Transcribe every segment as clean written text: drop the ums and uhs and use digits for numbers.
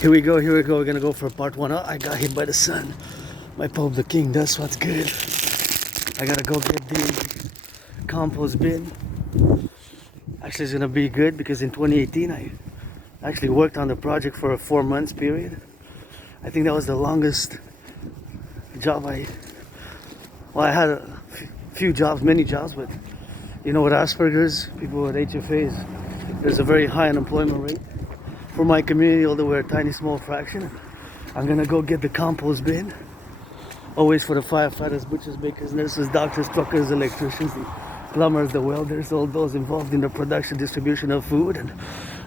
Here we go. We're gonna go for part one. Oh, I got hit by the sun. My Publik King, that's what's good. I gotta go get the compost bin. Actually, it's gonna be good because in 2018 I actually worked on the project for a 4 months period. I think that was the longest job I had a few jobs, many jobs, but you know, with Asperger's, people with HFAs, there's a very high unemployment rate. For my community, although we're a tiny small fraction, I'm gonna go get the compost bin. Always for the firefighters, butchers, bakers, nurses, doctors, truckers, electricians, the plumbers, the welders, all those involved in the production, distribution of food, and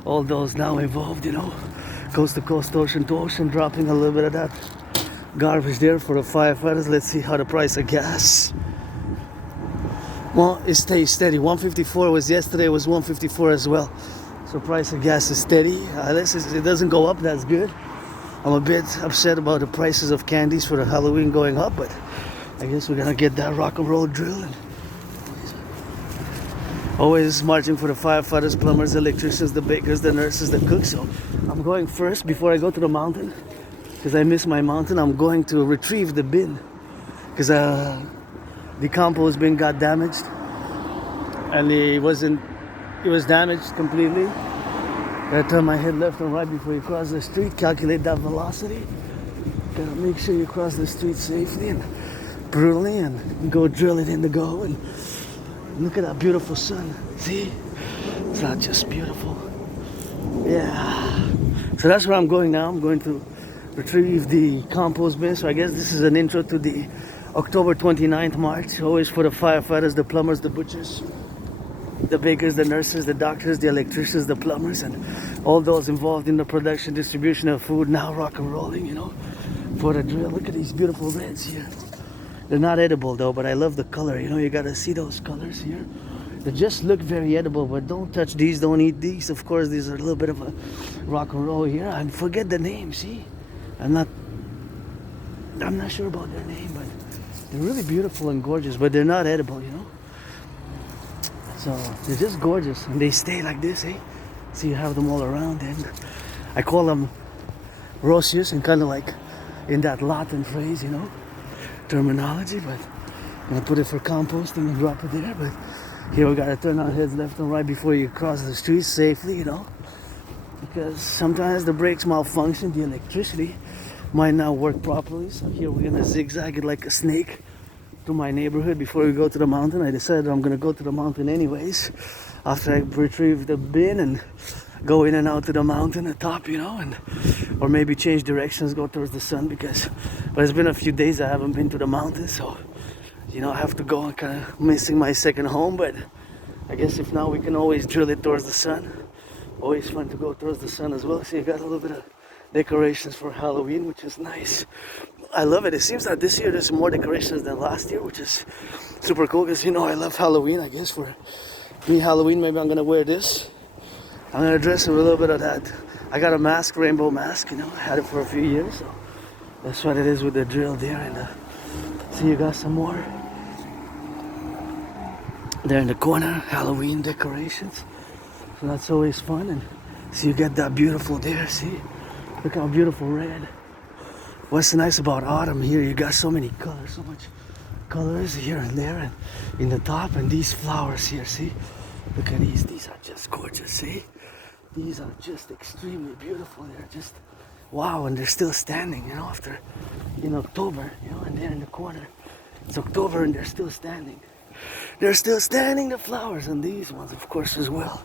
all those now involved, you know, coast to coast, ocean to ocean, dropping a little bit of that garbage there for the firefighters. Let's see how the price of gas. Well, it stays steady. 154 was yesterday, it was 154 as well. So price of gas is steady. Unless it doesn't go up, that's good. I'm a bit upset about the prices of candies for the Halloween going up, but I guess we're gonna get that rock and roll drill. And always marching for the firefighters, plumbers, electricians, the bakers, the nurses, the cooks. So I'm going first before I go to the mountain, because I miss my mountain. I'm going to retrieve the bin, because the compost bin got damaged, and it was damaged completely. Gotta turn my head left and right before you cross the street, calculate that velocity. Gotta make sure you cross the street safely and brutally, and go drill it in the go. And look at that beautiful sun. See? It's not just beautiful. Yeah. So that's where I'm going now. I'm going to retrieve the compost bin. So I guess this is an intro to the October 29th march. Always for the firefighters, the plumbers, the butchers, the bakers, the nurses, the doctors, the electricians, the plumbers, and all those involved in the production, distribution of food, now rock and rolling, you know, for the drill. Look at these beautiful reds here. They're not edible though, but I love the color, you know, you gotta see those colors here. They just look very edible, but don't touch these, don't eat these. Of course, these are a little bit of a rock and roll here. I forget the name, see? I'm not sure about their name, but they're really beautiful and gorgeous, but they're not edible, you know? So they're just gorgeous, and they stay like this, eh? So you have them all around, and I call them rosius, and kind of like in that Latin phrase, you know, terminology, but I'm gonna put it for composting and drop it there. But here we gotta turn our heads left and right before you cross the street safely, you know, because sometimes the brakes malfunction, the electricity might not work properly. So here we're gonna zigzag it like a snake to my neighborhood before we go to the mountain. I decided I'm gonna go to the mountain anyways after I retrieve the bin, and go in and out to the mountain at top, you know, and or maybe change directions, go towards the sun, but it's been a few days I haven't been to the mountain, so you know I have to go. I'm kind of missing my second home, but I guess if not, we can always drill it towards the sun. Always fun to go towards the sun as well. So you got a little bit of decorations for Halloween, which is nice. I love it. It seems that this year there's more decorations than last year, which is super cool, because you know I love Halloween. I guess for me, Halloween, maybe I'm gonna wear this. I'm gonna dress with a little bit of that. I got a mask, rainbow mask, you know, I had it for a few years, so that's what it is with the drill there. And see, you got some more there in the corner, Halloween decorations. So that's always fun. And see, you get that beautiful there, see? Look how beautiful red. What's nice about autumn here, you got so many colors, so much colors here and there, and in the top, and these flowers here, see? Look at these are just gorgeous, see? These are just extremely beautiful. They're just wow, and they're still standing, you know, after in October, you know, and there in the corner, it's October and they're still standing. They're still standing, the flowers, and these ones, of course, as well.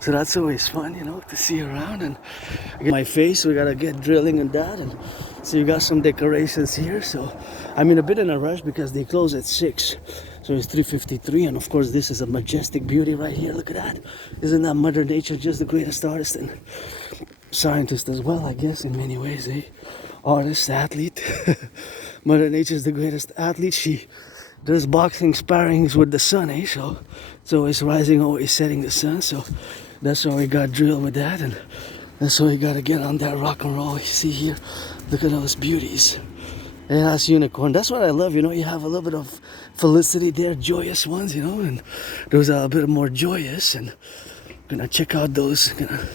So that's always fun, you know, to see around. And my face, we gotta get drilling and that. And so you got some decorations here. So I'm in a bit in a rush because they close at 6. So it's 3:53, and of course this is a majestic beauty right here. Look at that. Isn't that Mother Nature just the greatest artist and scientist as well, I guess, in many ways, eh? Artist, athlete. Mother Nature is the greatest athlete. She does boxing sparrings with the sun, eh? So it's always rising, always setting the sun. So that's why we got drilled with that, and that's why we gotta get on that rock and roll. You see here, look at those beauties. And that's unicorn. That's what I love, you know, you have a little bit of felicity there, joyous ones, you know, and those are a bit more joyous. And gonna check out those, gonna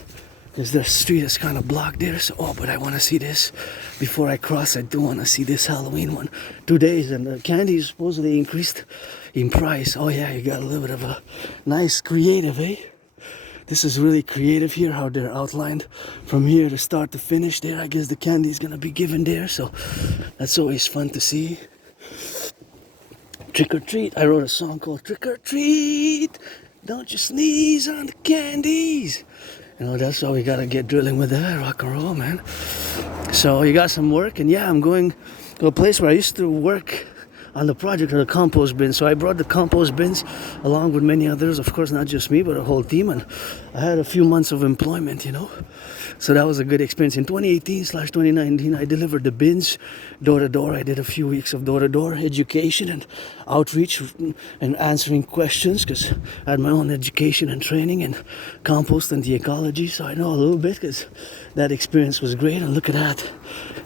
because the street is kind of blocked there. So, oh, but I want to see this before I cross. I do want to see this Halloween one. 2 days, and the candy is supposedly increased in price. Oh yeah, you got a little bit of a nice creative, eh? This is really creative here, how they're outlined from here to start to finish there. I guess the candy is gonna be given there, so that's always fun to see. Trick or treat. I wrote a song called Trick or Treat. Don't you sneeze on the candies. You know, that's why we gotta get drilling with that, rock and roll, man. So you got some work, and yeah, I'm going to a place where I used to work on the project of the compost bin. So I brought the compost bins along with many others, of course, not just me, but a whole team, and I had a few months of employment, you know. So that was a good experience. In 2018/2019, I delivered the bins door to door. I did a few weeks of door to door education and outreach and answering questions, because I had my own education and training in compost and the ecology, so I know a little bit, because that experience was great. And look at that.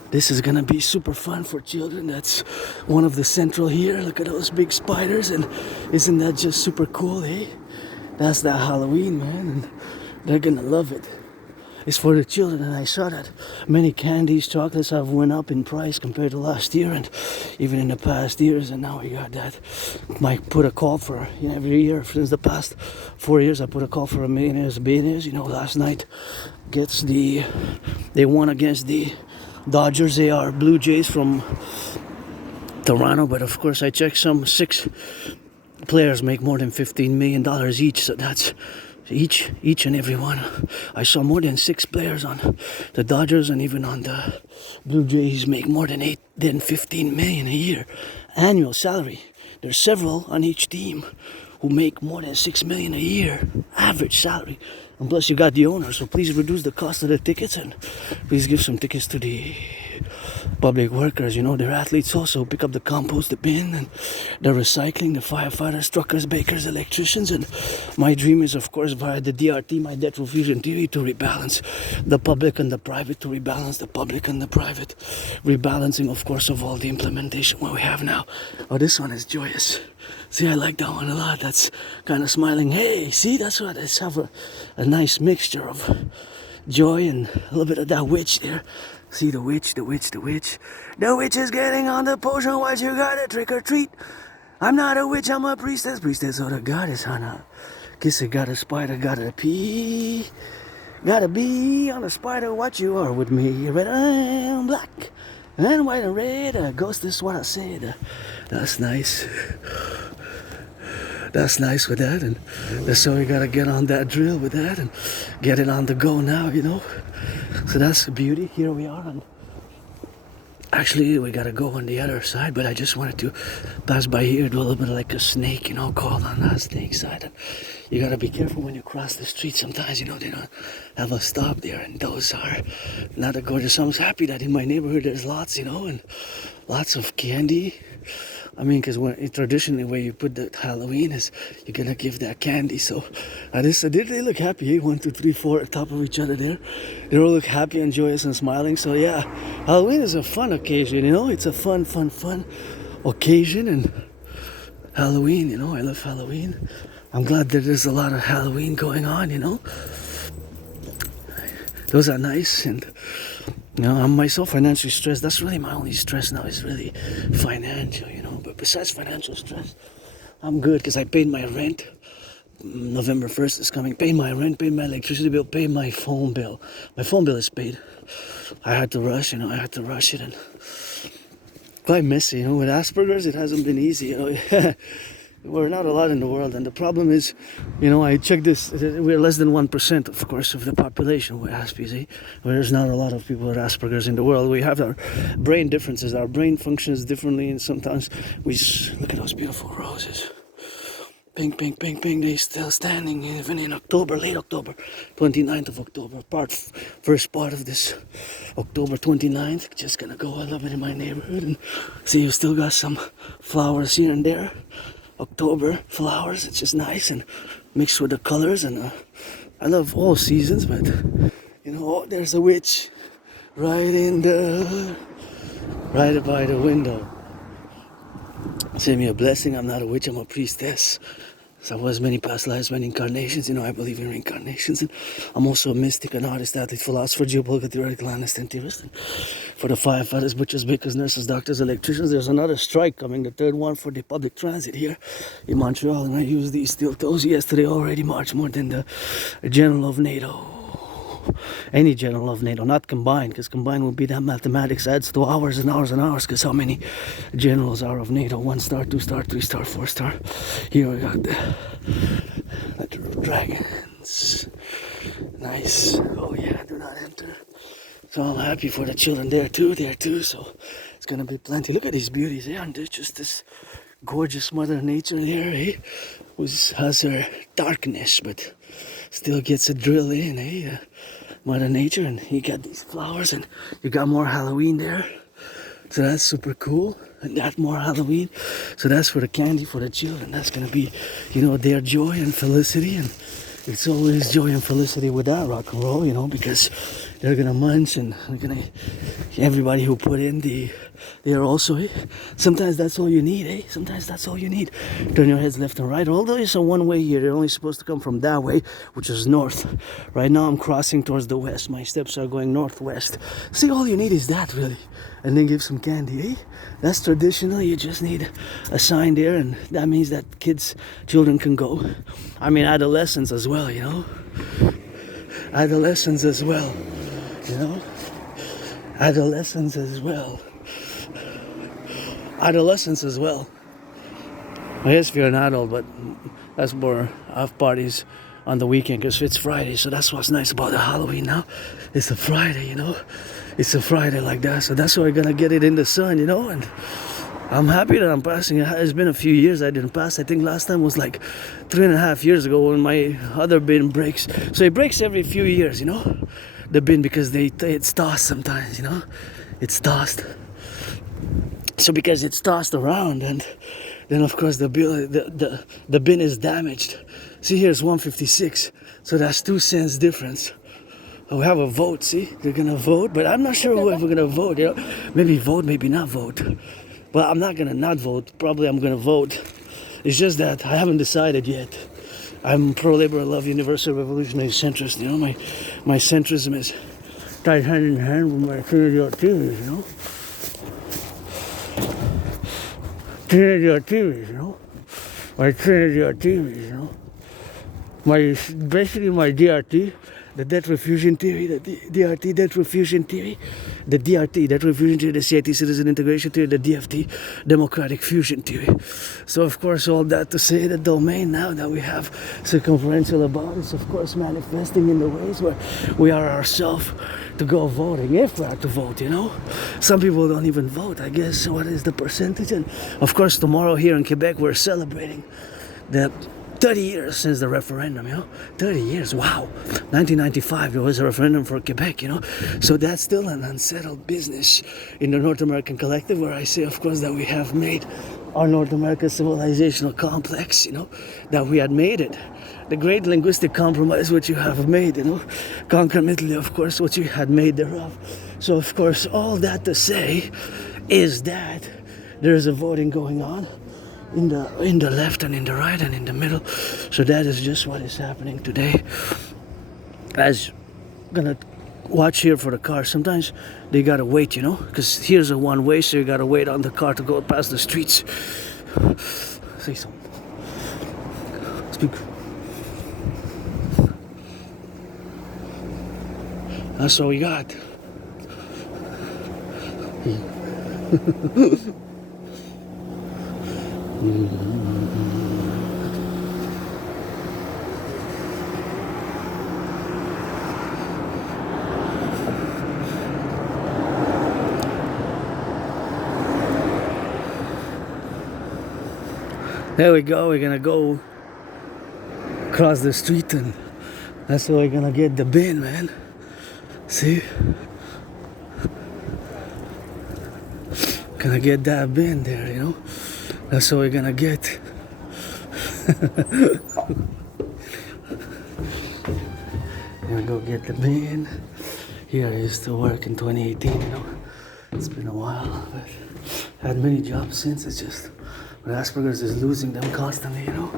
This is gonna be super fun for children. That's one of the central here. Look at those big spiders, and isn't that just super cool, eh? That's that Halloween, man, and they're gonna love it. It's for the children, and I saw that many candies, chocolates have went up in price compared to last year and even in the past years, and now we got that. Might put a call for, you know, every year since the past 4 years, I put a call for a millionaires, billionaires. You know, last night they won against the Dodgers. They are Blue Jays from Toronto, but of course I checked, some 6 players make more than $15 million each, so that's each and every one. I saw more than 6 players on the Dodgers, and even on the Blue Jays make more than 15 million a year annual salary. There's several on each team who make more than 6 million a year average salary, and plus you got the owner. So please reduce the cost of the tickets, and please give some tickets to the public workers. You know, they're athletes also. Pick up the compost, the bin, and the recycling, the firefighters, truckers, bakers, electricians. And my dream is, of course, via the DRT, my debt refusion theory, to rebalance the public and the private, to rebalance the public and the private, rebalancing, of course, of all the implementation what we have now. Oh, this one is joyous. See, I like that one a lot. That's kind of smiling. Hey, see, that's what. Let's have a nice mixture of joy and a little bit of that witch there. See the witch. The witch is getting on the potion. What you got? A trick or treat. I'm not a witch, I'm a priestess. Priestess of the goddess, Hannah. Kisser got a spider, got a pee. Gotta be on a spider, what you are with me. Red and black, and white and red. A ghost is what I said. That's nice. That's nice with that, and so we gotta get on that drill with that and get it on the go now, you know. So that's the beauty. Here we are, and actually we gotta go on the other side, but I just wanted to pass by here, do a little bit like a snake, you know, called on that snake side. And you gotta be careful when you cross the street. Sometimes, you know, they don't have a stop there, and those are not a gorgeous. I'm happy that in my neighborhood there's lots, you know, and lots of candy. I mean, because traditionally where you put the Halloween is you're gonna give that candy. So did they look happy? 1, 2, 3, 4 on top of each other there. They all look happy and joyous and smiling. So yeah, Halloween is a fun occasion, you know. It's a fun occasion, and Halloween, you know, I love Halloween. I'm glad that there's a lot of Halloween going on, you know. Those are nice, and you know, I'm myself financially stressed. That's really my only stress now, is really financial, you know. But besides financial stress, I'm good, because I paid my rent. November 1st is coming. Paid my rent, paid my electricity bill, paid my phone bill. My phone bill is paid. I had to rush, you know. I had to rush it, and quite messy, you know. With Asperger's, it hasn't been easy, you know. We're not a lot in the world, and the problem is, you know, I checked this, we're less than 1%, of course, of the population with Asperger's. There's not a lot of people with Asperger's in the world. We have our brain differences, our brain functions differently, and sometimes look at those beautiful roses. Pink, pink, pink, pink, they still standing even in October, late October, 29th of October, first part of this October 29th, just gonna go. I love it in my neighborhood, and see, you still got some flowers here and there. October flowers, it's just nice and mixed with the colors, and I love all seasons, but you know, there's a witch right by the window. Send me a blessing. I'm not a witch, I'm a priestess. So I was many past lives, many incarnations. You know, I believe in reincarnations. And I'm also a mystic, an artist, athlete, philosopher, geopolitical, theoretical, analyst, and theorist. And for the firefighters, butchers, bakers, nurses, doctors, electricians, there's another strike coming, the third one for the public transit here in Montreal. And I used these steel toes yesterday already, much more than the general of NATO. Any general of NATO, not combined, because combined would be that mathematics adds to hours and hours and hours, because how many generals are of NATO? 1 star, 2 star, 3 star, 4 star. Here we got the dragons. Nice. Oh yeah, do not enter. So I'm happy for the children there too, so it's gonna be plenty. Look at these beauties, aren't they? Just this gorgeous mother nature there, eh? Who has her darkness, but still gets a drill in, eh? Mother Nature, and you got these flowers, and you got more Halloween there, so that's super cool. And that more Halloween, so that's for the candy for the children. That's gonna be, you know, their joy and felicity, and it's always joy and felicity with that rock and roll, you know, because they're gonna munch, and they're gonna, everybody who put in they're also, eh? Sometimes that's all you need, eh? Sometimes that's all you need. Turn your heads left and right. Although it's a one way here, they're only supposed to come from that way, which is north. Right now I'm crossing towards the west. My steps are going northwest. See, all you need is that, really. And then give some candy, eh? That's traditional. You just need a sign there, and that means that children can go. I mean, adolescents as well, you know? Adolescents as well, you know? Adolescents as well. Adolescents as well. I guess if you're an adult, but that's more off parties on the weekend because it's Friday. So that's what's nice about the Halloween now. It's a Friday, you know. It's a Friday like that. So that's why we're gonna get it in the sun, you know. And I'm happy that I'm passing. It's been a few years I didn't pass. I think last time was like 3.5 years ago when my other bin breaks. So it breaks every few years, you know. The bin, because it's tossed sometimes, you know. It's tossed. So because it's tossed around, and then of course the bin is damaged. See, here's 156, so that's 2 cents difference. We have a vote. See, they're gonna vote, but I'm not sure who we're gonna vote. You know, maybe vote, maybe not vote. But I'm not gonna not vote. Probably I'm gonna vote. It's just that I haven't decided yet. I'm pro-labor, I love universal revolutionary centrist. You know, my centrism is tied hand in hand with my Trinity activities. You know. Trinity activities, you know. My Trinity activities, you know. Basically my DRT, the debt refusion theory, the DRT debt refusion theory, the DRT debt refusion theory, the CIT citizen integration theory, the DFT democratic fusion theory. So of course all that to say the domain now that we have circumferential about is of course manifesting in the ways where we are ourselves to go voting, if we are to vote, you know. Some people don't even vote, I guess. What is the percentage? And of course tomorrow here in Quebec we're celebrating the 30 years since the referendum, you know. 30 years, wow. 1995 there was a referendum for Quebec, you know. So that's still an unsettled business in the North American Collective, where I say of course that we have made our North American civilizational complex, you know, that we had made it. The great linguistic compromise which you have made, you know, concomitantly of course what you had made thereof. So of course all that to say is that there's a voting going on in the left and in the right and in the middle. So that is just what is happening today. As gonna watch here for the car, sometimes they gotta wait, you know, because here's a one way, so you gotta wait on the car to go past the streets. Say something. Speak. That's all we got. There we go, we're gonna go across the street, and that's where we're gonna get the bin, man. See? Gonna get that bin there, you know? That's what we're gonna get. Gonna go get the bin. Here I used to work in 2018, you know? It's been a while, but had many jobs since. It's just, but Asperger's is losing them constantly, you know?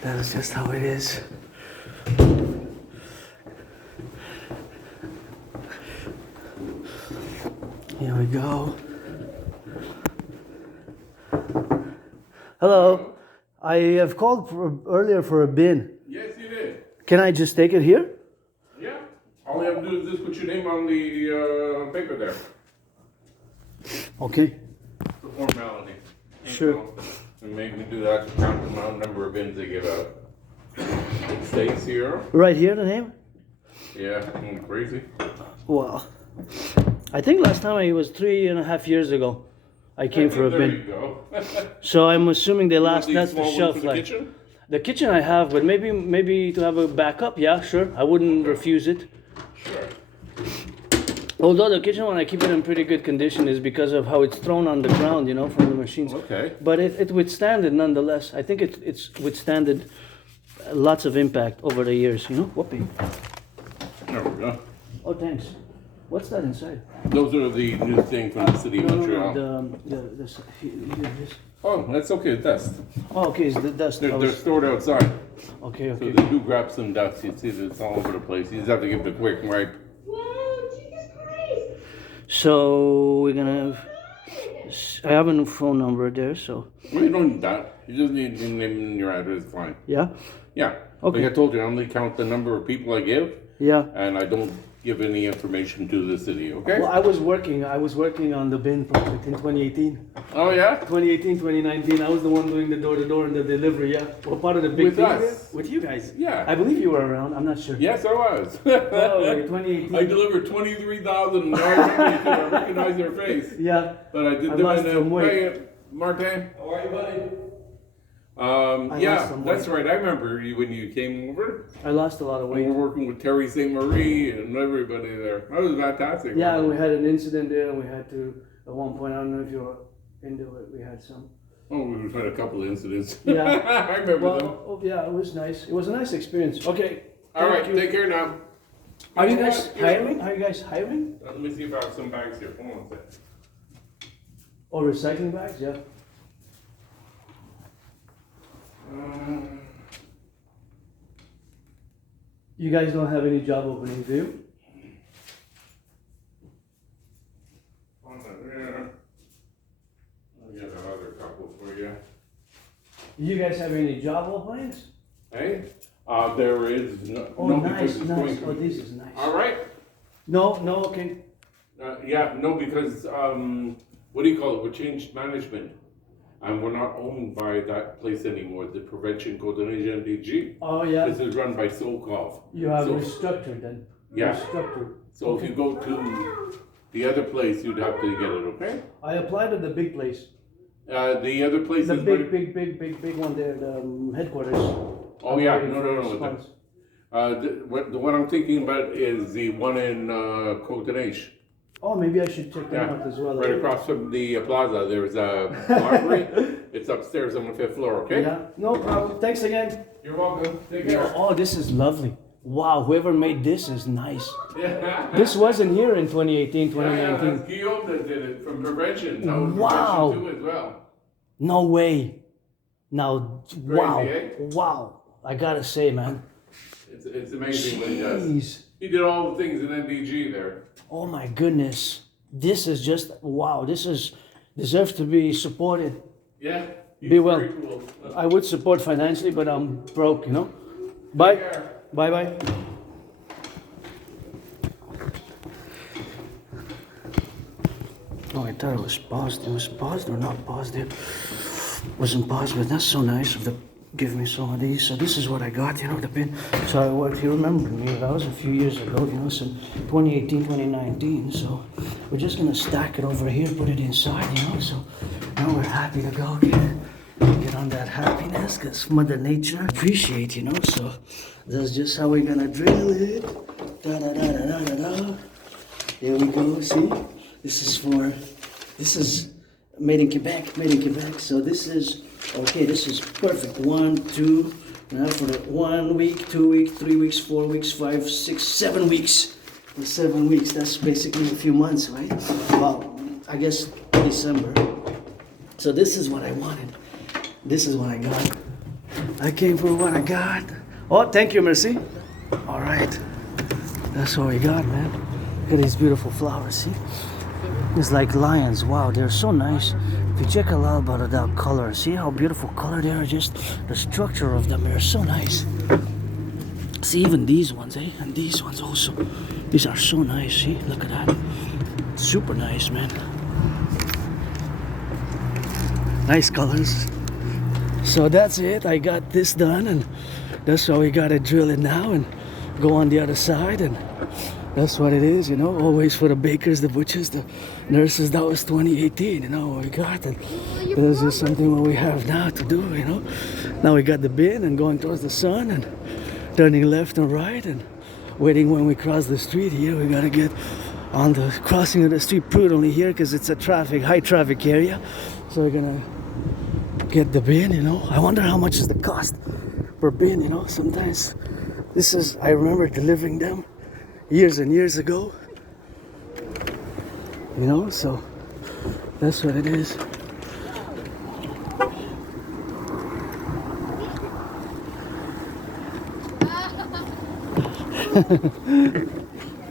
That's just how it is. Here we go. Hello. I have called earlier for a bin. Yes, you did. Can I just take it here? Yeah. All you have to do is just put your name on the paper there. Okay. It's a formality. Sure. And make me do that to count the number of bins they give out. It stays here. Right here, the name? Yeah, crazy. Wow. I think last time it was 3.5 years ago. I came for a There bin. you go. So I'm assuming they last. That's the small ones shelf for the life. kitchen? The kitchen I have, but maybe to have a backup. Yeah, sure. I wouldn't refuse it. Sure. Although the kitchen one I keep it in pretty good condition is because of how it's thrown on the ground, you know, from the machines. Okay. But it withstanded nonetheless. I think it's withstanded lots of impact over the years, you know. Whoopee. There we go. Oh, thanks. What's that inside? Those are the new thing from the city of Montreal. This. Oh, that's okay, dust. Oh, okay, it's the dust. They're stored outside. Okay, So okay. they do grab some dust. You see that it's all over the place. You just have to give it a quick wipe. Whoa, Jesus Christ! So we're gonna. I have a new phone number there, so. Well, you don't need that. You just need your name and your address, fine. Yeah. Yeah. Okay. Like I told you, I only count the number of people I give, Yeah. and I don't give any information to the city, okay? Well, I was working on the bin project in 2018. Oh, yeah? 2018, 2019, I was the one doing the door-to-door and the delivery, yeah. Well, part of the big With thing us? here. With you guys. Yeah. I believe you were around, I'm not sure. Yes, I was. Oh, like 2018. I delivered 23,000 yards. I recognize their face. Yeah. But I did I them lost in some weight. Hey, Martin. How are you, buddy? lost Yeah, some that's weight. right. I remember you when you came over. I lost a lot of We weight. were working with Terry St. Marie and everybody there. That was fantastic. Yeah, and we had an incident there, and we had to, at one point, I don't know if you were into it, we had some. Oh, we've had a couple of incidents. Yeah. I remember them. Well, oh, yeah, it was nice. It was a nice experience. Okay. All right, thank you. take care now. Are you know guys what? hiring? Are you guys hiring? Let me see if I have some bags here. Hold on a sec. Or recycling bags? Yeah. You guys don't have any job openings, do you? Hold on there. I'll get another couple for you. You guys have any job openings? Hey, there is no. Oh, no, nice, because it's nice. going Oh, to- this is nice. All right. No, okay. Yeah, no, because what do you call it? We changed management, and we're not owned by that place anymore. The Prevention Coordination DG. Oh, yeah. This is run by Sokov. You have So- restructured then. Yeah. Restructured. So if you go to the other place, you'd have to get it, okay? I applied at the big place. The other place The is big one there, the headquarters. Oh I'm yeah, waiting no, for no, no. response. The one I'm thinking about is the one in Cotonage. Oh, maybe I should check them out as well. Right across from the plaza. There's a library. It's upstairs on the 5th floor, okay? Yeah, no problem. Thanks again. You're welcome. Take care. Oh, this is lovely. Wow, whoever made this is nice. Yeah. This wasn't here in 2018, Yeah, 2019. that's Guillaume that did it from Prevention. That was Wow. Prevention too as well. No way. Now, wow. eh? Wow. I gotta say, man. It's amazing what he does. Jeez. He did all the things in NDG there. Oh my goodness. This is just, wow. This is, deserves to be supported. Yeah. He's Be well. very cool. I would support financially, but I'm broke, you know? Bye. Take care. Bye. Oh, I thought it was paused. It was paused or not paused? It wasn't paused, but that's so nice of them. Give me some of these. So this is what I got, you know, the pin. So I worked, you remember me, that was a few years ago, you know, so 2018, 2019. So we're just gonna stack it over here, put it inside, you know, so now we're happy to go get on that happiness, because Mother Nature appreciate, you know, so that's just how we're gonna drill it. Da-da-da-da-da-da-da. There we go, see? This is made in Quebec, so this is, okay, this is perfect. 1, 2, now for the 1 week, 2 weeks, 3 weeks, 4 weeks, 5, 6, 7 weeks. For 7 weeks, that's basically a few months, right? Well, I guess December. So this is what I wanted. This is what I got. I came for what I got. Oh, thank you, Mercy. All right. That's what we got, man. Look at these beautiful flowers, see? It's like lions. Wow, they're so nice. If you check a lot about that color, see how beautiful color they are? Just the structure of them, they're so nice. See, even these ones, eh? And these ones also. These are so nice, see? Look at that. Super nice, man. Nice colors. So that's it. I got this done, and that's how we gotta drill it now and go on the other side, and that's what it is, you know. Always for the bakers, the butchers, the nurses. That was 2018, you know, what we got, and this is something what we have now to do, you know. Now we got the bin and going towards the sun and turning left and right and waiting when we cross the street here. We gotta get on the crossing of the street prudently here because it's a high traffic area. So we're gonna get the bin, you know. I wonder how much is the cost per bin, you know. Sometimes I remember delivering them years and years ago, you know, so that's what it is.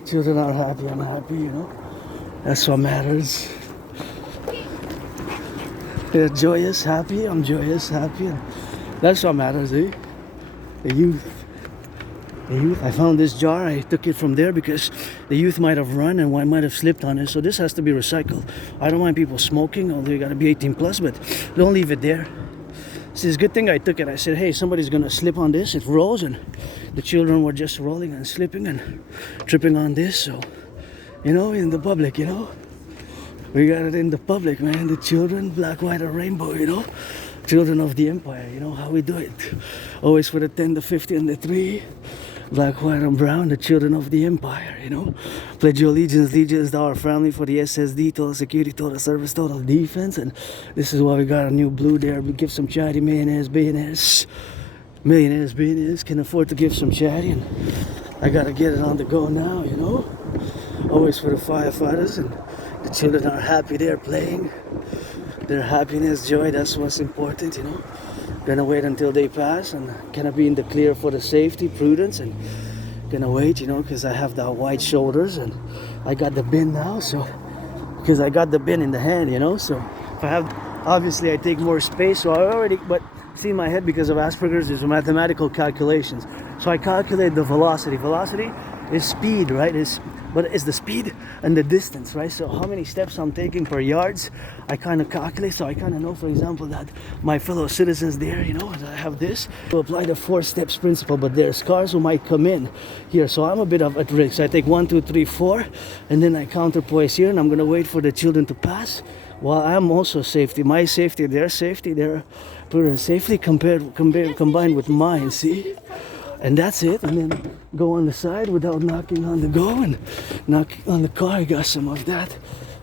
Children are happy, I'm happy, you know. That's what matters. They're joyous, happy, I'm joyous, happy. And that's what matters, eh? The youth. The youth. I found this jar, I took it from there because the youth might have run and one might have slipped on it. So this has to be recycled. I don't mind people smoking, although you gotta be 18 plus, but don't leave it there. See, it's a good thing I took it. I said, hey, somebody's gonna slip on this. It rolls, and the children were just rolling and slipping and tripping on this. So, you know, in the public, you know. We got it in the public, man. The children, black, white, or rainbow, you know. Children of the empire, you know how we do it. Always for the 10, the 50, and the 3. Black, white, and brown, the children of the empire, you know. Pledge your allegiance to our family for the SSD, total security, total service, total defense. And this is why we got a new blue there. We give some charity, millionaires, billionaires. Millionaires, billionaires can afford to give some charity. And I gotta get it on the go now, you know. Always for the firefighters, and the children are happy, they're playing. Their happiness, joy, that's what's important, you know. Gonna wait until they pass and gonna be in the clear for the safety, prudence, and gonna wait, you know, because I have the wide shoulders and I got the bin now, so because I got the bin in the hand, you know, so if I have, obviously I take more space, so I already, but see in my head because of Asperger's, there's mathematical calculations. So I calculate the velocity. Velocity is speed, right? But it's the speed and the distance, right? So how many steps I'm taking per yards, I kind of calculate. So I kind of know, for example, that my fellow citizens there, you know, I have this to apply the 4 steps principle, but there's cars who might come in here. So I'm a bit of at risk. So I take 1, 2, 3, 4, and then I counterpoise here, and I'm going to wait for the children to pass. While I'm also safety, my safety, their prudent safely combined with mine, see? And that's it, and then go on the side without knocking on the go and knock on the car. I got some of that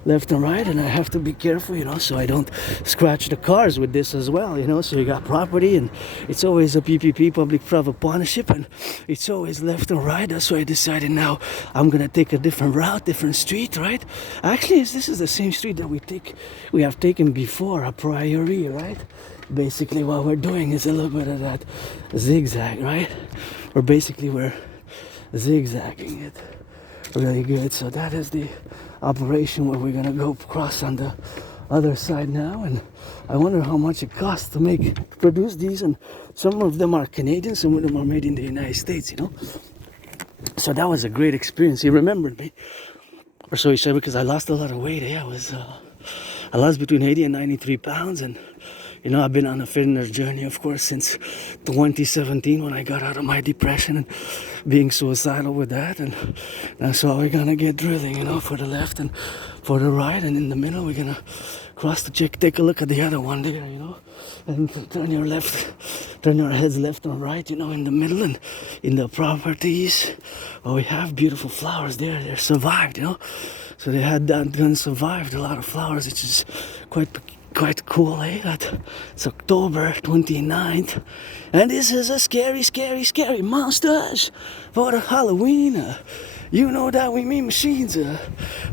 left and right, and I have to be careful, you know, so I don't scratch the cars with this as well, you know. So you got property, and it's always a PPP, public-private partnership, and it's always left and right. That's why I decided now I'm gonna take a different route, different street, right? Actually, this is the same street that we have taken before, a priori, right? Basically what we're doing is a little bit of that zigzag, right? We're zigzagging it really good. So that is the operation where we're gonna go cross on the other side now, and I wonder how much it costs to produce these, and some of them are Canadian, some of them are made in the United States, you know. So that was a great experience. He remembered me, or so he said, because I lost a lot of weight. I lost between 80 and 93 pounds, and you know, I've been on a fitness journey, of course, since 2017 when I got out of my depression and being suicidal with that. And that's how we're gonna get drilling, you know, for the left and for the right. And in the middle, we're gonna cross the check, take a look at the other one there, you know, and turn your heads left and right, you know, in the middle and in the properties. Well, we have beautiful flowers there. They're survived, you know. So they had that gun survived a lot of flowers, which is quite cool, eh? That it's October 29th, and this is a scary monsters for the Halloween. You know that we mean machines,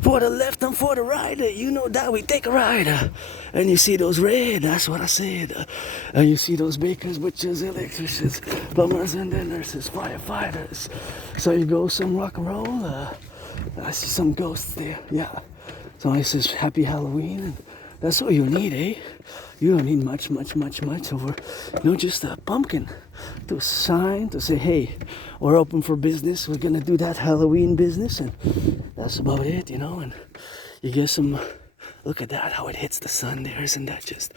for the left and for the right, you know that we take a ride, and you see those red, that's what I said, and you see those bakers, butchers, electricians, plumbers, and then nurses, firefighters. So you go some rock and roll, I see some ghosts there, yeah. Somebody says happy Halloween, and that's all you need, eh? You don't need much over, just a pumpkin to sign, to say, hey, we're open for business, we're gonna do that Halloween business, and that's about it, and you get some, look at that, how it hits the sun there, isn't that just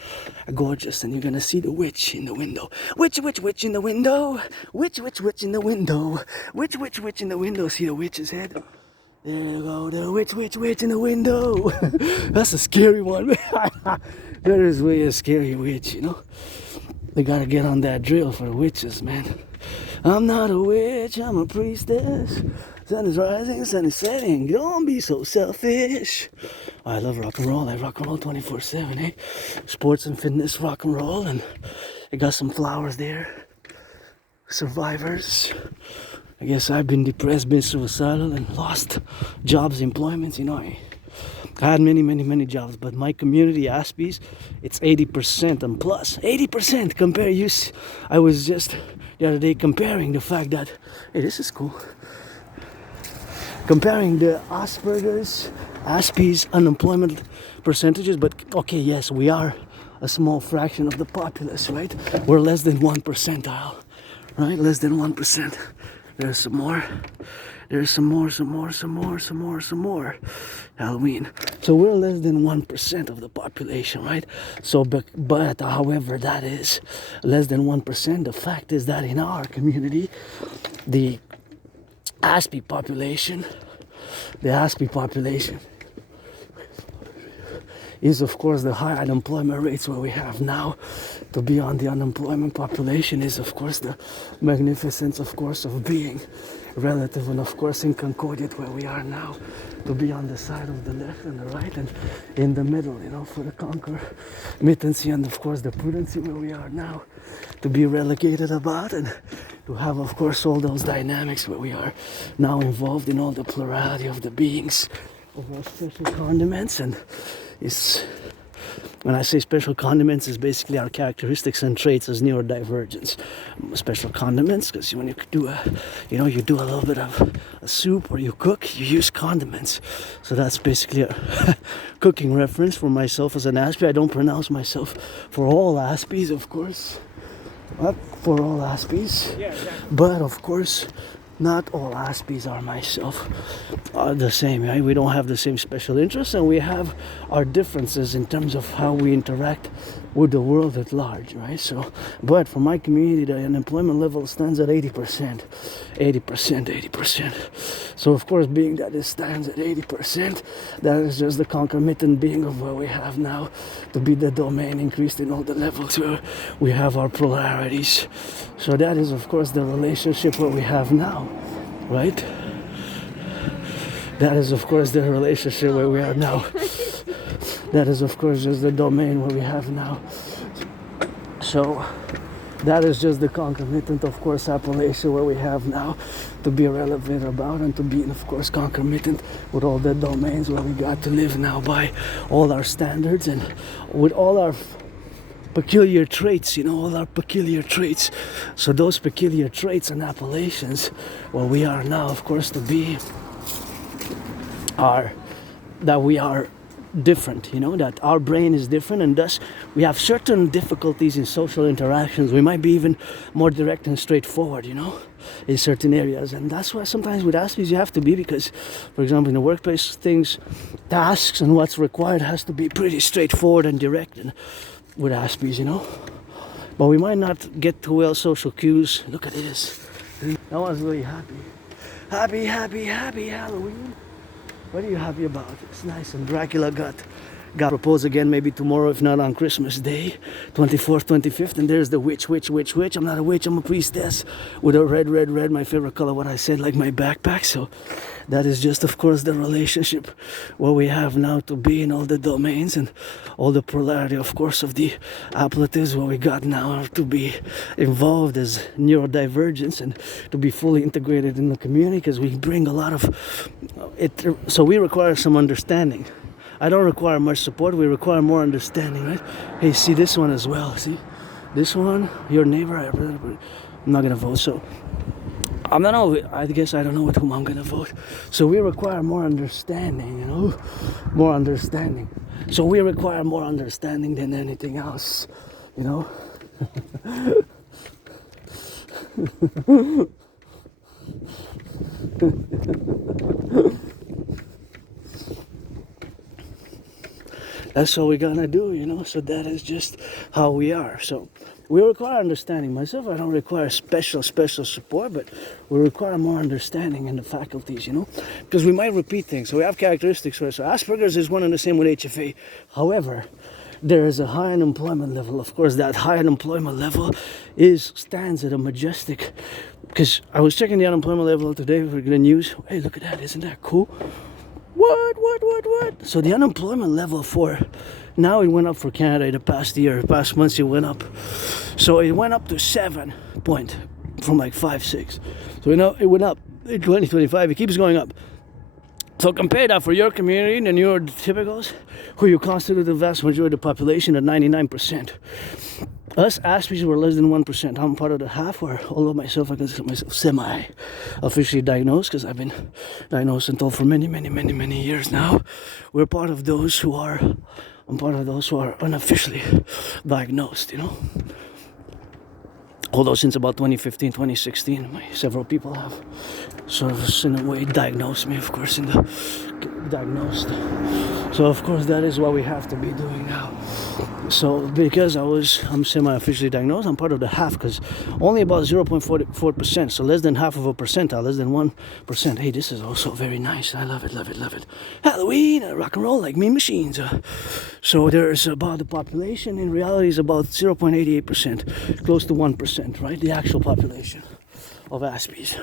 gorgeous? And you're gonna see the witch in the window. Witch in the window, witch in the window, witch in the window, see the witch's head? There you go, the witch in the window. That's a scary one. That is way a scary witch, They gotta get on that drill for the witches, man. I'm not a witch, I'm a priestess. Sun is rising, sun is setting. Don't be so selfish. I love rock and roll. I rock and roll 24/7, eh? Sports and fitness, rock and roll, and I got some flowers there. Survivors. I guess I've been depressed, been suicidal, and lost jobs, employments. I had many jobs, but my community, Aspies, it's 80% and plus. 80% compare use. I was just the other day comparing the fact that, hey, this is cool. Comparing the Asperger's, Aspies unemployment percentages, but okay, yes, we are a small fraction of the populace, right? We're less than 1 percentile, right? Less than 1%. There's some more. There's some more. Halloween. So we're less than 1% of the population, right? So, but however that is, less than 1%, the fact is that in our community, the Aspie population is of course the high unemployment rates where we have now. To be on the unemployment population is of course the magnificence, of course, of being relative and of course in concordiate where we are now. To be on the side of the left and the right and in the middle, for the concomitancy and of course the prudency where we are now. To be relegated about and to have of course all those dynamics where we are now involved in all the plurality of the beings of our special condiments. And it's, when I say special condiments, is basically our characteristics and traits as neurodivergents. Special condiments, because when you do you do a little bit of a soup or you cook, you use condiments. So that's basically a cooking reference for myself as an Aspie. I don't pronounce myself for all Aspies, of course. Not for all Aspies, yeah, exactly. But of course, not all Aspies are myself are the same, right? We don't have the same special interests, and we have our differences in terms of how we interact with the world at large, right? So, but for my community, the unemployment level stands at 80%. 80%. So of course, being that it stands at 80%, that is just the concomitant being of where we have now to be the domain increased in all the levels where we have our polarities. So that is of course the relationship where we have now, right? That is of course the relationship where we are now. That is of course just the domain where we have now. So that is just the concomitant, of course, appellation where we have now to be relevant about and to be, of course, concomitant with all the domains where we got to live now by all our standards and with all our peculiar traits, all our peculiar traits. So those peculiar traits and appellations, where we are now, of course, to be are that we are different, that our brain is different, and thus we have certain difficulties in social interactions. We might be even more direct and straightforward, in certain areas, and that's why sometimes with Aspies you have to be, because for example in the workplace, tasks and what's required has to be pretty straightforward and direct, and with Aspies, but we might not get too well social cues. Look at this, that one's really happy Halloween. What are you happy about? It's nice, and Dracula got God propose again maybe tomorrow, if not on Christmas Day, 24th, 25th. And there's the witch. I'm not a witch, I'm a priestess with a red, my favorite color, what I said, like my backpack. So that is just, of course, the relationship what we have now to be in all the domains and all the polarity, of course, of the appellatives, what we got now to be involved as neurodivergence and to be fully integrated in the community, because we bring a lot of it. So we require some understanding. I don't require much support, we require more understanding, right? Hey, see this one as well, see? This one, your neighbor, I'm not gonna vote, so I don't know, I guess I don't know with whom I'm gonna vote. So we require more understanding, you know? More understanding. So we require more understanding than anything else, you know? That's what we're gonna do, you know. So that is just how we are. So we require understanding. Myself, I don't require special support, but we require more understanding in the faculties, you know, because we might repeat things. So we have characteristics, right? So Asperger's is one and the same with HFA. However, there is a high unemployment level. Of course, that high unemployment level stands at a majestic. Because I was checking the unemployment level today for the news. Hey, look at that! Isn't that cool? What? So the unemployment level for now, it went up for Canada in the past year, past months it went up. So it went up to 7 point from like 5, 6. So you know it went up in 2025. It keeps going up. So compare that for your community, the neurotypicals, who you constitute the vast majority of the population at 99%. Us Aspies were less than 1%. I'm part of the half, where although myself, I consider myself semi-officially diagnosed, because I've been diagnosed and told for many years now. We're part of those who are, I'm part of those who are unofficially diagnosed, you know. Although since about 2015, 2016, several people have sort of in a way diagnosed me, of course, diagnosed. So of course that is what we have to be doing now. So because I'm semi-officially diagnosed, I'm part of the half, because only about 0.44%, so less than half of a percentile, less than 1%. Hey, this is also very nice. I love it. Halloween, rock and roll like Mean Machines. So there's about the population in reality is about 0.88%, close to 1%, right? The actual population of Aspies.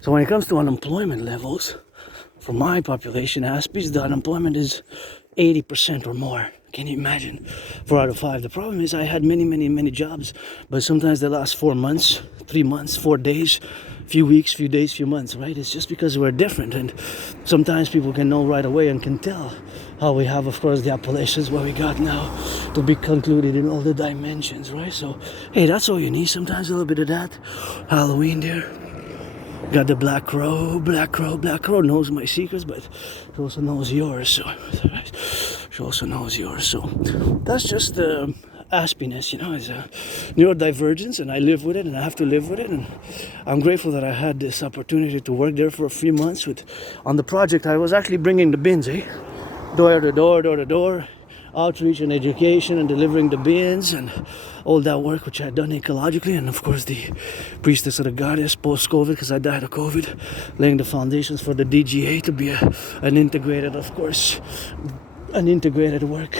So when it comes to unemployment levels, for my population, Aspies, the unemployment is 80% or more. Can you imagine? 4 out of 5. The problem is I had many jobs, but sometimes they last 4 months, 3 months, 4 days, few weeks, few days, few months, right? It's just because we're different, and sometimes people can know right away and can tell how we have, of course, the appellations what we got now to be concluded in all the dimensions, right? So, hey, that's all you need. Sometimes a little bit of that. Halloween there. Got the black crow knows my secrets, but she also knows yours, so she also knows yours. So that's just the aspiness, you know. It's a neurodivergence, and I live with it, and I have to live with it, and I'm grateful that I had this opportunity to work there for a few months on the project. I was actually bringing the bins, door to door, outreach and education and delivering the bins and all that work which I had done ecologically, and of course the priestess of the goddess post-COVID, because I died of COVID, laying the foundations for the DGA to be an integrated, of course, an integrated work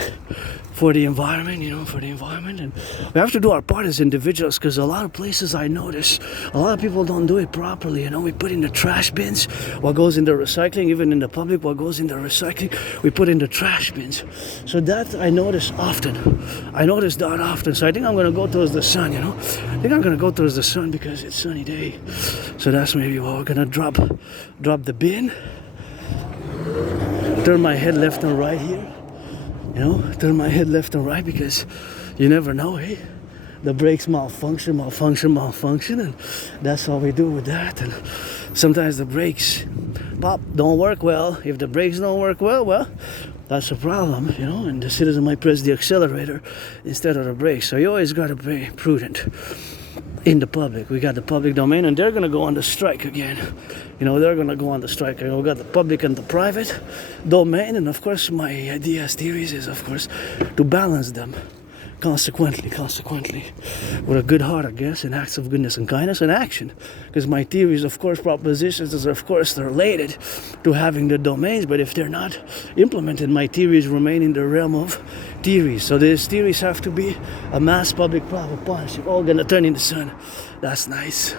for the environment, you know, and we have to do our part as individuals, because a lot of places I notice, a lot of people don't do it properly, you know. We put in the trash bins what goes in the recycling, even in the public what goes in the recycling, we put in the trash bins. So that I notice that often. So I think I'm going to go towards the sun, you know. I think I'm going to go towards the sun because it's sunny day. So that's maybe what we're going to drop the bin, turn my head left and right here. You know, turn my head left and right, because you never know, hey? The brakes malfunction, and that's all we do with that. And sometimes the brakes don't work well. If the brakes don't work well, that's a problem, you know, and the citizen might press the accelerator instead of the brakes. So you always got to be prudent. In the public, we got the public domain, and they're going to go on the strike again. You know, they're going to go on the strike. You know, we got the public and the private domain, and of course my ideas, theories is, of course, to balance them. consequently, with a good heart, I guess, in acts of goodness and kindness and action. Because my theories, of course, propositions, of course, they're related to having the domains, but if they're not implemented, my theories remain in the realm of theories. So these theories have to be a mass public-private partnership, all gonna turn into sun. That's nice.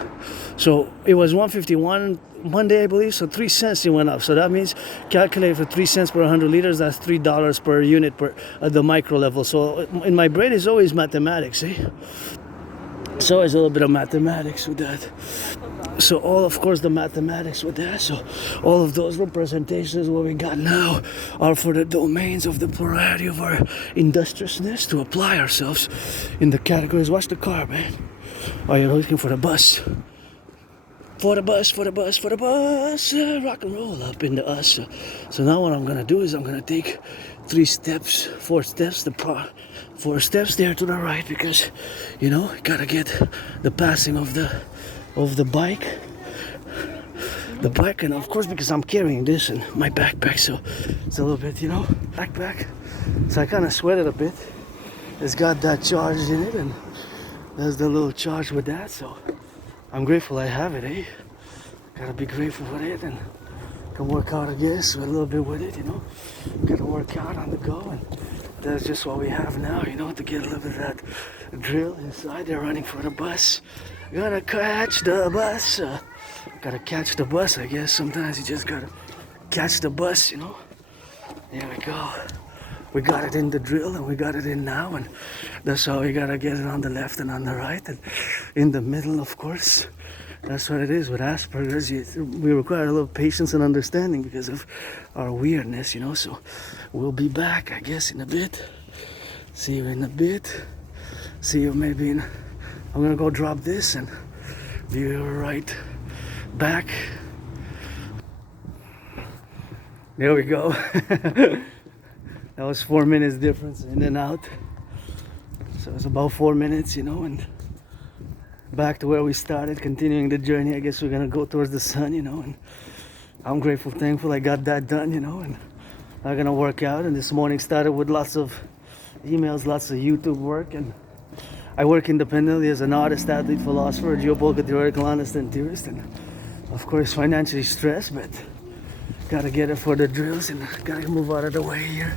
So it was 151 Monday, I believe, so 3 cents it went up. So that means calculate for 3 cents per 100 liters, that's $3 per unit per at the micro level. So in my brain is always mathematics, eh? So it's a little bit of mathematics with that. So all, of course, the mathematics with that. So all of those representations what we got now are for the domains of the plurality of our industriousness to apply ourselves in the categories. Watch the car, man. Oh, you're looking for the bus. For the bus, rock and roll up into us. So now what I'm gonna do is I'm gonna take 4 steps, four steps there to the right, because you know, gotta get the passing of the bike. The bike, and of course because I'm carrying this in my backpack, so it's a little bit, you know, backpack. So I kind of sweated a bit. It's got that charge in it, and there's the little charge with that, so I'm grateful I have it, eh? Gotta be grateful with it, and can work out, I guess, a little bit with it, you know. Gotta work out on the go, and that's just what we have now, you know, to get a little bit of that drill inside. They're running for the bus. Gotta catch the bus. Gotta catch the bus, I guess. Sometimes you just gotta catch the bus, you know. There we go. We got it in the drill, and we got it in now, and that's how we gotta get it on the left and on the right, and in the middle, of course. That's what it is with Asperger's. We require a little patience and understanding because of our weirdness, you know. So we'll be back, I guess, in a bit. See you in a bit. See you maybe in... I'm gonna go drop this and be right back. There we go. That was 4 minutes difference in and out. So it's about 4 minutes, you know, and back to where we started, continuing the journey. I guess we're gonna go towards the sun, you know, and I'm grateful, thankful I got that done, you know, and I'm gonna work out. And this morning started with lots of emails, lots of YouTube work, and I work independently as an artist, athlete, philosopher, geopolitical theoretical honest and theorist, and of course financially stressed, but gotta get it for the drills, and gotta move out of the way here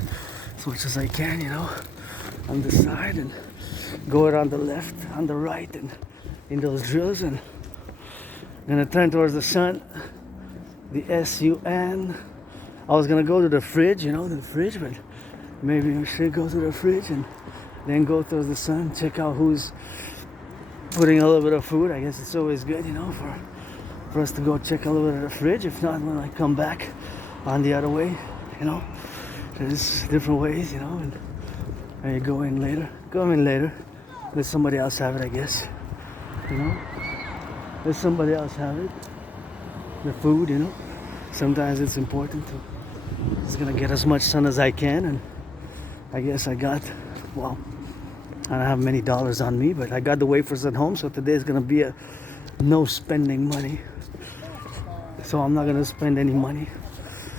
as much as I can, you know, on the side, and go around the left, on the right, and in those drills, and I'm gonna turn towards the sun, the SUN. I was gonna go to the fridge, you know, the fridge, but maybe I should go to the fridge and then go towards the sun, check out who's putting a little bit of food. I guess it's always good, you know, for us to go check a little bit of the fridge. If not, when I come back on the other way, you know, there's different ways, you know, and I go in later, let somebody else have it, I guess. You know, let somebody else have it. The food, you know. Sometimes it's important to just gonna get as much sun as I can, and I guess I got, well, I don't have many dollars on me, but I got the wafers at home, so today is gonna be a no spending money. So I'm not gonna spend any money.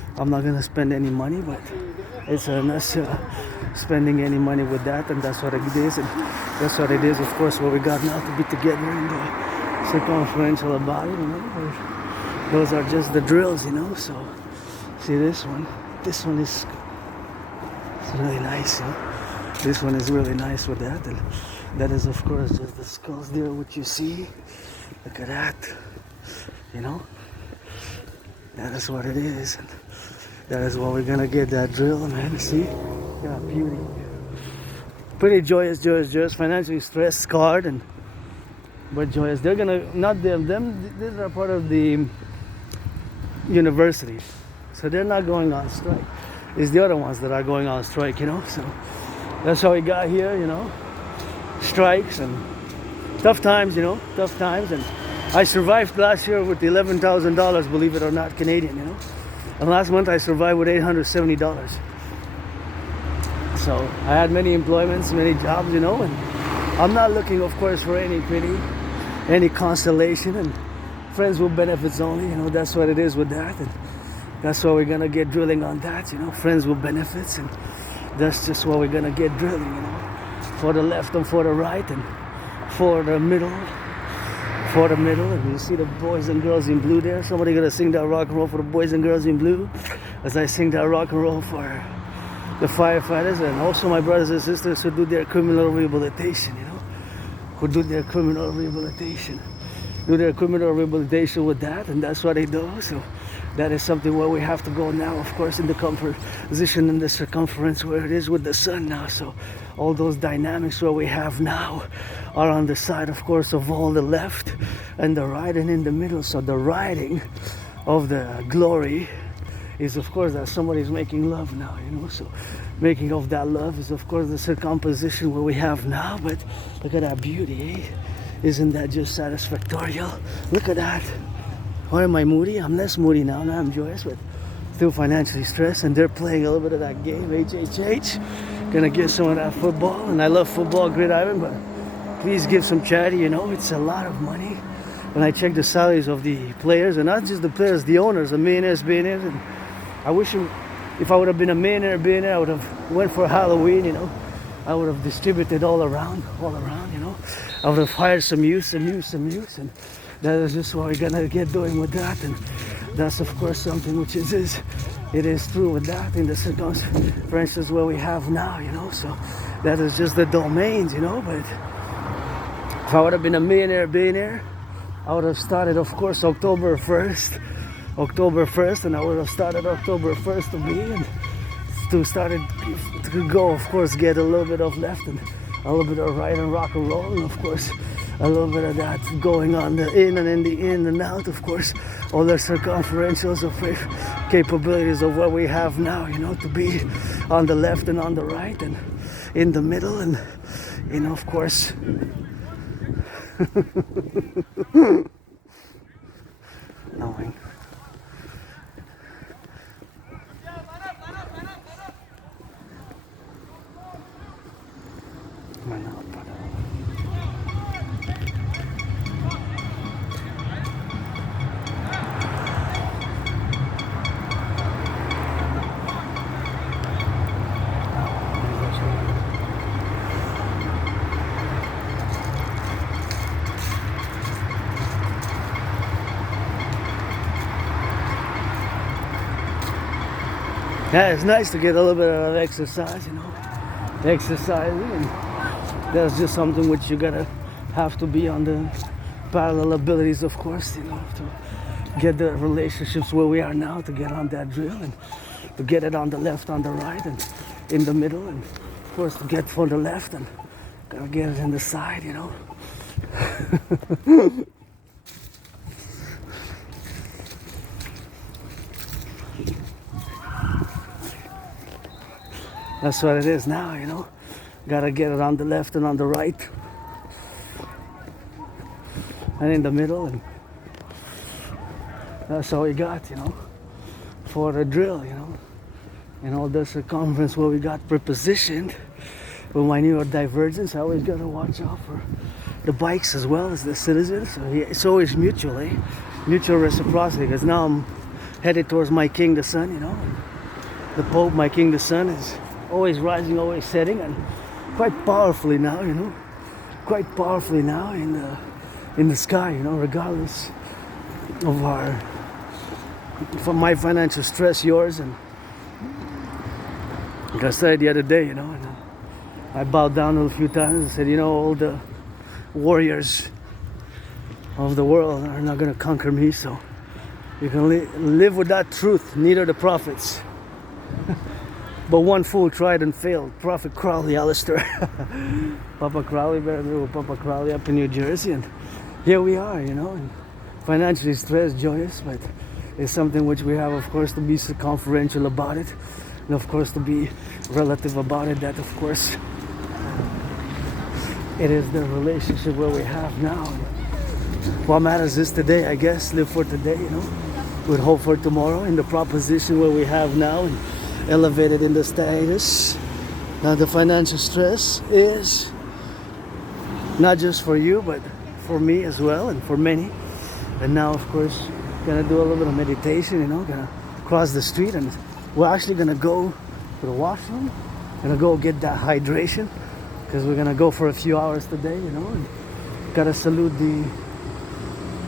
But it's us spending any money with that, and that's what it is. And that's what it is, of course, what we got now to be together and circumferential about it, you know. Those are just the drills, you know. So see this one is really nice, you know. This one is really nice with that, and that is, of course, just the skulls there, what you see. Look at that, you know. That is what it is, and that is what we're gonna get, that drill, man. See, yeah, beauty. Pretty joyous, financially stressed, scarred, and but joyous. They're gonna, not them, these are part of the university, so they're not going on strike. It's the other ones that are going on strike, you know. So that's how we got here, you know. Strikes and tough times, you know, and I survived last year with $11,000, believe it or not, Canadian, you know. And last month I survived with $870. So I had many employments, many jobs, you know, and I'm not looking, of course, for any pity, any consolation, and friends with benefits only, you know. That's what it is with that, and that's why we're gonna get drilling on that, you know. Friends with benefits, and that's just what we're gonna get drilling, you know. for the left and for the right, and for the middle, and you see the boys and girls in blue there. Somebody gonna sing that rock and roll for the boys and girls in blue, as I sing that rock and roll for the firefighters, and also my brothers and sisters who do their criminal rehabilitation, who do their criminal rehabilitation. Do their criminal rehabilitation with that, and that's what they do. So that is something where we have to go now, of course, in the comfort position in the circumference where it is with the sun now. So all those dynamics where we have now are on the side, of course, of all the left and the right and in the middle. So the riding of the glory is, of course, that somebody's making love now, so making of that love is, of course, the circumposition where we have now. But look at that beauty, eh? Isn't that just satisfactorial? Look at that. Why am I moody? I'm less moody now. Now I'm joyous, but still financially stressed. And they're playing a little bit of that game, HHH. Gonna get some of that football. And I love football, gridiron, but please give some charity, It's a lot of money. When I check the salaries of the players, and not just the players, the owners, the millionaires, billionaires. And I wish if I would have been a millionaire, billionaire, I would have went for Halloween, I would have distributed all around, I would have hired some youth, and that is just what we're gonna get doing with that. And that's, of course, something which it is true with that in the circumferences where we have now, So that is just the domains, But if I would have been a millionaire, billionaire, I would have started, of course, October 1st, and I would have started October 1st to go, of course, get a little bit of left and a little bit of right and rock and roll, and of course a little bit of that going on the in and in the in and out, of course, all the circumferentials of capabilities of what we have now, to be on the left and on the right and in the middle, and of course knowing. Yeah, it's nice to get a little bit of exercise, exercising, and that's just something which you gotta have to be on the parallel abilities, of course, to get the relationships where we are now, to get on that drill, and to get it on the left, on the right, and in the middle, and of course to get for the left, and gotta get it in the side, That's what it is now, Gotta get it on the left and on the right. And in the middle, and that's all we got, for the drill, And all the circumference where we got prepositioned. With my neurodivergence, I always gotta watch out for the bikes as well as the citizens. So it's always mutual, mutual reciprocity, because now I'm headed towards my king, the sun, The Pope, my king, the sun, is always rising, always setting, and quite powerfully now, quite powerfully now in the sky, regardless of from my financial stress, yours, and like I said the other day, and I bowed down a few times and said, all the warriors of the world are not gonna conquer me, so you can live with that truth, neither the prophets. But one fool tried and failed. Prophet Crowley, Alistair. Papa Crowley, better know Papa Crowley up in New Jersey. And here we are, and financially stressed, joyous, but it's something which we have, of course, to be circumferential about it. And of course, to be relative about it, that, of course, it is the relationship where we have now. What matters is today, I guess. Live for today, with hope for tomorrow, in the proposition where we have now, and elevated in the status. Now the financial stress is not just for you, but for me as well, and for many. And now, of course, gonna do a little bit of meditation, gonna cross the street, and we're actually gonna go to the washroom, gonna go get that hydration, because we're gonna go for a few hours today, you know, and gotta salute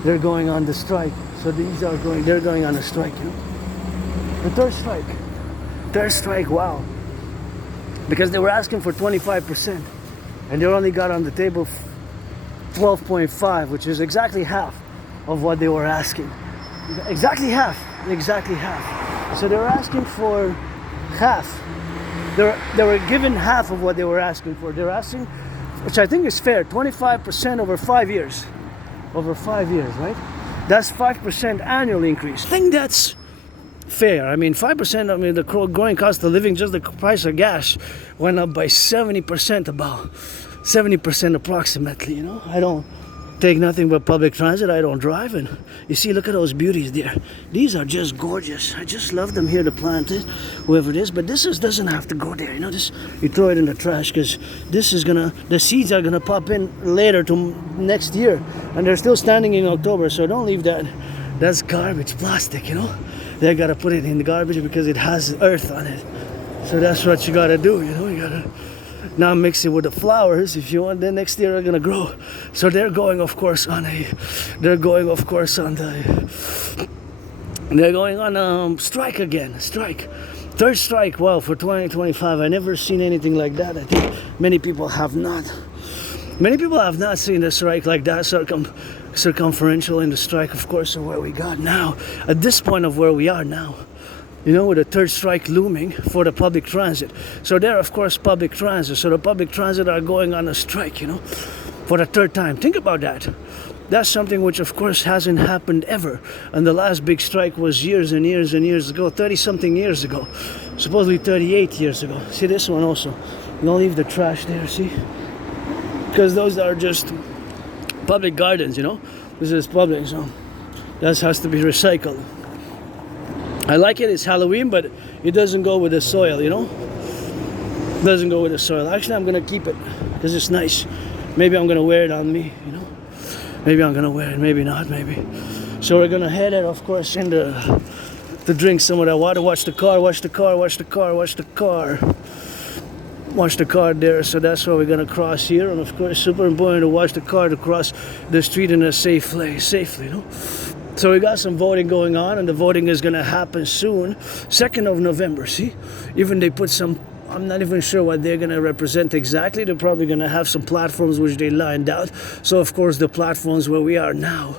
they're going on the strike. So they're going on a strike, you know. The third strike, wow. Because they were asking for 25%, and they only got on the table 12.5, which is exactly half of what they were asking. Exactly half. So they were asking for half. They were given half of what they were asking for. They're asking, which I think is fair, 25% over 5 years. Over 5 years, right? That's 5% annual increase. I think that's fair. I mean, 5%, I mean, the growing cost of living, just the price of gas went up by 70%, about 70% approximately, you know. I don't take nothing but public transit. I don't drive, and you see, look at those beauties there. These are just gorgeous. I just love them here to plant it, whoever it is. But this doesn't have to go there, you know. This, you throw it in the trash, because the seeds are gonna pop in later to next year, and they're still standing in October. So don't leave that. That's garbage, plastic, you know. They gotta put it in the garbage because it has earth on it. So that's what you gotta do, you know. You gotta now mix it with the flowers if you want. Then next year they're gonna grow. So they're going, of course, on strike again. Third strike. Wow, for 2025. I never seen anything like that. I think many people have not seen a strike like that, circumferential in the strike, of course, of where we got now, at this point of where we are now, you know, with the third strike looming for the public transit. So they're, of course, public transit. So the public transit are going on a strike, you know, for the third time. Think about that. That's something which, of course, hasn't happened ever. And the last big strike was years and years and years ago, 30-something years ago, supposedly 38 years ago. See this one also. Don't leave the trash there, see? Because those are just public gardens, you know. This is public, so that has to be recycled. I like it. It's Halloween, but it doesn't go with the soil, you know. Doesn't go with the soil. Actually, I'm gonna keep it because it's nice. Maybe I'm gonna wear it on me, you know. Maybe I'm gonna wear it. Maybe not. Maybe. So we're gonna head it, of course, in to drink some of that water. Watch the car there. So that's why we're gonna cross here, and of course, super important to watch the car to cross the street in a safely, you know. So we got some voting going on, and the voting is gonna happen soon, 2nd of November. See, even they put some. I'm not even sure what they're gonna represent exactly. They're probably gonna have some platforms which they lined out. So of course, the platforms where we are now,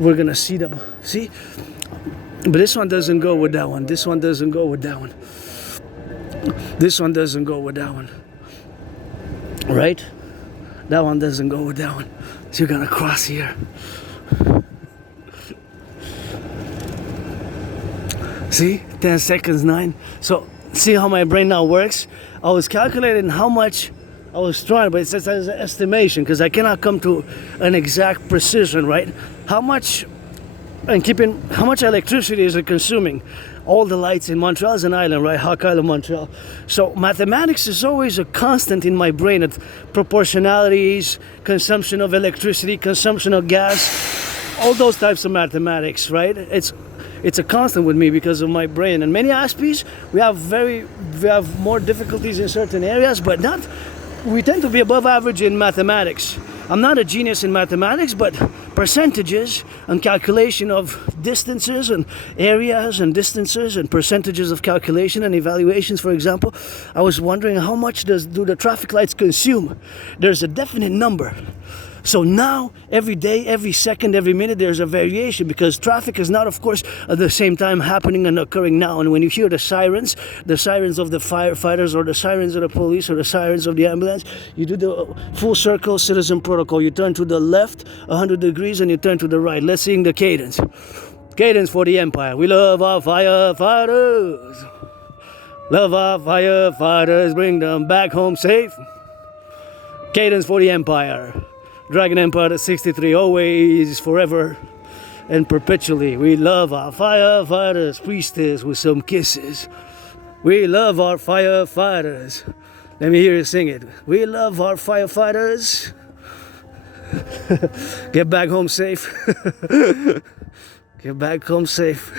we're gonna see them. See, but this one doesn't go with that one. This one doesn't go with that one. This one doesn't go with that one, right? That one doesn't go with that one. So you're gonna cross here. See, 10 seconds, 9. So see how my brain now works? I was calculating how much I was trying, but it says as an estimation because I cannot come to an exact precision, right? How much electricity is it consuming? All the lights in Montreal is an island, right? Hawk Island, Montreal. So mathematics is always a constant in my brain. It's proportionalities, consumption of electricity, consumption of gas, all those types of mathematics, right? It's a constant with me because of my brain. And many aspects, we have more difficulties in certain areas, but we tend to be above average in mathematics. I'm not a genius in mathematics, but percentages and calculation of distances and areas and distances and percentages of calculation and evaluations, for example, I was wondering how much do the traffic lights consume? There's a definite number. So now, every day, every second, every minute, there's a variation because traffic is not, of course, at the same time happening and occurring now. And when you hear the sirens of the firefighters or the sirens of the police or the sirens of the ambulance, you do the full circle citizen protocol. You turn to the left 100 degrees and you turn to the right. Let's sing the cadence. Cadence for the Empire. We love our firefighters. Love our firefighters. Bring them back home safe. Cadence for the Empire. Dragon Empire 63, always, forever, and perpetually. We love our firefighters. Priestess with some kisses. We love our firefighters. Let me hear you sing it. We love our firefighters. Get back home safe. Get back home safe.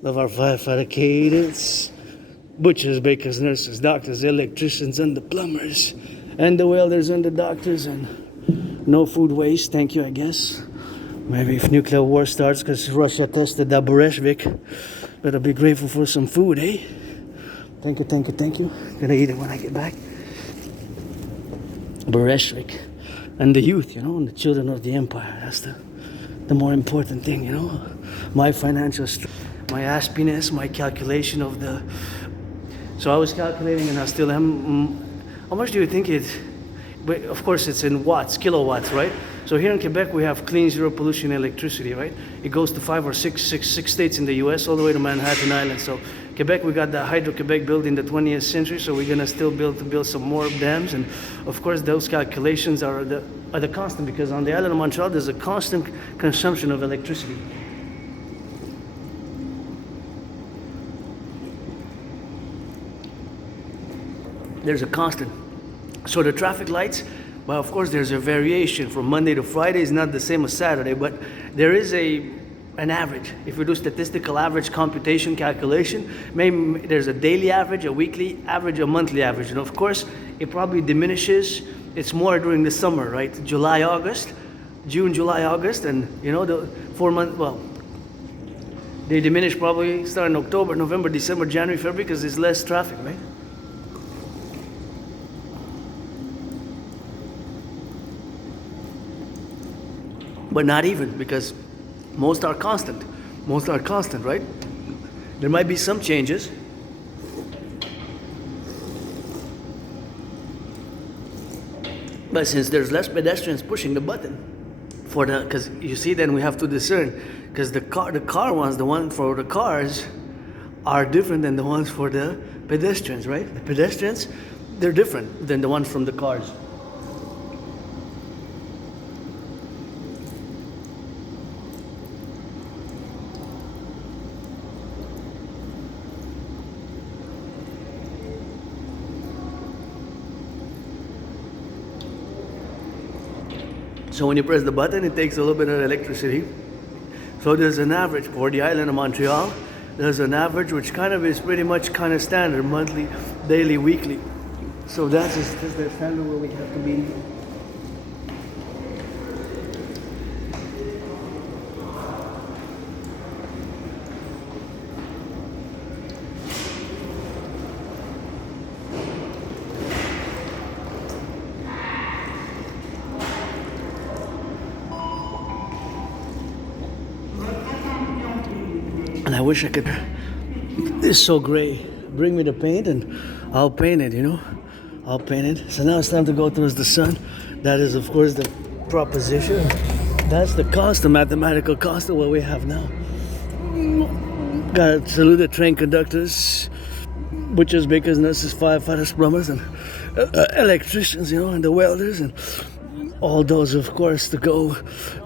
Love our firefighter cadence. butchers, bakers, nurses, doctors, electricians, and the plumbers, and the welders and the doctors, and no food waste, thank you, I guess. Maybe if nuclear war starts because Russia tested that Bereshvik, better be grateful for some food, eh? Thank you, thank you, thank you. Gonna eat it when I get back. Bereshvik. And the youth, you know, and the children of the empire. That's the more important thing, you know. My financial my aspiness, my calculation of the... So I was calculating, and I still am... How much do you think it... But of course it's in watts, kilowatts, right? So here in Quebec we have clean zero pollution electricity, right? It goes to 5 or 6 states in the US, all the way to Manhattan Island. So Quebec, we got the Hydro-Quebec built in the 20th century, so we're gonna still build some more dams, and of course those calculations are the constant, because on the island of Montreal there's a constant consumption of electricity. There's a constant. So the traffic lights, well, of course there's a variation from Monday to Friday. It's not the same as Saturday, but there is an average. If we do statistical average computation calculation, maybe there's a daily average, a weekly average, a monthly average. And of course, it probably diminishes. It's more during the summer, right? July, August, June, July, August, and you know, the 4 months, well, they diminish probably starting October, November, December, January, February, because there's less traffic, right? But not even, because most are constant. Most are constant, right? There might be some changes. But since there's less pedestrians pushing the button for the, because you see, then we have to discern, because the car ones, the one for the cars are different than the ones for the pedestrians, right? The pedestrians, they're different than the ones from the cars. So when you press the button, it takes a little bit of electricity. So there's an average for the island of Montreal. There's an average which kind of is pretty much kind of standard, monthly, daily, weekly. So that's the standard where we have to be. And I wish I could, it's so gray. Bring me the paint and I'll paint it, you know. I'll paint it. So now it's time to go towards the sun. That is, of course, the proposition. That's the cost, the mathematical cost of what we have now. Gotta salute the train conductors, butchers, bakers, nurses, firefighters, plumbers, and electricians, you know, and the welders, and all those, of course, to go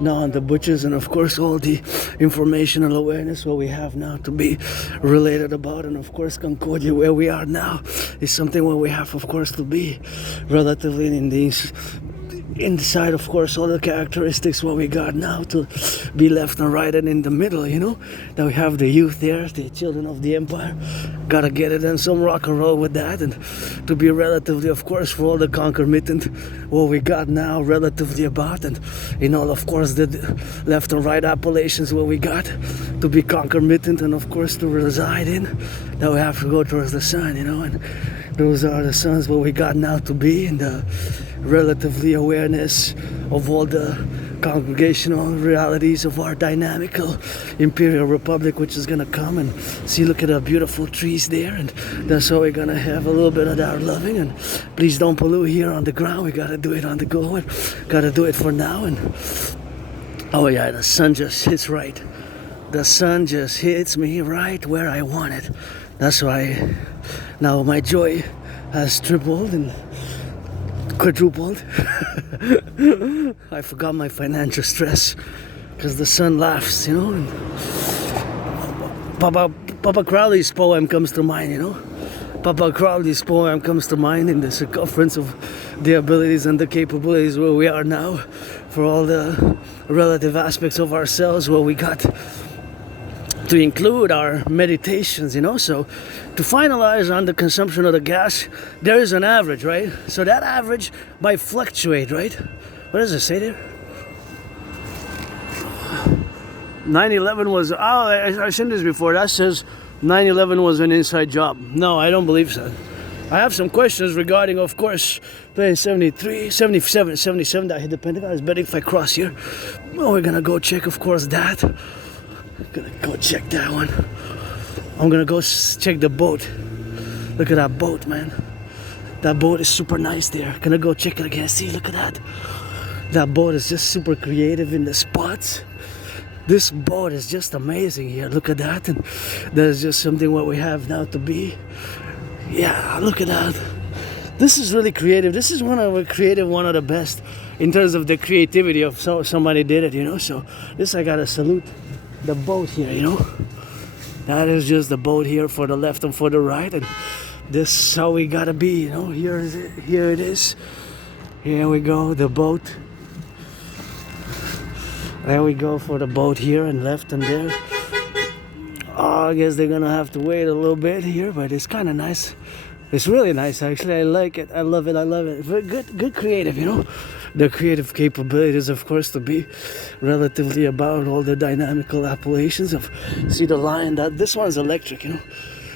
now on the butchers, and of course all the informational awareness what we have now to be related about. And of course Concordia, where we are now, is something where we have, of course, to be relatively in these inside, of course, all the characteristics what we got now, to be left and right and in the middle, you know, that we have the youth there, the children of the empire, gotta get it, and some rock and roll with that, and to be relatively, of course, for all the concomitant what we got now relatively about, and in all, of course, the left and right appellations what we got to be concomitant, and of course to reside in, that we have to go towards the sun, you know. And those are the suns what we got now to be in the relatively awareness of all the congregational realities of our dynamical Imperial Republic, which is gonna come. And see, look at the beautiful trees there, and that's how we're gonna have a little bit of that loving. And please don't pollute here on the ground. We gotta do it on the go, and gotta do it for now. And oh yeah, the sun just hits right. The sun just hits me right where I want it. That's why now my joy has tripled and quadrupled. I forgot my financial stress because the sun laughs, you know. And Papa Crowley's poem comes to mind, you know. Papa Crowley's poem comes to mind in the circumference of the abilities and the capabilities where we are now, for all the relative aspects of ourselves where we got to include our meditations, you know. So to finalize on the consumption of the gas, there is an average, right? So that average might fluctuate, right? What does it say there? 9/11 was, I've seen this before. That says 9/11 was an inside job. No, I don't believe so. I have some questions regarding, of course, plane 73, 77, 77 that hit the Pentagon. It's better if I cross here. Well, we're gonna go check, of course, that. Gonna go check that one. I'm gonna go check the boat. Look at that boat, man. That boat is super nice there. Gonna go check it again. See, look at that. That boat is just super creative in the spots. This boat is just amazing here. Look at that. And there's just something what we have now to be. Yeah, look at that. This is really creative. This is one of the best in terms of the creativity of somebody did it, you know. So this, I gotta salute the boat here, you know. That is just the boat here for the left and for the right, and this is how we gotta be, you know. Here is it. Here it is. Here we go, the boat. There we go for the boat here and left and there. Oh, I guess they're gonna have to wait a little bit here, but it's kind of nice. It's really nice, actually. I like it. I love it. I love it. Very good creative, you know. The creative capabilities, of course, to be relatively about all the dynamical appellations of. See the line that this one's electric, you know.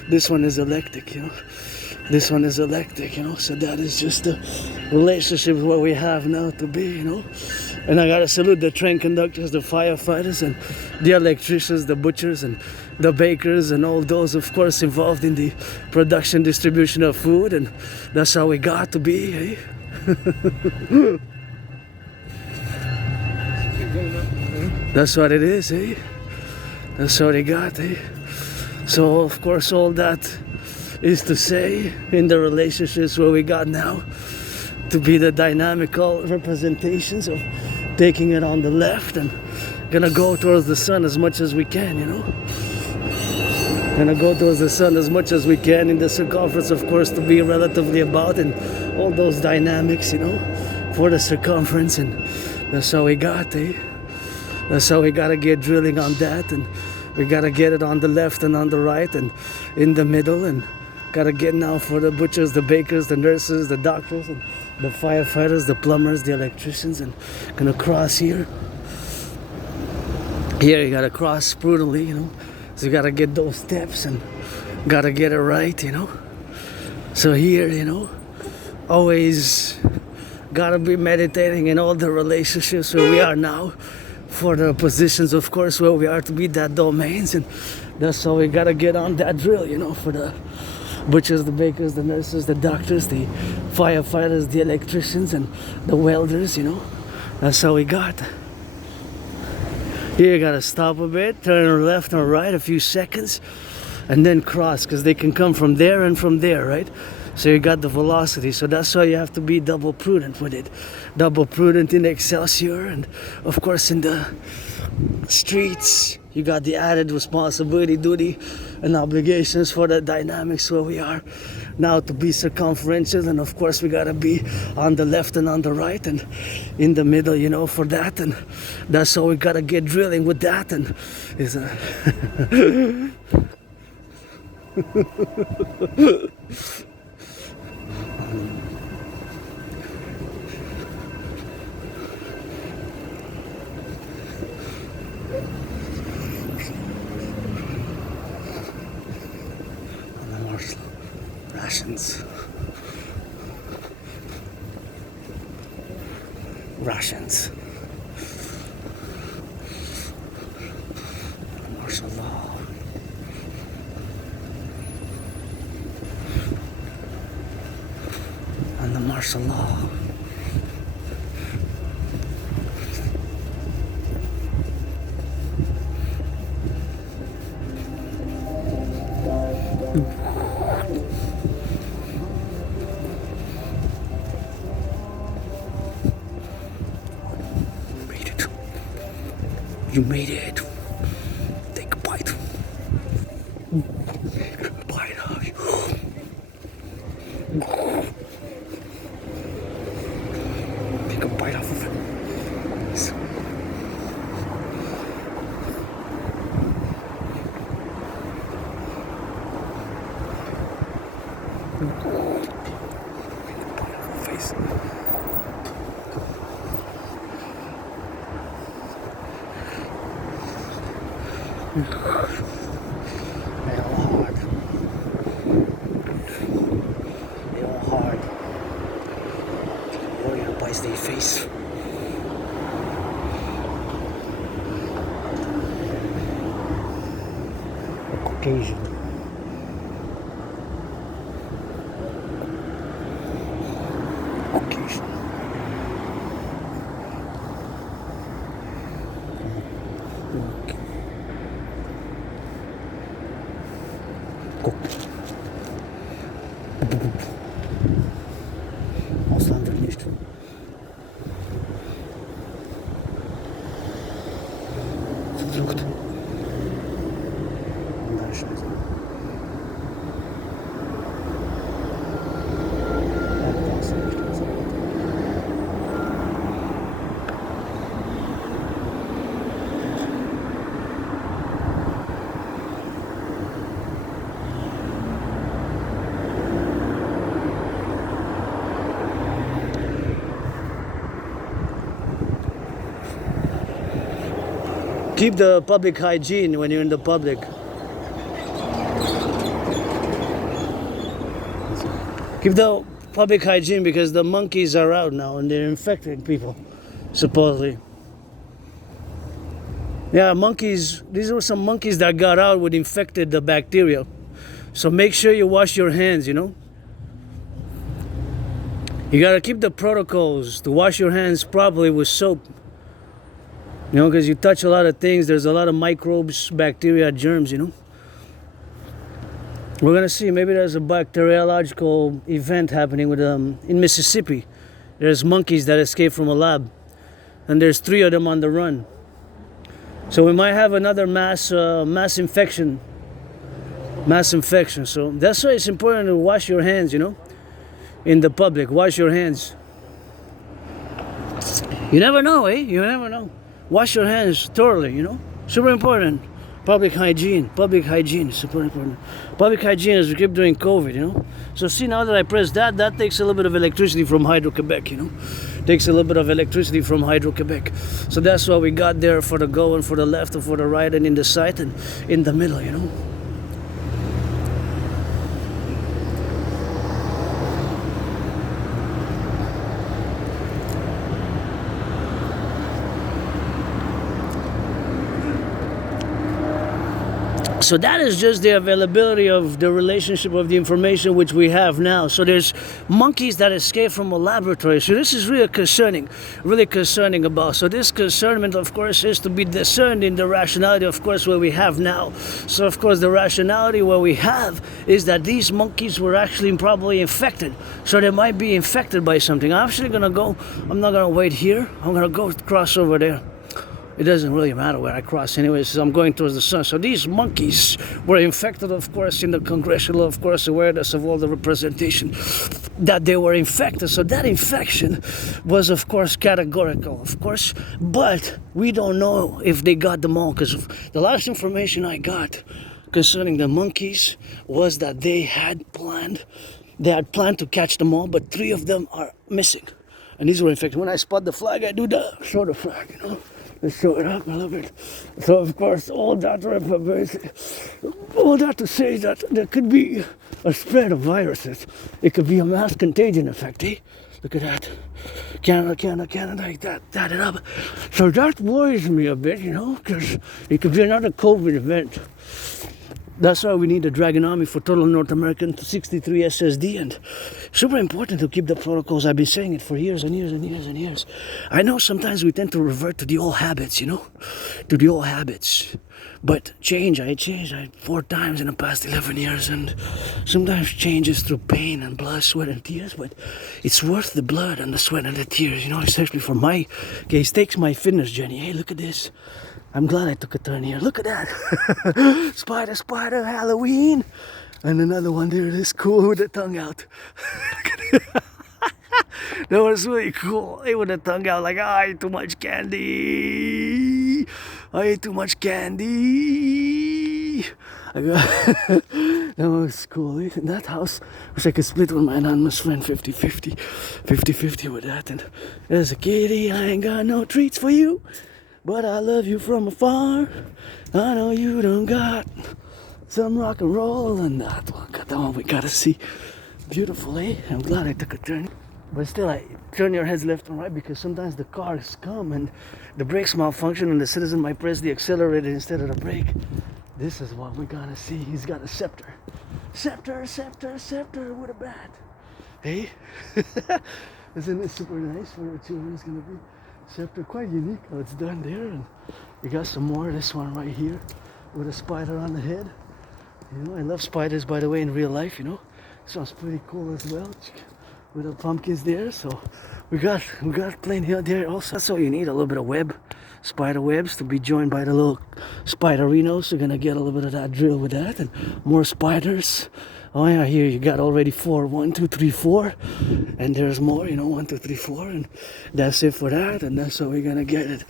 This one is electric, you know. This one is electric, you know. So that is just the relationship what we have now to be, you know. And I gotta salute the train conductors, the firefighters, and the electricians, the butchers, and the bakers, and all those, of course, involved in the production, distribution of food. And that's how we got to be, eh? That's what it is, eh? That's what they got, eh? So, of course, all that is to say, in the relationships where we got now, to be the dynamical representations of taking it on the left and gonna go towards the sun as much as we can, you know. Gonna go towards the sun as much as we can in the circumference, of course, to be relatively about, and all those dynamics, you know, for the circumference. And that's how we got, eh? That's how we gotta get drilling on that, and we gotta get it on the left and on the right and in the middle, and gotta get now for the butchers, the bakers, the nurses, the doctors, and the firefighters, the plumbers, the electricians. And gonna cross here. Here you gotta cross prudently, you know. So you gotta get those steps and gotta get it right, you know. So here, you know, always gotta be meditating in all the relationships where we are now, for the positions, of course, where we are to be that domains. And that's how we gotta get on that drill, you know, for the butchers, the bakers, the nurses, the doctors, the firefighters, the electricians, and the welders, you know. That's how we got. Here you gotta stop a bit, turn left or right a few seconds, and then cross, because they can come from there and from there, right? So you got the velocity. So that's why you have to be double prudent with it. Double prudent in Excelsior, and of course in the streets you got the added responsibility, duty, and obligations for the dynamics where we are now to be circumferential. And of course we gotta be on the left and on the right and in the middle, you know, for that. And that's how we gotta get drilling with that. And is a Russians. Martial law. And the martial law. You made it. Take a bite. Take a bite of you. Take a bite off of it. Face. They all hard. They all hard. Oh, yeah, bites their face. A Caucasian. Caucasian. Ausländer nicht. Verflucht. Andere Scheiße. Ja, das ist nicht was. Keep the public hygiene when you're in the public. Keep the public hygiene because the monkeys are out now and they're infecting people, supposedly. Yeah, monkeys, these were some monkeys that got out with infected the bacteria. So make sure you wash your hands, you know. You gotta keep the protocols to wash your hands properly with soap. You know, because you touch a lot of things, there's a lot of microbes, bacteria, germs, you know. We're gonna see, maybe there's a bacteriological event happening with in Mississippi. There's monkeys that escaped from a lab, and there's 3 of them on the run. So we might have another mass infection. So that's why it's important to wash your hands, you know, in the public. Wash your hands. You never know, eh? You never know. Wash your hands thoroughly, you know. Super important. Public hygiene is super important. Public hygiene as we keep doing COVID, you know. So see, now that I press that takes a little bit of electricity from Hydro-Quebec, you know. Takes a little bit of electricity from Hydro-Quebec. So that's why we got there for the go and for the left and for the right and in the side and in the middle, you know. So that is just the availability of the relationship of the information which we have now. So there's monkeys that escape from a laboratory. So this is really concerning about. So this concernment, of course, is to be discerned in the rationality, of course, what we have now. So, of course, the rationality what we have is that these monkeys were actually probably infected. So they might be infected by something. I'm actually going to go, I'm not going to wait here. I'm going to go cross over there. It doesn't really matter where I cross anyways, I'm going towards the sun. So these monkeys were infected, of course, in the congressional, of course, awareness of all the representation that they were infected. So that infection was, of course, categorical, of course. But we don't know if they got them all, because the last information I got concerning the monkeys was that they had planned to catch them all, but 3 of them are missing. And these were infected. When I spot the flag, I do the show the flag, you know. Let's show it up a little bit. So, of course, all that to say that there could be a spread of viruses. It could be a mass contagion effect, eh? Look at that. Canada, like that it up. So that worries me a bit, you know, because it could be another COVID event. That's why we need the Dragon Army for total North American 63 SSD, and super important to keep the protocols. I've been saying it for years and years and years and years. I know sometimes we tend to revert to the old habits, you know, But I changed 4 times in the past 11 years, and sometimes change is through pain and blood, sweat and tears, but it's worth the blood and the sweat and the tears, you know, especially for my case. Takes my fitness journey. Hey, look at this. I'm glad I took a turn here. Look at that. Spider, Halloween. And another one there, this cool with the tongue out. That was really cool. Hey, with the tongue out, like, I ate too much candy. I got, that That was cool. In that house, wish I could split with my anonymous friend 50-50. 50-50 with that. And there's a kitty, I ain't got no treats for you, but I love you from afar. I know you done got some rock and roll, and that one we gotta see. Beautiful, eh? I'm glad I took a turn. But still, I turn your heads left and right because sometimes the cars come and the brakes malfunction and the citizen might press the accelerator instead of the brake. This is what we gotta see. He's got a scepter. Scepter with a bat. Hey? Isn't it super nice for your children? It's gonna be scepter, quite unique how it's done there. And we got some more. This one right here with a spider on the head. You know, I love spiders, by the way, in real life, you know. This one's pretty cool as well. With the pumpkins there, so we got plenty out there also. That's all you need, a little bit of web, spider webs to be joined by the little spiderinos. So you're gonna get a little bit of that drill with that, and more spiders. Oh yeah, here you got already 4, 1, 2, 3, 4, and there's more, you know, 1, 2, 3, 4, and that's it for that. And that's how we're gonna get it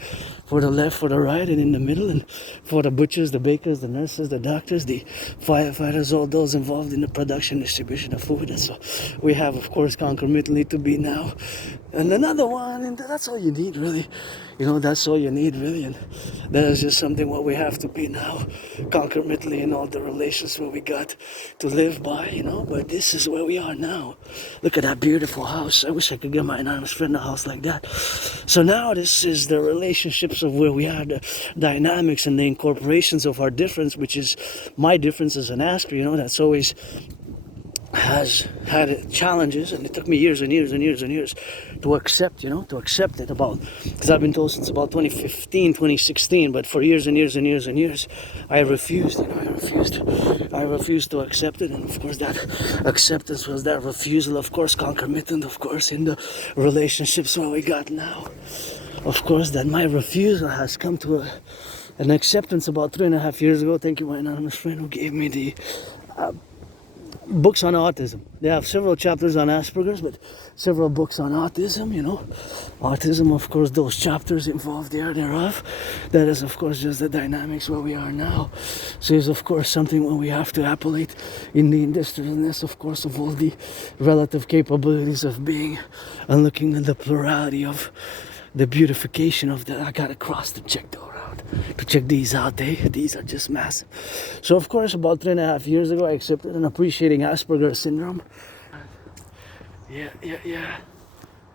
for the left, for the right, and in the middle, and for the butchers, the bakers, the nurses, the doctors, the firefighters, all those involved in the production, distribution of food. And so we have, of course, concomitantly to be now, and another one, and that's all you need, really. You know, that's all you need, really, and that is just something what we have to be now, concomitantly in all the relations where we got to live by, you know. But this is where we are now. Look at that beautiful house. I wish I could get my anonymous friend a house like that. So now this is the relationships of where we are, the dynamics and the incorporations of our difference, which is my difference as an asker, you know. That's always has had challenges, and it took me years and years and years and years to accept, you know, to accept it about, because I've been told since about 2015, 2016, but for years and years and years and years, I refused, you know, I refused to accept it. And of course that acceptance was that refusal, of course, concomitant, of course, in the relationships where we got now. Of course, that my refusal has come to an acceptance about 3.5 years ago. Thank you, my anonymous friend, who gave me the books on autism. They have several chapters on Asperger's, but several books on autism, you know. Autism, of course, those chapters involved thereof. That is, of course, just the dynamics where we are now. So it's, of course, something when we have to appellate in the industrialness, of course, of all the relative capabilities of being, and looking at the plurality of the beautification of that. I gotta cross to check those. To check these out, these are just massive. So of course, about 3.5 years ago, I accepted an appreciating Asperger's syndrome. Yeah. Hey,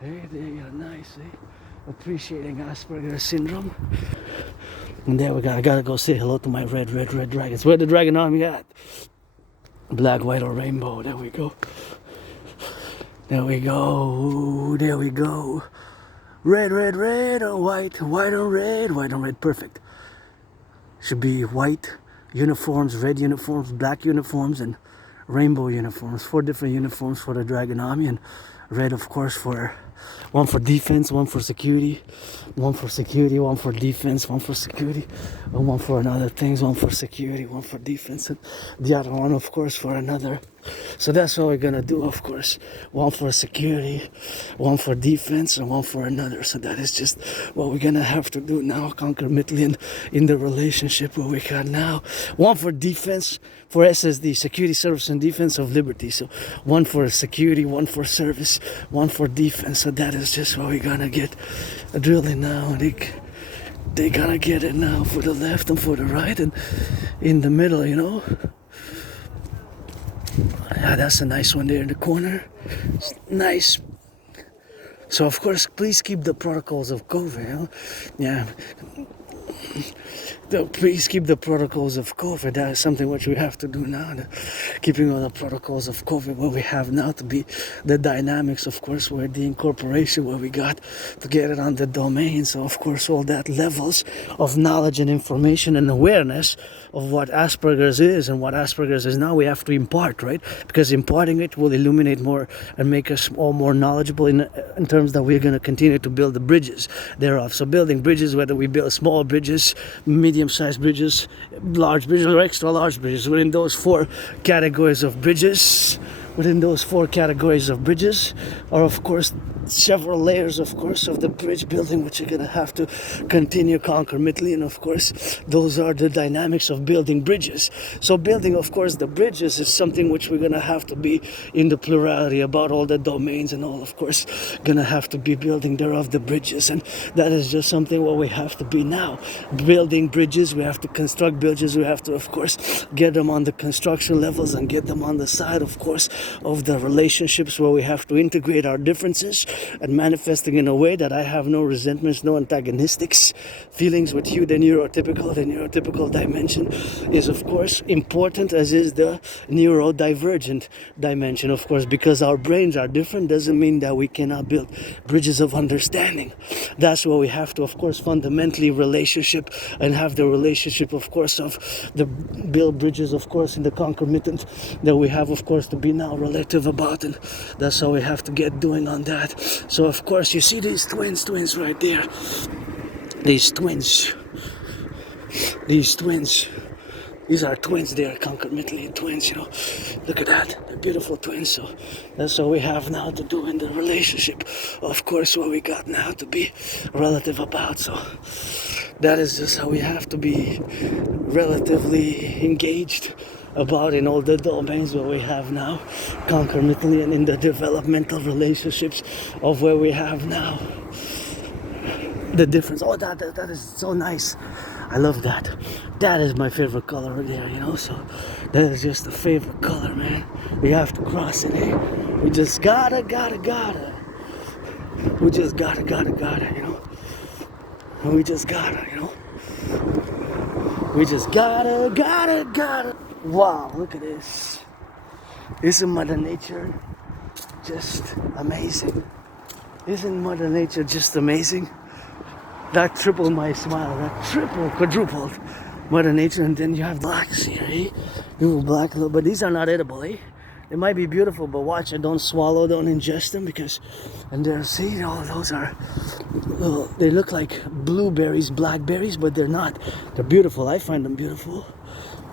there you go, nice, eh? Appreciating Asperger's syndrome. And there we go. I gotta go say hello to my red dragons. Where the dragon army at? Black, white, or rainbow. There we go. There we go. Red on white, white on red, perfect. Should be white uniforms, red uniforms, black uniforms, and rainbow uniforms. 4 different uniforms for the Dragon Army, and red, of course, for one for defense, one for security, one for defense, one for security, and one for another things, one for security, one for defense, and the other one, of course, for another. So that's what we're gonna do, of course. One for security, one for defense, and one for another. So that is just what we're gonna have to do now, concomitantly in the relationship where we got now. One for defense, for SSD, security, service, and defense of liberty. So one for security, one for service, one for defense. So that is just what we're gonna get drilling now. They gonna get it now for the left and for the right and in the middle, you know. Yeah, that's a nice one there in the corner. It's nice. So of course, please keep the protocols of COVID. You know? Yeah. Please keep the protocols of COVID. That is something which we have to do now. Keeping all the protocols of COVID, what we have now to be the dynamics, of course, where the incorporation, where we got to get it on the domain. So, of course, all that levels of knowledge and information and awareness of what Asperger's is and what Asperger's is now, we have to impart, right? Because imparting it will illuminate more and make us all more knowledgeable in terms that we're going to continue to build the bridges thereof. So building bridges, whether we build small bridges, medium-sized bridges, large bridges, or extra large bridges, within those 4 categories of bridges, are, of course, several layers, of course, of the bridge building, which you're gonna have to continue concomitantly. And of course, those are the dynamics of building bridges. So building, of course, the bridges is something which we're gonna have to be in the plurality about all the domains and all, of course, gonna have to be building thereof the bridges. And that is just something what we have to be now. Building bridges, we have to construct bridges, we have to, of course, get them on the construction levels and get them on the side, of course, of the relationships where we have to integrate our differences and manifesting in a way that I have no resentments, no antagonistics feelings with you. The neurotypical dimension is, of course, important, as is the neurodivergent dimension, of course, because our brains are different doesn't mean that we cannot build bridges of understanding. That's where we have to, of course, fundamentally relationship and have the relationship, of course, of the build bridges, of course, in the concomitant that we have, of course, to be now relative about, and that's how we have to get doing on that. So of course you see these twins right there, these twins, these are twins. They are concomitantly twins, you know. Look at that, they're beautiful twins. So that's what we have now to do in the relationship, of course, what we got now to be relative about. So that is just how we have to be relatively engaged about in all the domains where we have now concomitantly, and in the developmental relationships of where we have now the difference. Oh, that is so nice. I love that. That is my favorite color right there, you know. So that is just a favorite color, man. We have to cross it, eh? We just gotta we just gotta you know. We just gotta, you know. We just gotta. Wow, look at this. Isn't Mother Nature just amazing? Isn't Mother Nature just amazing? That tripled my smile, quadrupled Mother Nature. And then you have blacks here, eh? Little black, but these are not edible, eh? They might be beautiful, but watch, I don't swallow, don't ingest them, because, and there, see, all those are, they look like blueberries, blackberries, but they're not. They're beautiful, I find them beautiful.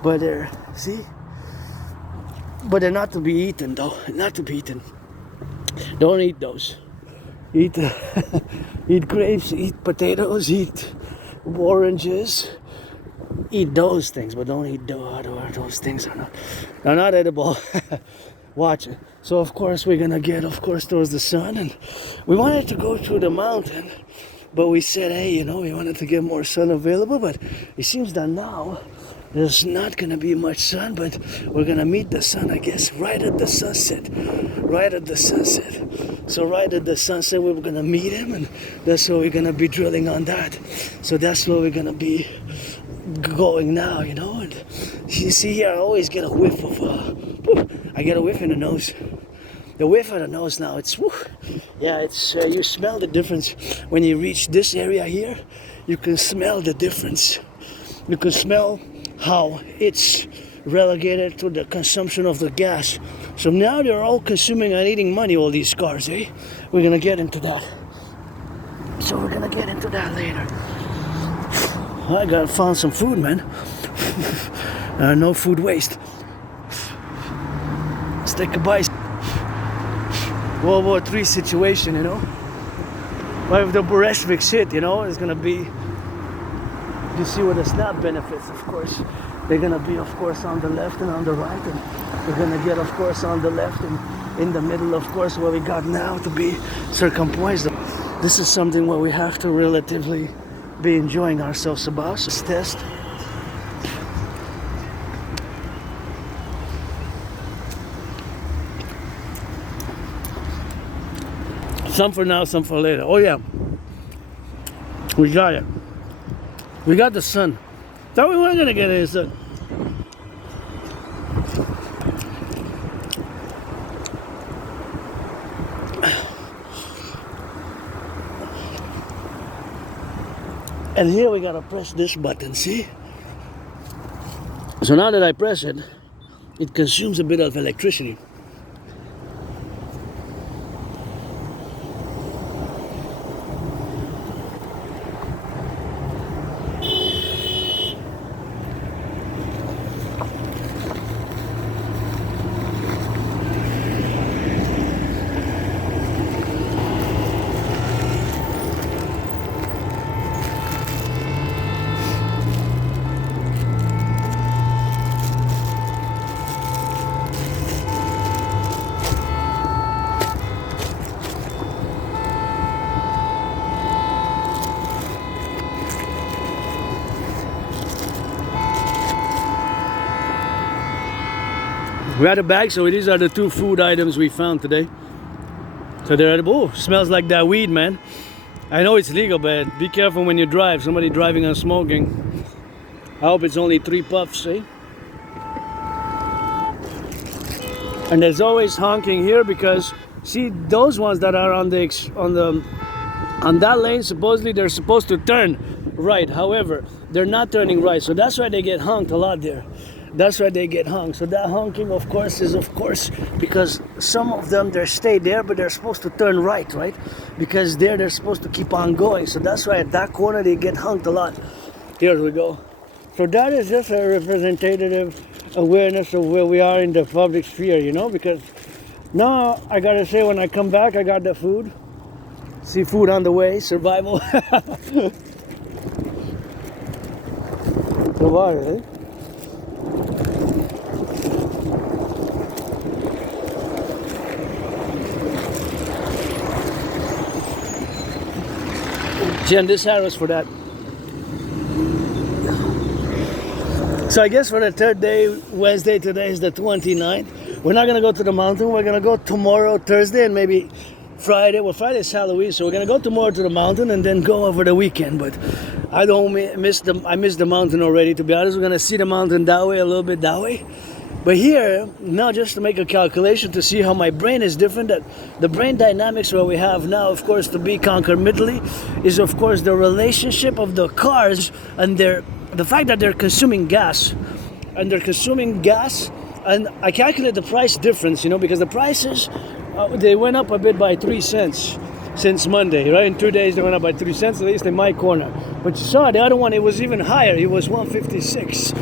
But they're, see? But they're not to be eaten, though. Not to be eaten. Don't eat those. Eat, eat grapes, eat potatoes, eat oranges. Eat those things, but don't eat those things. They're not edible. Watch it. So, of course, we're going to get, of course, towards the sun. And we wanted to go through the mountain. But we said, hey, you know, we wanted to get more sun available. But it seems that now there's not going to be much sun, but we're going to meet the sun, I guess, right at the sunset. So right at the sunset, we're going to meet him, and that's what we're going to be drilling on that. So that's where we're going to be going now, you know. And you see here, I always get a whiff of, I get a whiff in the nose. The whiff of the nose now, it's, yeah, it's, you smell the difference. When you reach this area here, you can smell the difference. You can smell how it's relegated to the consumption of the gas. So now they're all consuming and eating money, all these cars, eh? We're gonna get into that. So we're gonna get into that later. I gotta find some food, man. No food waste. Let's take a bite. World War III situation, you know. But if the Bolsheviks hit, you know, it's gonna be, you see what the SNAP benefits, of course. They're gonna be, of course, on the left and on the right, and we're gonna get, of course, on the left and in the middle, of course, where we got now to be circumpoised. This is something where we have to relatively be enjoying ourselves about. So let's test. Some for now, some for later. Oh yeah, we got it. We got the sun. Thought we weren't gonna get any sun. And here we gotta press this button, see? So now that I press it, it consumes a bit of electricity. We had a bag, so these are the 2 food items we found today. So they're edible. Oh, smells like that weed, man. I know it's legal, but be careful when you drive. Somebody driving and smoking. I hope it's only 3 puffs, eh? And there's always honking here because see those ones that are on that lane, supposedly they're supposed to turn right. However, they're not turning right, so that's why they get honked a lot there. That's why they get honked. So that honking, of course, is because some of them they stay there, but they're supposed to turn right, because they're supposed to keep on going. So that's why at that corner they get honked a lot. Here we go. So that is just a representative awareness of where we are in the public sphere, you know, because now I gotta say when I come back I got the food. See food on the way, survival. Survival, eh? Jen, this arrow's for that. So I guess for the 3rd day, Wednesday, today is the 29th. We're not going to go to the mountain. We're going to go tomorrow, Thursday, and maybe Friday. Well, Friday is Halloween, so we're going to go tomorrow to the mountain and then go over the weekend. But I miss the mountain already, to be honest. We're going to see the mountain that way, a little bit that way. But here, now just to make a calculation to see how my brain is different, that the brain dynamics where we have now, of course, to be concomitantly, is of course the relationship of the cars and the fact that they're consuming gas. And I calculate the price difference, you know, because the prices, they went up a bit by 3 cents since Monday, right? In 2 days, they went up by 3 cents, at least in my corner. But you saw the other one, it was even higher. It was 156.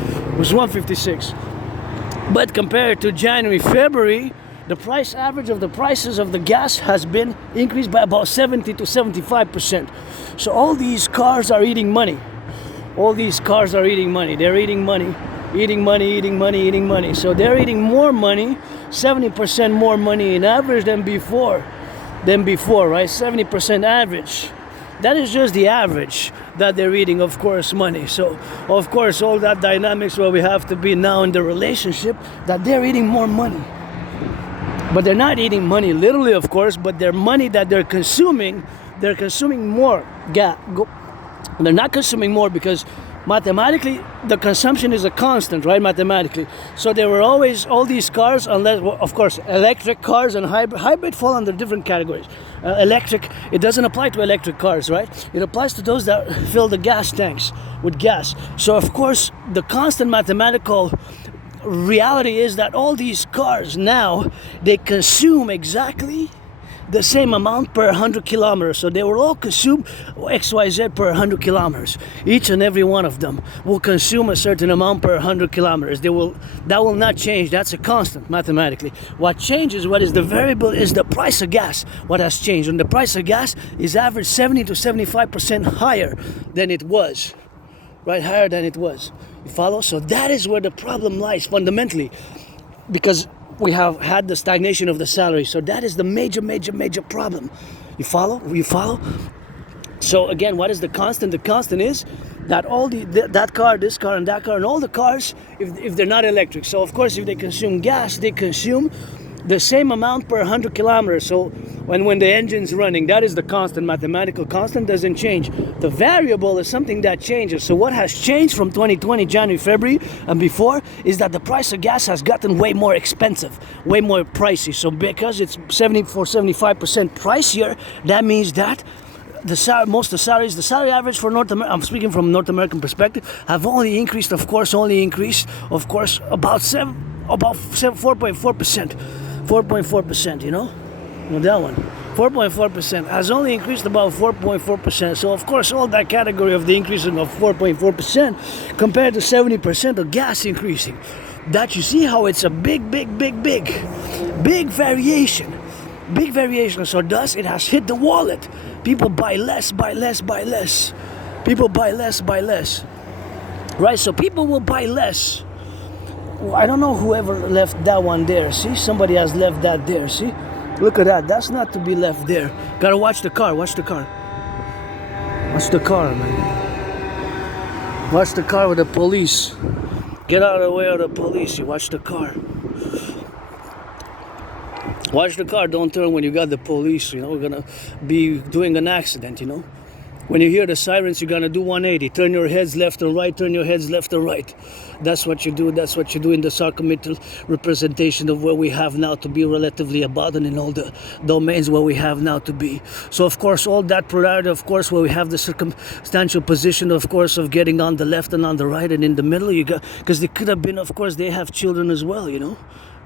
But compared to January, February, the price average of the prices of the gas has been increased by about 70 to 75%. So all these cars are eating money. They're eating money. So they're eating more money, 70% more money in average than before, right? 70% average. That is just the average that they're eating, of course, money. So, of course, all that dynamics where we have to be now in the relationship, that they're eating more money. But they're not eating money literally, of course, but their money that they're consuming more. They're not consuming more because mathematically, the consumption is a constant, right? Mathematically. So there were always all these cars, unless, of course, electric cars and hybrid fall under different categories. Electric, it doesn't apply to electric cars, right? It applies to those that fill the gas tanks with gas. So, of course, the constant mathematical reality is that all these cars now, they consume exactly the same amount per 100 kilometers. So they will all consume XYZ per 100 kilometers. Each and every one of them will consume a certain amount per 100 kilometers. That will not change. That's a constant mathematically. What changes, what is the variable, is the price of gas. What has changed? And the price of gas is average 70 to 75% higher than it was. Right? Higher than it was. You follow? So that is where the problem lies fundamentally. Because we have had the stagnation of the salary. So that is the major problem. You follow? So again, what is the constant? The constant is that all that car, this car, and that car, and all the cars, if they're not electric. So of course, if they consume gas, they consume the same amount per 100 kilometers. So when the engine's running, that is the constant. Mathematical constant doesn't change. The variable is something that changes. So what has changed from 2020, January, February, and before, is that the price of gas has gotten way more expensive, way more pricey. So because it's 75% pricier, that means that the salary average for North America, I'm speaking from North American perspective, have only increased, about 4.4%. 4.4%, you know? Well, that one. 4.4% has only increased about 4.4%. So, of course, all that category of the increasing of 4.4% compared to 70% of gas increasing. That you see how it's a big variation. Big variation. So, thus, it has hit the wallet. People buy less. People buy less. Right? So, people will buy less. I don't know whoever left that one there. See, somebody has left that there. See, look at that. That's not to be left there. Gotta watch the car. Watch the car, man. Watch the car with the police. Get out of the way of the police. You watch the car. Watch the car, don't turn when you got the police, we're gonna be doing an accident. When you hear the sirens, you're gonna do 180. Turn your heads left and right, turn your heads left and right. That's what you do in the circummittal representation of where we have now to be relatively about and in all the domains where we have now to be. So of course, all that priority, of course, where we have the circumstantial position, of course, of getting on the left and on the right and in the middle, because they could have been, of course, they have children as well,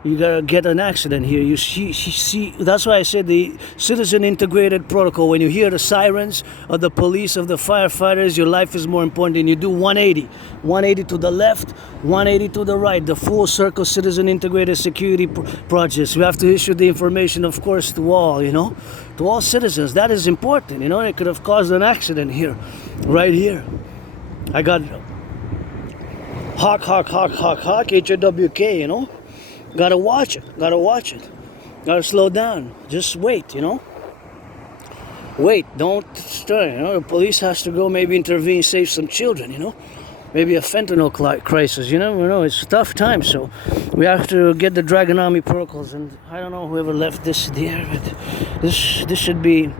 You gotta get an accident here. You see, that's why I said the citizen integrated protocol. When you hear the sirens of the police, of the firefighters, your life is more important. And you do 180. 180 to the left, 180 to the right. The full circle citizen integrated security projects. We have to issue the information, of course, to all, to all citizens. That is important, It could have caused an accident here, right here. I got hawk, H-A-W-K, Gotta watch it. Gotta slow down. Just wait, Wait, don't stir, The police has to go maybe intervene, save some children, Maybe a fentanyl crisis, you never know. It's a tough time, so we have to get the Draconis protocols. And I don't know whoever left this there, but this should be,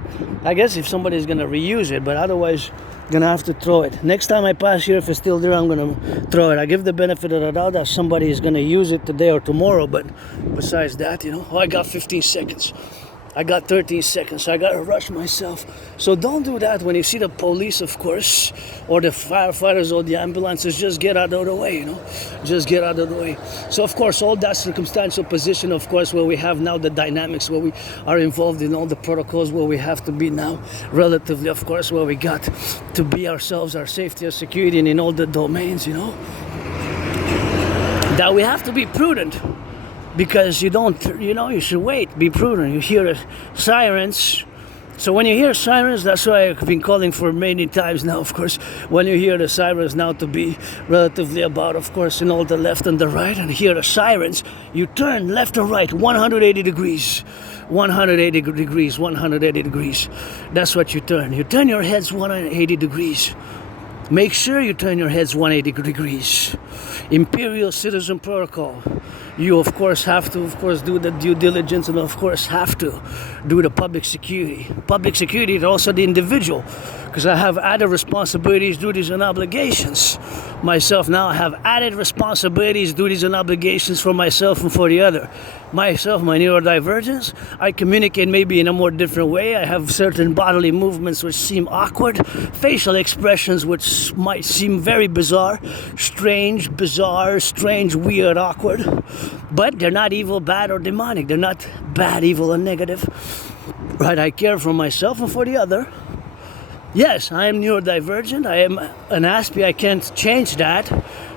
I guess if somebody's gonna reuse it, but otherwise gonna have to throw it. Next time I pass here, if it's still there, I'm gonna throw it. I give the benefit of the doubt that somebody is gonna use it today or tomorrow, but besides that, I got 15 seconds. I got 13 seconds. I gotta rush myself. So don't do that when you see the police, of course, or the firefighters or the ambulances. Just get out of the way, Just get out of the way. So of course, all that circumstantial position, of course, where we have now the dynamics, where we are involved in all the protocols, where we have to be now relatively, of course, where we got to be ourselves, our safety, our security, and in all the domains, that we have to be prudent. Because you don't, you should wait, be prudent. You hear the sirens. So when you hear sirens, that's why I've been calling for many times now, of course. When you hear the sirens now to be relatively about, of course, in all the left and the right, and hear the sirens, you turn left or right, 180 degrees. 180 degrees, 180 degrees. That's what you turn. You turn your heads 180 degrees. Make sure you turn your heads 180 degrees. Imperial Citizen Protocol. You, of course, have to, do the due diligence and, of course, have to do the public security. Public security is also the individual, because I have added responsibilities, duties, and obligations. Myself now, I have added responsibilities, duties, and obligations for myself and for the other. Myself, my neurodivergence, I communicate maybe in a more different way. I have certain bodily movements which seem awkward, facial expressions which might seem very bizarre, strange, weird, awkward. But they're not evil, bad, or demonic. They're not bad, evil, or negative. Right? I care for myself and for the other. Yes, I am neurodivergent. I am an N.A.C.W.P. I can't change that.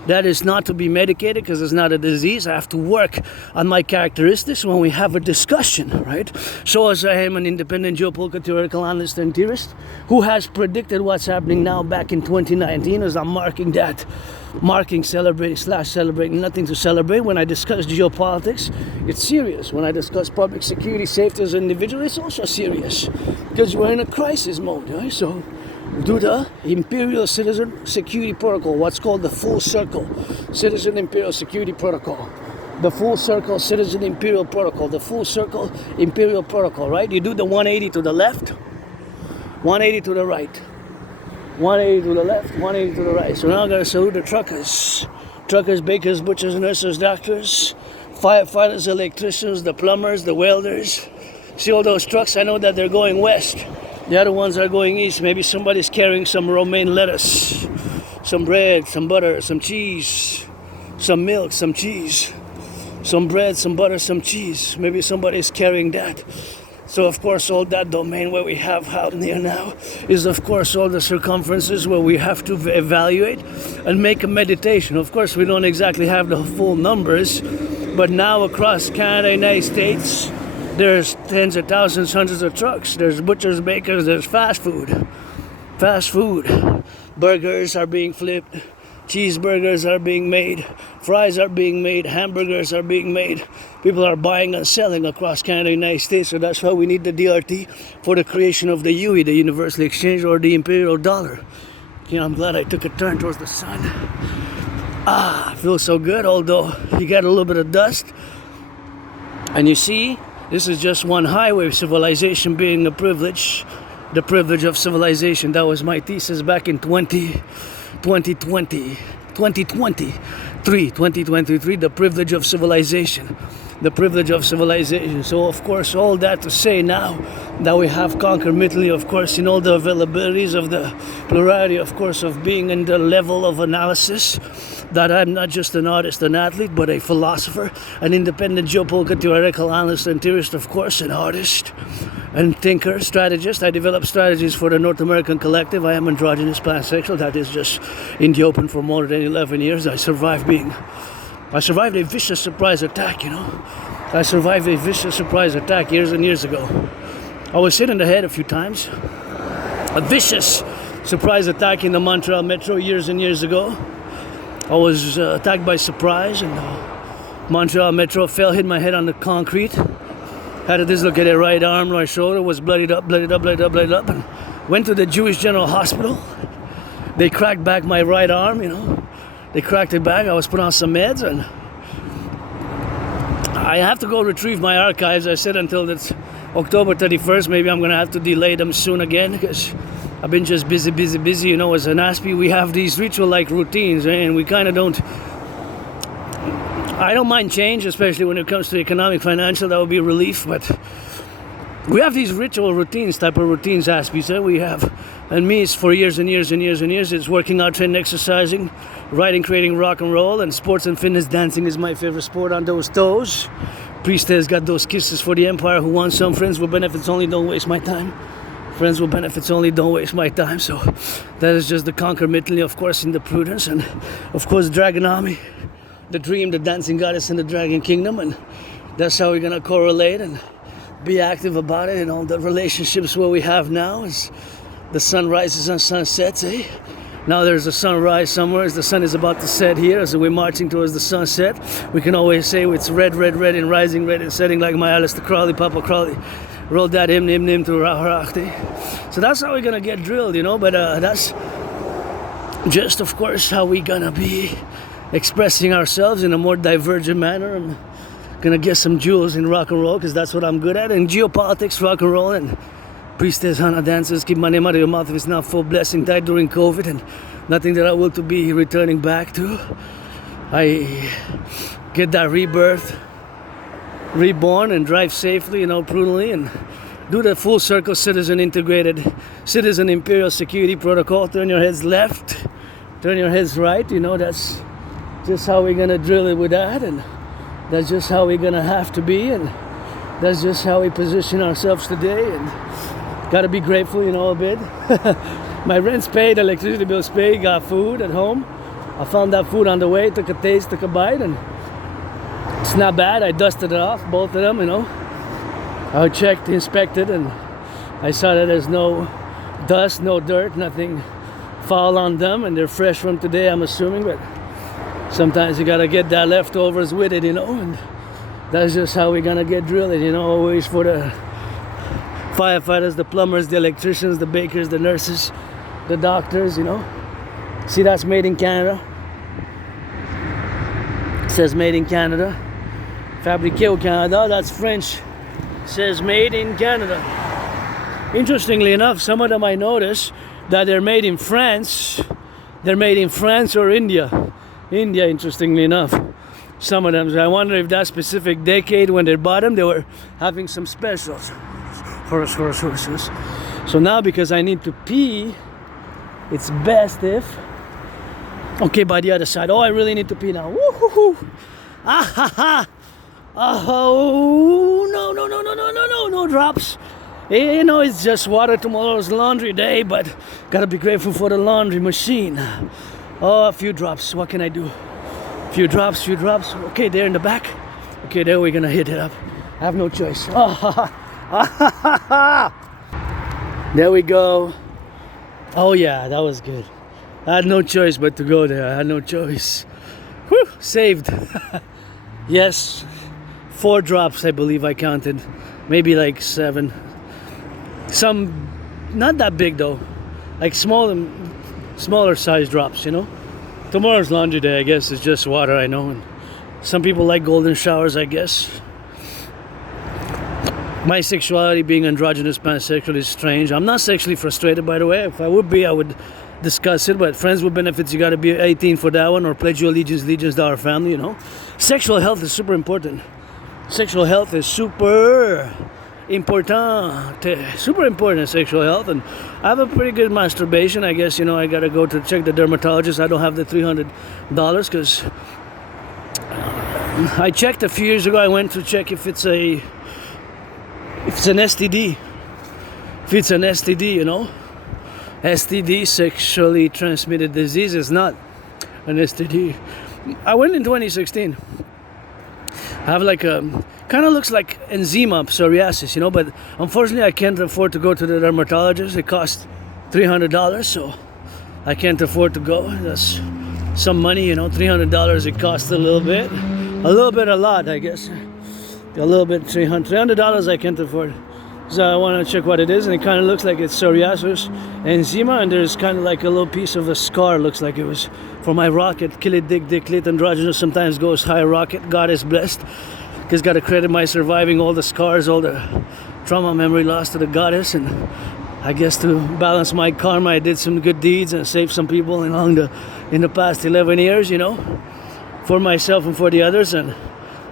That is not to be medicated because it's not a disease. I have to work on my characteristics when we have a discussion, right? So as I am an independent geopolitical theoretical analyst and theorist who has predicted what's happening now back in 2019, as I'm marking, celebrating, nothing to celebrate. When I discuss geopolitics, it's serious. When I discuss public security, safety as an individual, it's also serious because we're in a crisis mode, right? So do the Imperial Citizen Security Protocol, what's called the Full Circle Citizen Imperial Security Protocol. The Full Circle Citizen Imperial Protocol, the Full Circle Imperial Protocol, right? You do the 180 to the left, 180 to the right, 180 to the left, 180 to the right. So now I'm going to salute the truckers, bakers, butchers, nurses, doctors, firefighters, electricians, the plumbers, the welders. See all those trucks? I know that they're going west. The other ones are going east. Maybe somebody's carrying some romaine lettuce, some bread, some butter, some cheese, some milk, some cheese, some bread, some butter, some cheese. Maybe somebody's carrying that. So, of course, all that domain where we have out near now is, of course, all the circumferences where we have to evaluate and make a meditation. Of course, we don't exactly have the full numbers, but now across Canada, United States, there's tens of thousands, hundreds of trucks. There's butchers, bakers, there's fast food. Burgers are being flipped. Cheeseburgers are being made. Fries are being made. Hamburgers are being made. People are buying and selling across Canada, United States. So that's why we need the DRT for the creation of the UE, the Universal Exchange, or the Imperial Dollar. I'm glad I took a turn towards the sun. Feels so good, although you got a little bit of dust. And you see, This is just one highway, civilization being a privilege. The privilege of civilization. That was my thesis back in 2023, the privilege of civilization. The privilege of civilization. So of course, all that to say now that we have conquered Italy, of course, in all the availabilities of the plurality, of course, of being in the level of analysis, that I'm not just an artist, an athlete, but a philosopher, an independent geopolitical theoretical analyst and theorist, of course, an artist, and thinker, strategist. I develop strategies for the North American Collectif. I am androgynous, pansexual. That is just in the open for more than 11 years. I survived a vicious surprise attack, you know. I survived a vicious surprise attack years and years ago. I was hit in the head a few times. A vicious surprise attack in the Montreal Metro years and years ago. I was attacked by surprise in the Montreal Metro. Fell, hit my head on the concrete. Had a dislocated right arm, right shoulder. Was bloodied up, and went to the Jewish General Hospital. They cracked back my right arm, you know. They cracked it back. I was put on some meds, and I have to go retrieve my archives. I said until it's October 31st. Maybe I'm going to have to delay them soon again because I've been just busy. You know, as an N.A.C.W.P, we have these ritual-like routines, and we kind of don't... I don't mind change, especially when it comes to economic, financial. That would be a relief, but we have these ritual routines, type of routines, N.A.C.W.P said we have. And me, it's for years and years. It's working out, training, exercising, writing, creating rock and roll, and sports and fitness. Dancing is my favorite sport on those toes. Priestess got those kisses for the empire. Who wants some? Friends with benefits only, don't waste my time. Friends with benefits only, don't waste my time. So that is just the conquer Italy, of course, in the prudence. And of course, Draconis, the dream, the dancing goddess in the dragon kingdom. And that's how we're going to correlate and be active about it in all the relationships where we have now. Is the sun rises and sun sets, eh? Now there's a sunrise somewhere as the sun is about to set here. As we're marching towards the sunset, we can always say it's red, and rising red and setting like my Alistair Crowley, Papa Crowley. Rolled that hymn through Acte. So that's how we're gonna get drilled, you know, but that's just, of course, how we're gonna be expressing ourselves in a more divergent manner. I'm gonna get some jewels in rock and roll because that's what I'm good at. And geopolitics, rock and roll, and priestess, Hannah dances, keep my name out of your mouth if it's not full blessing. Died during COVID and nothing that I will to be returning back to. I get that rebirth, reborn, and drive safely, you know, prudently, and do the full circle citizen integrated citizen imperial security protocol. Turn your heads left, turn your heads right, you know. That's just how we're gonna drill it with that, and that's just how we're gonna have to be, and that's just how we position ourselves today. And gotta be grateful, you know, a bit. My rent's paid, electricity bill's paid, got food at home. I found that food on the way, took a taste, took a bite, and it's not bad. I dusted it off, both of them, you know. I checked, inspected, and I saw that there's no dust, no dirt, nothing foul on them, and they're fresh from today, I'm assuming, but sometimes you gotta get that leftovers with it, you know, and that's just how we're gonna get drilling, you know, always for the firefighters, the plumbers, the electricians, the bakers, the nurses, the doctors, you know. See, that's made in Canada. It says made in Canada. Fabriqué au Canada, that's French. It says made in Canada. Interestingly enough, some of them I notice that they're made in France. They're made in France or India. India, interestingly enough. Some of them. So I wonder if that specific decade when they bought them, they were having some specials. Horse. So now, because I need to pee, it's best if... Okay, by the other side. Oh, I really need to pee now. Woo-hoo-hoo. Ah ha ha. Oh, no drops. You know, it's just water. Tomorrow's laundry day, but gotta be grateful for the laundry machine. Oh, a few drops. What can I do? Few drops. Okay, there in the back. Okay, there we're gonna hit it up. I have no choice. Oh, ha ha. There we go. Oh yeah, that was good. I had no choice but to go there. I had no choice. Whew, saved. Yes, 4 drops I believe I counted. Maybe like 7. Some not that big though. Like smaller size drops, you know. Tomorrow's laundry day, I guess, is just water, I know. And some people like golden showers, I guess. my sexuality being androgynous, pansexual is strange. I'm not sexually frustrated, by the way. If I would be, I would discuss it, but friends with benefits, you got to be 18 for that one, or pledge your allegiance to our family, you know. Sexual health is super important. Sexual health is super important. Super important, sexual health. And I have a pretty good masturbation. I guess, you know, I got to go to check the dermatologist. I don't have the $300 because I checked a few years ago. I went to check if it's an STD. If it's an STD, you know. STD, sexually transmitted disease, is not an STD. I went in 2016. I have like a, kind of looks like eczema, psoriasis, you know, but unfortunately I can't afford to go to the dermatologist. It costs $300, so I can't afford to go. That's some money, you know. $300 it costs a little bit, a lot, I guess. A little bit, $300 I can't afford. So I want to check what it is, and it kind of looks like it's psoriasis, eczema, and there's kind of like a little piece of a scar. Looks like it was for my rocket. Kill it, dick, lit, androgynous. Sometimes goes high rocket. God is blessed. Just got to credit my surviving all the scars, all the trauma, memory loss to the goddess, and I guess to balance my karma, I did some good deeds and saved some people in the past 11 years, you know, for myself and for the others. And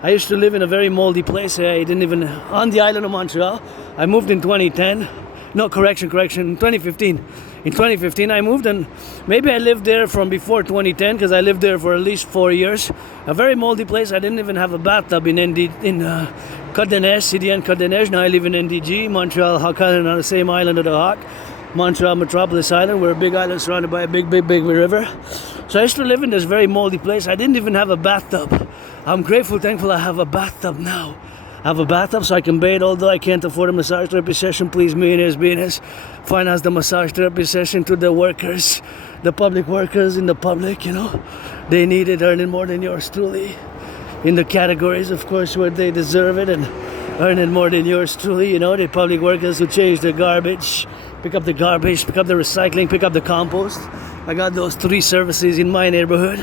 I used to live in a very moldy place. I didn't even, on the island of Montreal. I moved in 2010. No, correction, 2015. In 2015 I moved, and maybe I lived there from before 2010 because I lived there for at least 4 years. A very moldy place. I didn't even have a bathtub in Côte d'Ivoire, CDN Côte d'Ivoire. Now I live in NDG, Montreal, Hawk Island, on the same island of the Hawk. Montreal Metropolis Island. We're a big island surrounded by a big river. So I used to live in this very moldy place. I didn't even have a bathtub. I'm grateful, thankful I have a bathtub now. I have a bathtub so I can bathe, although I can't afford a massage therapy session. Please, millionaires, finance the massage therapy session to the workers, the public workers in the public, you know. They need it, earning more than yours truly. In the categories, of course, where they deserve it, and earning more than yours truly, you know. The public workers who change the garbage, pick up the garbage, pick up the recycling, pick up the compost. I got those 3 services in my neighborhood.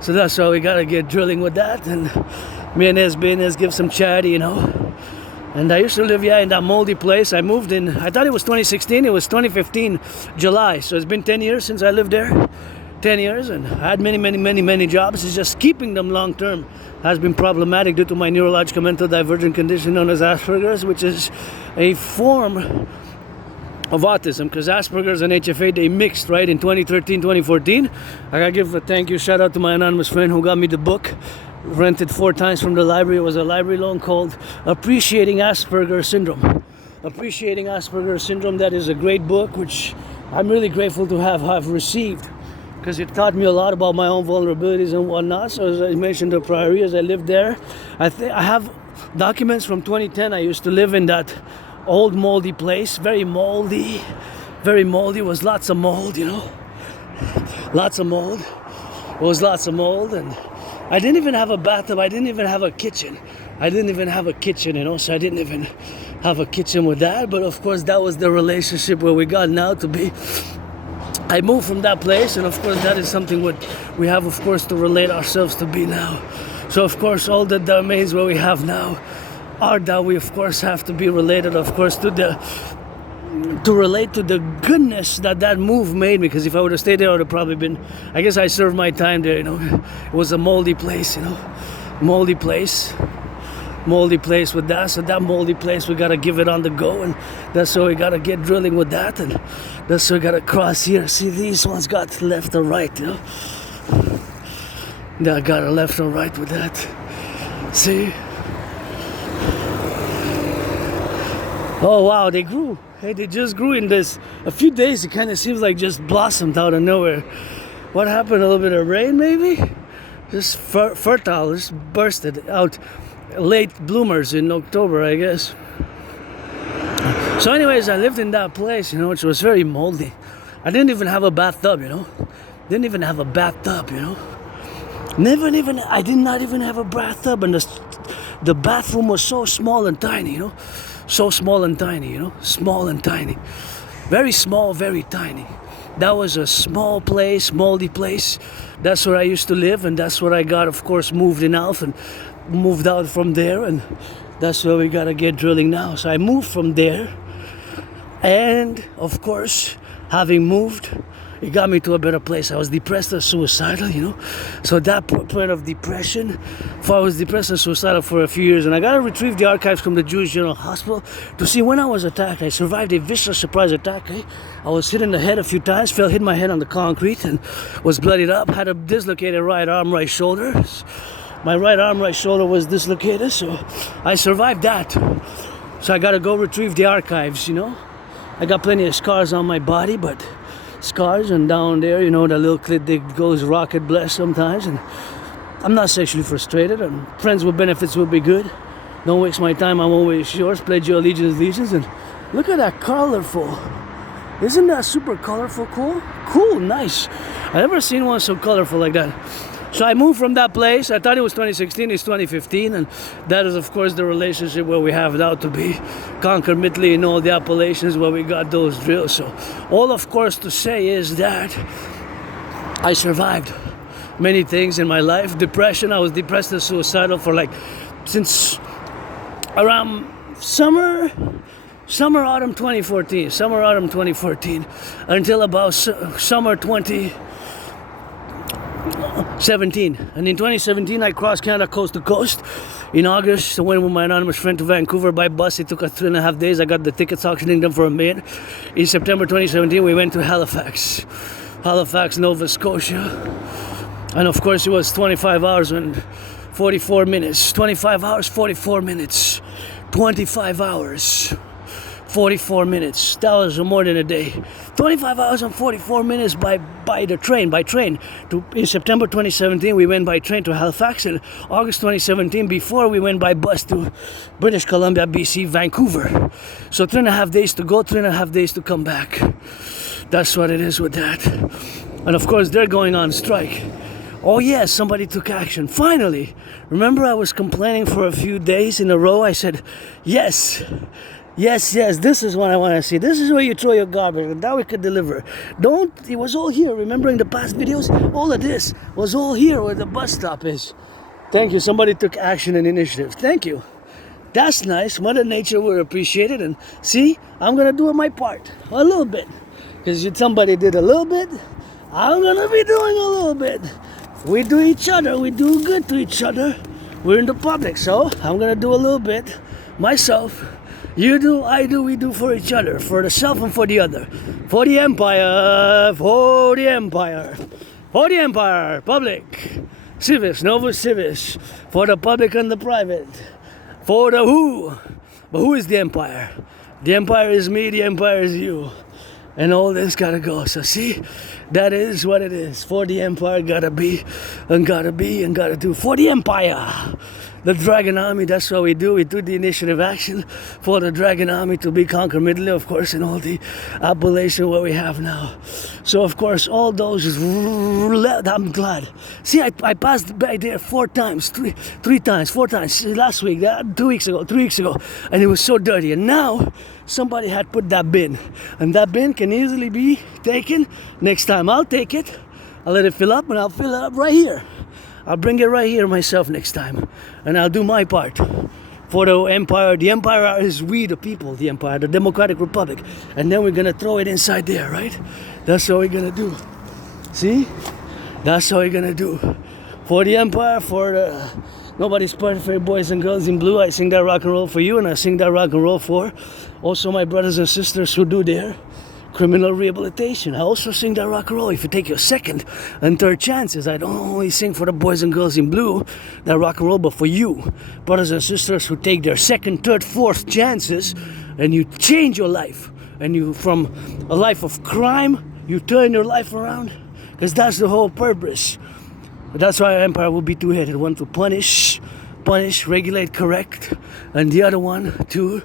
So that's why we gotta get drilling with that, and business, give some charity, you know. And I used to live, in that moldy place. I moved in, I thought it was 2016, it was 2015, July. So it's been 10 years since I lived there. 10 years, and I had many jobs. It's just keeping them long term has been problematic due to my neurological mental divergent condition known as Asperger's, which is a form of autism, because Asperger's and HFA, they mixed, right, in 2013, 2014. I gotta give a thank you, shout out to my anonymous friend who got me the book. Rented 4 times from the library. It was a library loan called Appreciating Asperger's Syndrome. Appreciating Asperger's Syndrome, that is a great book, which I'm really grateful to have received, because it taught me a lot about my own vulnerabilities and whatnot. So as I mentioned the prior years, I lived there. I have documents from 2010. I used to live in that old moldy place, very moldy, was lots of mold, you know. Lots of mold. It was lots of mold, and I didn't even have a bathtub. I didn't even have a kitchen. You know, so I didn't even have a kitchen with that. But of course, that was the relationship where we got now to be. I moved from that place, and of course, that is something what we have, of course, to relate ourselves to be now. So of course, all the domains where we have now are that we, of course, have to be related, of course, to relate to the goodness that move made me. Because if I would have stayed there, I would have probably been, I guess I served my time there, you know. It was a moldy place, you know. Moldy place with that. So that moldy place, we gotta give it on the go, and that's why we gotta get drilling with that, and that's why we gotta cross here. See, these ones got left or right, you know. They got a left or right with that. See? Oh wow, they grew. Hey, they just grew in this a few days. It kind of seems like just blossomed out of nowhere. What happened? A little bit of rain, maybe? Just fertile, just bursted out. Late bloomers in October, I guess. So anyways, I lived in that place, you know, which was very moldy. I didn't even have a bathtub, you know. I did not even have a bathtub, and the bathroom was so small and tiny, you know. Small and tiny. Very small, very tiny. That was a small place, moldy place. That's where I used to live, and that's where I got, of course, moved out from there, and That's where we gotta get drilling now. So I moved from there, and of course, having moved, it got me to a better place. I was depressed and suicidal, you know. So that point of depression, I was depressed and suicidal for a few years, and I gotta retrieve the archives from the Jewish General Hospital to see when I was attacked. I survived a vicious surprise attack. I was hit in the head a few times, hit my head on the concrete, and was bloodied up. Had a dislocated right arm, right shoulder. My right arm, right shoulder was dislocated, so I survived that. So I gotta go retrieve the archives, you know. I got plenty of scars on my body, but scars, and down there, you know, the little clit that goes rocket blessed sometimes. And I'm not sexually frustrated, and friends with benefits will be good. Don't waste my time, I won't waste yours. Pledge your allegiance. And look at that colorful. Isn't that super colorful? Cool, nice. I've never seen one so colorful like that. So I moved from that place. I thought it was 2016, it's 2015, and that is of course the relationship where we have now to be. Conquer Italy and all the appellations where we got those drills. So all of course to say is that I survived many things in my life. Depression, I was depressed and suicidal for since around summer, autumn 2014, until about summer 2017. And in 2017, I crossed Canada coast to coast. In August, I went with my anonymous friend to Vancouver by bus. It took us 3.5 days. I got the tickets auctioning them for $1 million. In September 2017, we went to Halifax, Nova Scotia. And of course, it was 25 hours and 44 minutes. 25 hours, 44 minutes. 25 hours. 44 minutes. That was more than a day. 25 hours and 44 minutes by train. In September 2017, we went by train to Halifax. In August 2017, before we went by bus to British Columbia, BC, Vancouver. So 3.5 days to go, 3.5 days to come back. That's what it is with that. And of course, they're going on strike. Oh yes, somebody took action. Finally. Remember, I was complaining for a few days in a row. I said, yes, this is what I want to see. This is where you throw your garbage, and that we could deliver. It was all here. Remember in the past videos? All of this was all here where the bus stop is. Thank you. Somebody took action and initiative. Thank you. That's nice. Mother Nature will appreciate it. And see, I'm going to do my part. A little bit. Because somebody did a little bit. I'm going to be doing a little bit. We do each other. We do good to each other. We're in the public. So I'm going to do a little bit myself. You do, I do, we do for each other, for the self and for the other. For the empire, for the empire. For the empire, public. Civis, novus civis. For the public and the private. For the who. But who is the empire? The empire is me, the empire is you. And all this gotta go. So see, that is what it is. For the empire, gotta be, and gotta do. For the empire. The Dragon Army, that's what we do. We do the initiative action for the Dragon Army to be conquer Italy, of course, and all the appellation what we have now. So, of course, all those, I'm glad. See, I passed by there 4 times, three times, 4 times, last week, 2 weeks ago, 3 weeks ago, and it was so dirty. And now, somebody had put that bin, and that bin can easily be taken. Next time, I'll take it, I'll let it fill up, and I'll fill it up right here. I'll bring it right here myself next time. And I'll do my part for the empire. The empire is we, the people, the empire, the Democratic Republic. And then we're going to throw it inside there, right? That's what we're going to do. See? That's what we're going to do. For the empire, for the Nobody's Perfect Boys and Girls in Blue. I sing that rock and roll for you, and I sing that rock and roll for also my brothers and sisters who do their criminal rehabilitation. I also sing that rock and roll. If you take your second and third chances, I don't only sing for the boys and girls in blue, that rock and roll, but for you, brothers and sisters who take their second, third, fourth chances, and you change your life, and you, from a life of crime, you turn your life around, because that's the whole purpose. But that's why our empire will be two-headed. One to punish, regulate, correct, and the other one to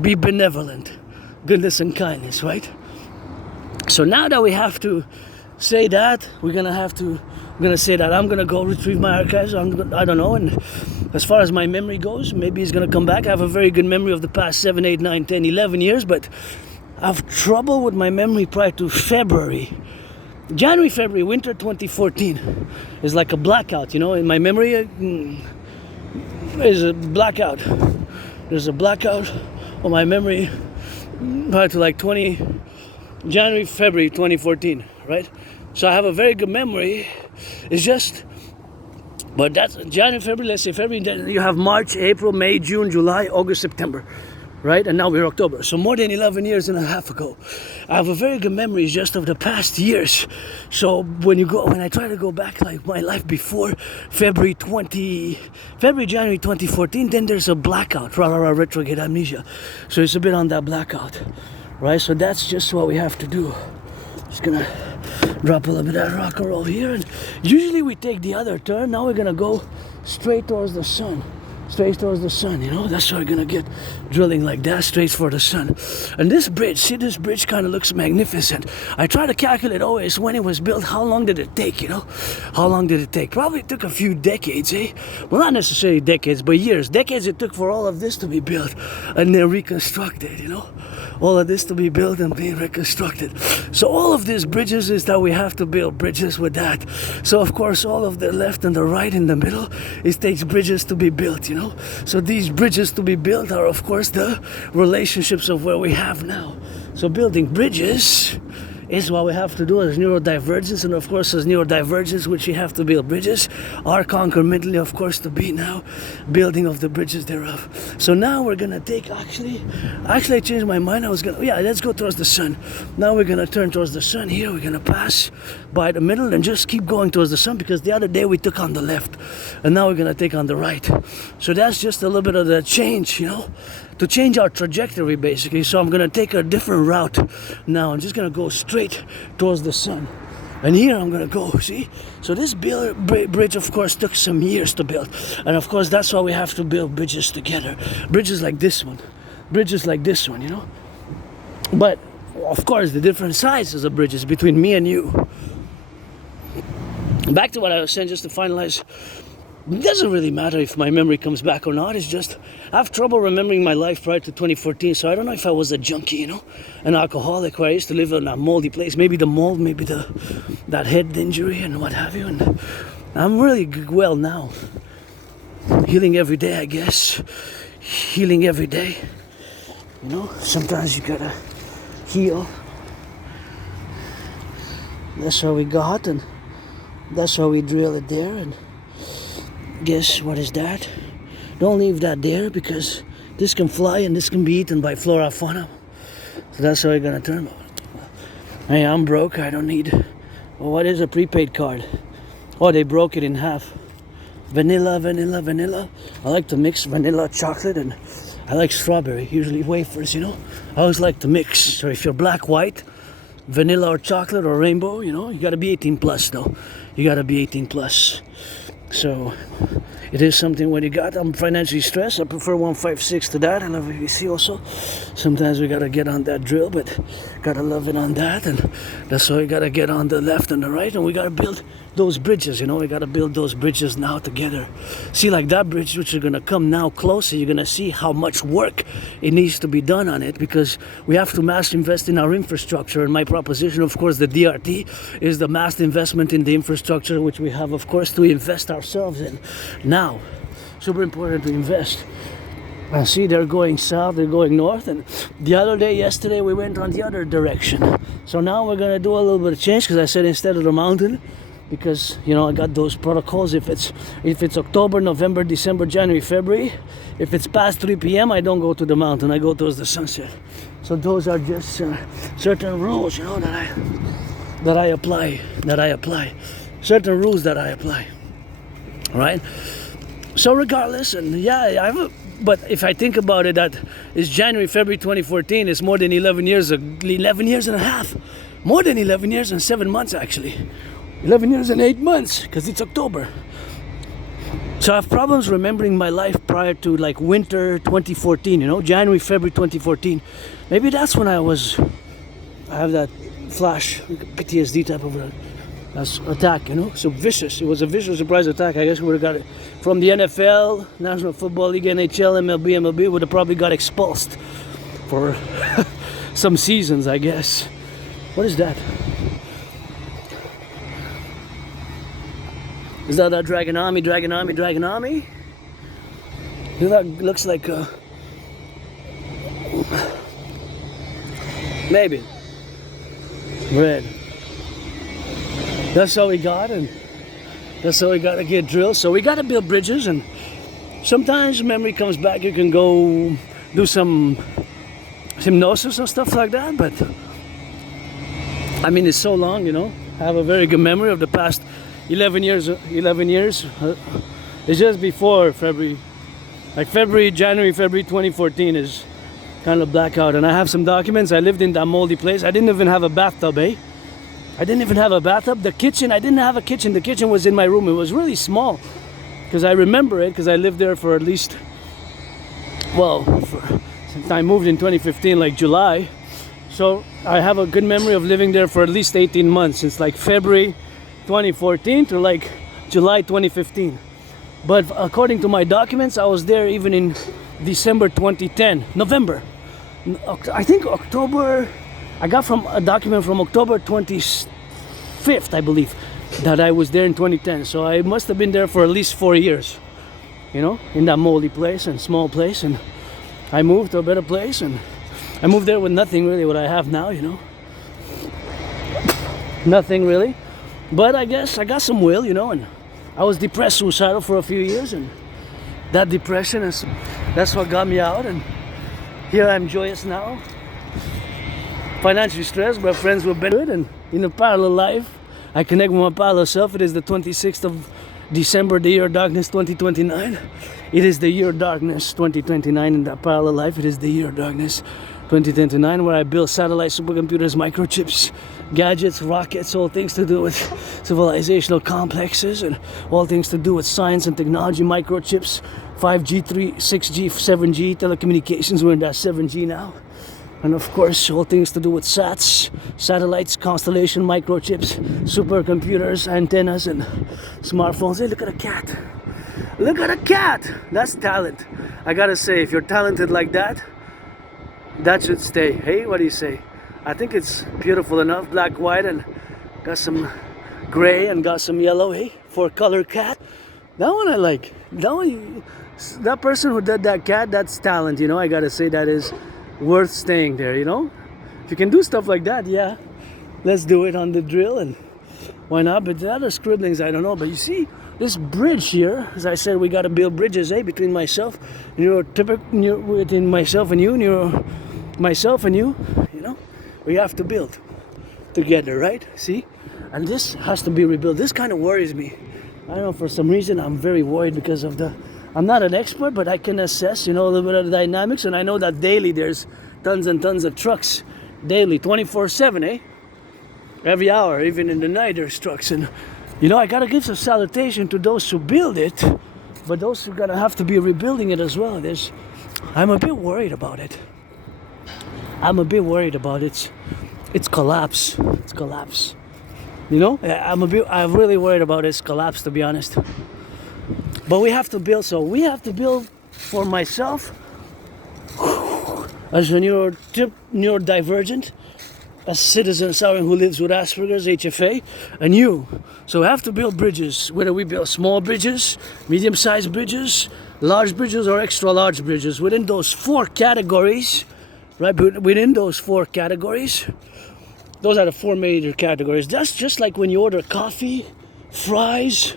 be benevolent. Goodness and kindness, right? So now that we have to say that, we're gonna say that I'm gonna go retrieve my archives. I don't know. And as far as my memory goes, maybe it's gonna come back. I have a very good memory of the past 7, 8, 9, 10, 11 years, but I have trouble with my memory prior to January, February, winter 2014 is like a blackout, you know, in my memory. There's a blackout. There's a blackout on my memory prior to like January, February 2014, right? So I have a very good memory. It's just, but that's January, February, let's say February, then you have March, April, May, June, July, August, September, right? And now we're October. So more than 11 years and a half ago. I have a very good memory just of the past years. So when I try to go back like my life before January 2014, then there's a blackout, retrograde amnesia. So it's a bit on that blackout, right? So that's just what we have to do. Just gonna drop a little bit of that rock and roll here, and usually we take the other turn. Now we're gonna go straight towards the sun. Straight towards the sun, you know, that's why we're gonna get drilling like that, straight for the sun. And this bridge, see, this bridge kind of looks magnificent. I try to calculate always when it was built, how long did it take, you know? How long did it take? Probably took a few decades, eh? Well, not necessarily decades, but years. Decades it took for all of this to be built and then reconstructed, you know? All of this to be built and being reconstructed. So all of these bridges is that we have to build bridges with that. So of course all of the left and the right in the middle, it takes bridges to be built, you know? So these bridges to be built are of course the relationships of where we have now. So building bridges is what we have to do as neurodivergence, and of course as neurodivergence, which we have to build bridges, are concurrently of course to be now building of the bridges thereof. So now we're gonna take, actually I changed my mind. Let's go towards the sun. Now we're gonna turn towards the sun here. We're gonna pass by the middle and just keep going towards the sun, because the other day we took on the left and now we're gonna take on the right. So that's just a little bit of the change, you know, to change our trajectory basically. So I'm gonna take a different route now. I'm just gonna go straight towards the sun, and here I'm gonna go, see? So this bridge of course took some years to build, and of course that's why we have to build bridges together. Bridges like this one, you know? But of course the different sizes of bridges between me and you. Back to what I was saying, just to finalize, it doesn't really matter if my memory comes back or not. It's just I have trouble remembering my life prior to 2014. So I don't know if I was a junkie, you know, an alcoholic, where I used to live in a moldy place. Maybe the mold, maybe that head injury and what have you. And I'm really well now. Healing every day, I guess. Healing every day. You know, sometimes you gotta heal. That's why we got, and that's why we drill it there. And guess what is that? Don't leave that there, because this can fly and this can be eaten by flora fauna. So that's how we're gonna turn. Hey, I'm broke. I don't need. Well, what is a prepaid card? Oh, they broke it in half. Vanilla. I like to mix vanilla, chocolate, and I like strawberry. Usually wafers, you know. I always like to mix. So if you're black, white, vanilla or chocolate or rainbow, you know, you gotta be 18 plus though. You gotta be 18 plus. So it is something when you got, I'm financially stressed. I prefer 156 to that. I love VVC also. Sometimes we gotta get on that drill, but gotta love it on that, and that's why we gotta get on the left and the right, and we gotta build those bridges, you know. We gotta build those bridges now together. See, like that bridge which are gonna come now closer, you're gonna see how much work it needs to be done on it, because we have to mass invest in our infrastructure. And my proposition, of course, the DRT is the mass investment in the infrastructure, which we have of course to invest ourselves in now. Super important to invest. I see they're going south, they're going north, and the other day, yesterday, we went on the other direction. So now we're gonna do a little bit of change, because I said instead of the mountain, because you know I got those protocols. If it's October, November, December, January, February, if it's past 3 p.m. I don't go to the mountain, I go towards the sunset. So those are just certain rules, you know, that I apply. Certain rules that I apply. Right? So regardless, and yeah, but if I think about it, that is January, February 2014, it's more than 11 years and a half. More than 11 years and 7 months actually. 11 years and 8 months, because it's October. So I have problems remembering my life prior to like winter 2014, you know, January, February 2014. Maybe that's when I have that flash, PTSD type of attack, you know, so vicious. It was a vicious surprise attack. I guess we would have got it from the NFL, National Football League, NHL, MLB, would have probably got expulsed for some seasons, I guess. What is that? Is that Dragon Army? That looks like maybe red. That's all we got, and that's all we got to get drilled. So we got to build bridges, and sometimes memory comes back. You can go do some hypnosis and stuff like that, but I mean, it's so long, you know. I have a very good memory of the past 11 years. It's just before February, like January, February 2014 is kind of blackout. And I have some documents. I lived in that moldy place. I didn't even have a bathtub, eh? I didn't even have a bathtub. The kitchen, I didn't have a kitchen. The kitchen was in my room. It was really small, because I remember it, because I lived there for at least, well, since I moved in 2015, like July. So I have a good memory of living there for at least 18 months, since like February 2014 to like July 2015. But according to my documents, I was there even in December 2010, November. I think October, I got from a document from October 25th, I believe, that I was there in 2010. So I must have been there for at least 4 years, you know, in that moldy place and small place. And I moved to a better place, and I moved there with nothing really what I have now, you know. Nothing really. But I guess I got some will, you know, and I was depressed, suicidal for a few years, and that depression that's what got me out, and here I'm joyous now. Financially stressed, but friends were better, and in a parallel life, I connect with my parallel self. It is the 26th of December, the year of darkness 2029. It is the year of darkness 2029 in that parallel life. It is the year of darkness 2029, where I build satellites, supercomputers, microchips, gadgets, rockets, all things to do with civilizational complexes, and all things to do with science and technology, microchips, 5G, 6G, 7G, telecommunications. We're in that 7G now. And of course, all things to do with SATs, satellites, constellation, microchips, supercomputers, antennas, and smartphones. Hey, look at a cat. Look at a cat. That's talent. I gotta say, if you're talented like that, that should stay. Hey, what do you say? I think it's beautiful enough, black, white, and got some gray and got some yellow. Hey, 4-color cat. That one I like. That person who did that cat, that's talent, you know. I gotta say, that is worth staying there, you know. If you can do stuff like that, yeah, let's do it on the drill, and why not? But the other scribblings, I don't know. But you see, this bridge here, as I said, we gotta build bridges, between myself, between myself and you, myself and you know, we have to build together, right? See, and this has to be rebuilt. This kind of worries me. I don't know, for some reason I'm very worried because of I'm not an expert, but I can assess, you know, a little bit of the dynamics, and I know that daily there's tons and tons of trucks, daily, 24/7, every hour, even in the night there's trucks. And you know, I gotta give some salutation to those who build it, but those who gotta have to be rebuilding it as well. I'm a bit worried about it. It's collapse. It's collapse. You know, I'm really worried about its collapse, to be honest. But we have to build. So we have to build for myself as a neurodivergent, a citizen Saurian who lives with Asperger's, HFA, and you. So we have to build bridges, whether we build small bridges, medium-sized bridges, large bridges, or extra large bridges. Within those 4 categories, right? Within those 4 categories, those are the 4 major categories. That's just like when you order coffee, fries,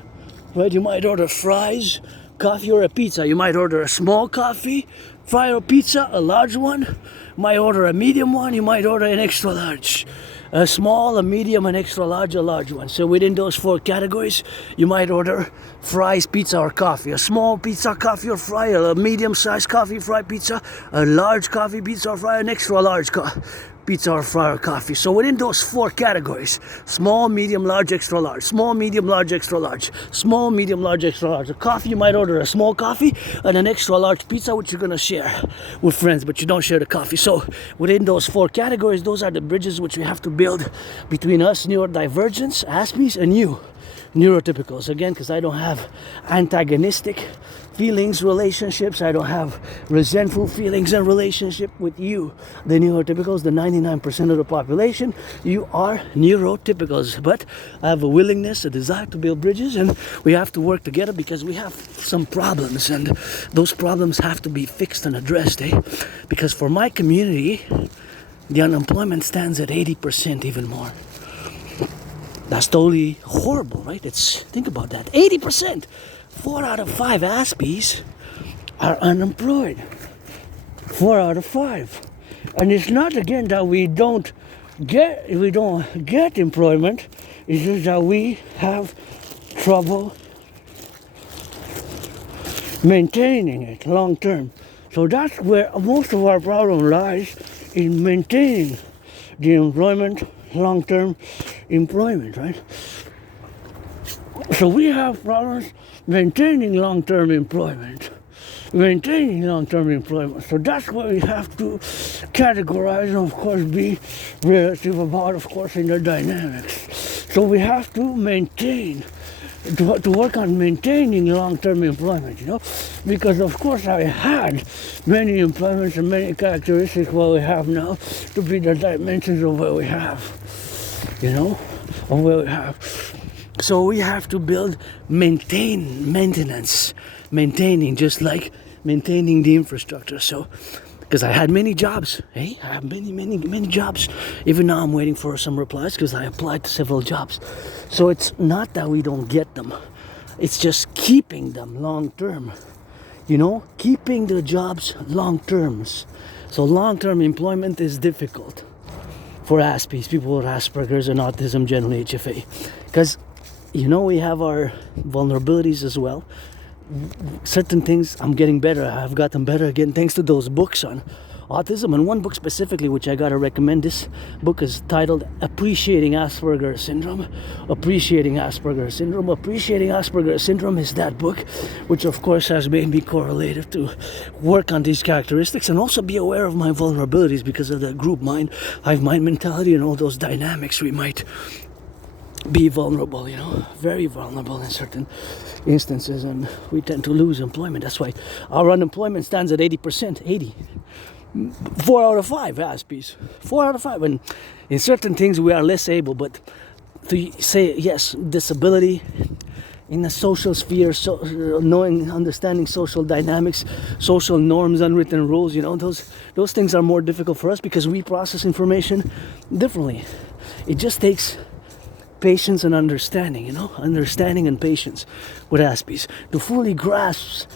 right? You might order fries, coffee, or a pizza. You might order a small coffee, fry, or pizza, a large one. You might order a medium one. You might order an extra large. A small, a medium, an extra large, a large one. So within those 4 categories, you might order fries, pizza, or coffee. A small pizza, coffee, or fry, a medium-sized coffee, fry, pizza, a large coffee, pizza, or fry, an extra large pizza, or fry, or coffee. So within those 4 categories, small, medium, large, extra large, small, medium, large, extra large, small, medium, large, extra large. A coffee, you might order a small coffee and an extra large pizza, which you're gonna share with friends, but you don't share the coffee. So within those 4 categories, those are the bridges which we have to build between us neurodivergents, Aspies, and you neurotypicals. Again, because I don't have antagonistic feelings, relationships. I don't have resentful feelings and relationship with you, the neurotypicals, the 99% of the population. You are neurotypicals, but I have a willingness, a desire to build bridges, and we have to work together because we have some problems, and those problems have to be fixed and addressed, because for my community, the unemployment stands at 80%, even more. That's totally horrible, right? Think about that. 80%. 4 out of 5 Aspies are unemployed. 4 out of 5. And it's not again that we don't get employment. It's just that we have trouble maintaining it long term. So that's where most of our problem lies, in maintaining the employment, long-term employment, right? So we have problems maintaining long-term employment. So that's what we have to categorize and, of course, be relative about, of course, in the dynamics. So we have to maintain, to work on maintaining long-term employment, because, of course, I had many employments and many characteristics what we have now to be the dimensions of what we have, of what we have. So we have to build, maintenance, maintaining, just like maintaining the infrastructure. So, because I had many jobs, I have many jobs. Even now I'm waiting for some replies because I applied to several jobs. So it's not that we don't get them, it's just keeping them long term, keeping the jobs long terms. So long-term employment is difficult for Aspies, people with Asperger's and autism, generally HFA, because we have our vulnerabilities as well. Certain things I'm getting better. I've gotten better again thanks to those books on autism, and one book specifically which I gotta recommend. This book is titled Appreciating Asperger's Syndrome. Appreciating Asperger's Syndrome is that book, which of course has made me correlative to work on these characteristics and also be aware of my vulnerabilities because of the group mind, hive mind mentality, and all those dynamics. We might be vulnerable, very vulnerable in certain instances, and we tend to lose employment. That's why our unemployment stands at 80%. 80. 4 out of 5 Aspies. 4 out of 5. And in certain things we are less able, but to say, yes, disability in the social sphere, understanding social dynamics, social norms, unwritten rules, those things are more difficult for us because we process information differently. It just takes patience and understanding, understanding and patience with Aspies to fully grasp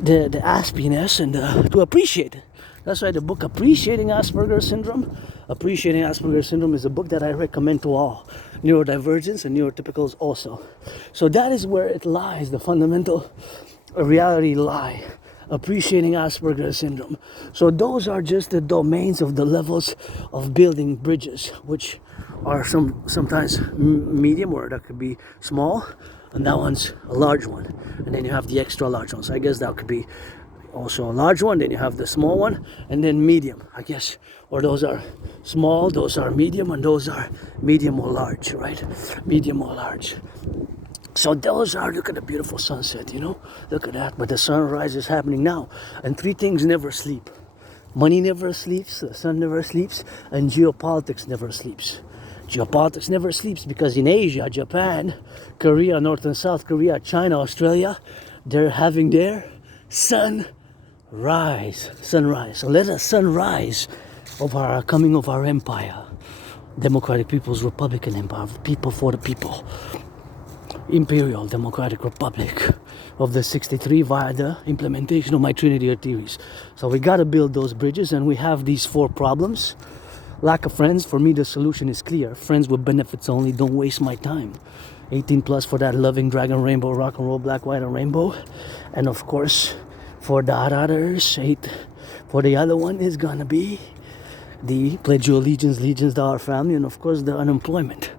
the Aspiness and to appreciate it. That's why the book Appreciating Asperger's Syndrome is a book that I recommend to all neurodivergents and neurotypicals also. So that is where it lies, the fundamental reality lie. Appreciating Asperger's Syndrome. So those are just the domains of the levels of building bridges, which are sometimes medium, or that could be small, and that one's a large one, and then you have the extra large one. So I guess that could be also a large one, then you have the small one, and then medium, I guess, or those are small, those are medium, and those are medium or large, right? Medium or large. So those are, look at the beautiful sunset, look at that. But the sunrise is happening now, and 3 things never sleep. Money never sleeps, the sun never sleeps, and geopolitics never sleeps. Geopolitics never sleeps because in Asia, Japan, Korea, North and South Korea, China, Australia, they're having their sunrise. So let us sunrise of our coming of our empire, Democratic People's Republican Empire, people for the people, Imperial Democratic Republic of the 63 via the implementation of my Trinity of theories. So we got to build those bridges, and we have these 4 problems. Lack of friends, for me the solution is clear. Friends with benefits only, don't waste my time. 18 plus for that loving dragon, rainbow, rock and roll, black, white, and rainbow. And of course, for the others, 8. For the other one is gonna be the pledge your allegiance to our family, and of course the unemployment.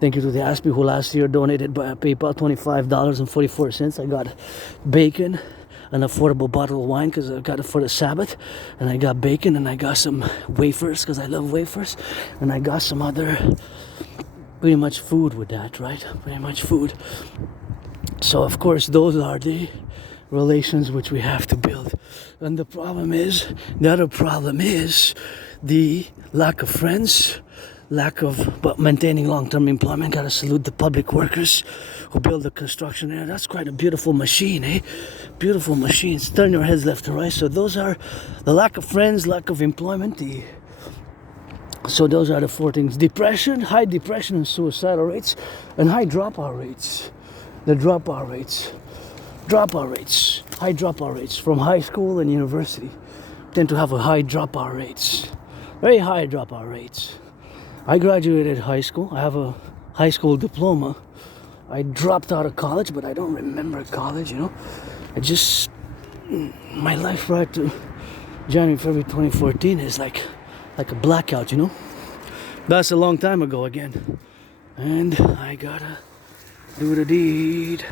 Thank you to the Aspie who last year donated by PayPal $25.44. I got bacon, an affordable bottle of wine because I got it for the Sabbath, and I got bacon, and I got some wafers because I love wafers, and I got some other pretty much food with that, right? Pretty much food. So of course those are the relations which we have to build. And the other problem is the lack of friends, lack of maintaining long-term employment. Gotta salute the public workers who build the construction area. That's quite a beautiful machine, eh? Beautiful machines. Turn your heads left to right. So those are the lack of friends, lack of employment, so those are the four things. Depression, high depression and suicidal rates, and high dropout rates. The dropout rates. High dropout rates from high school and university tend to have a high dropout rates. Very high dropout rates. I graduated high school. I have a high school diploma. I dropped out of college, but I don't remember college, you know. My life prior to January, February 2014 is like a blackout, you know. That's a long time ago again. And I gotta do the deed.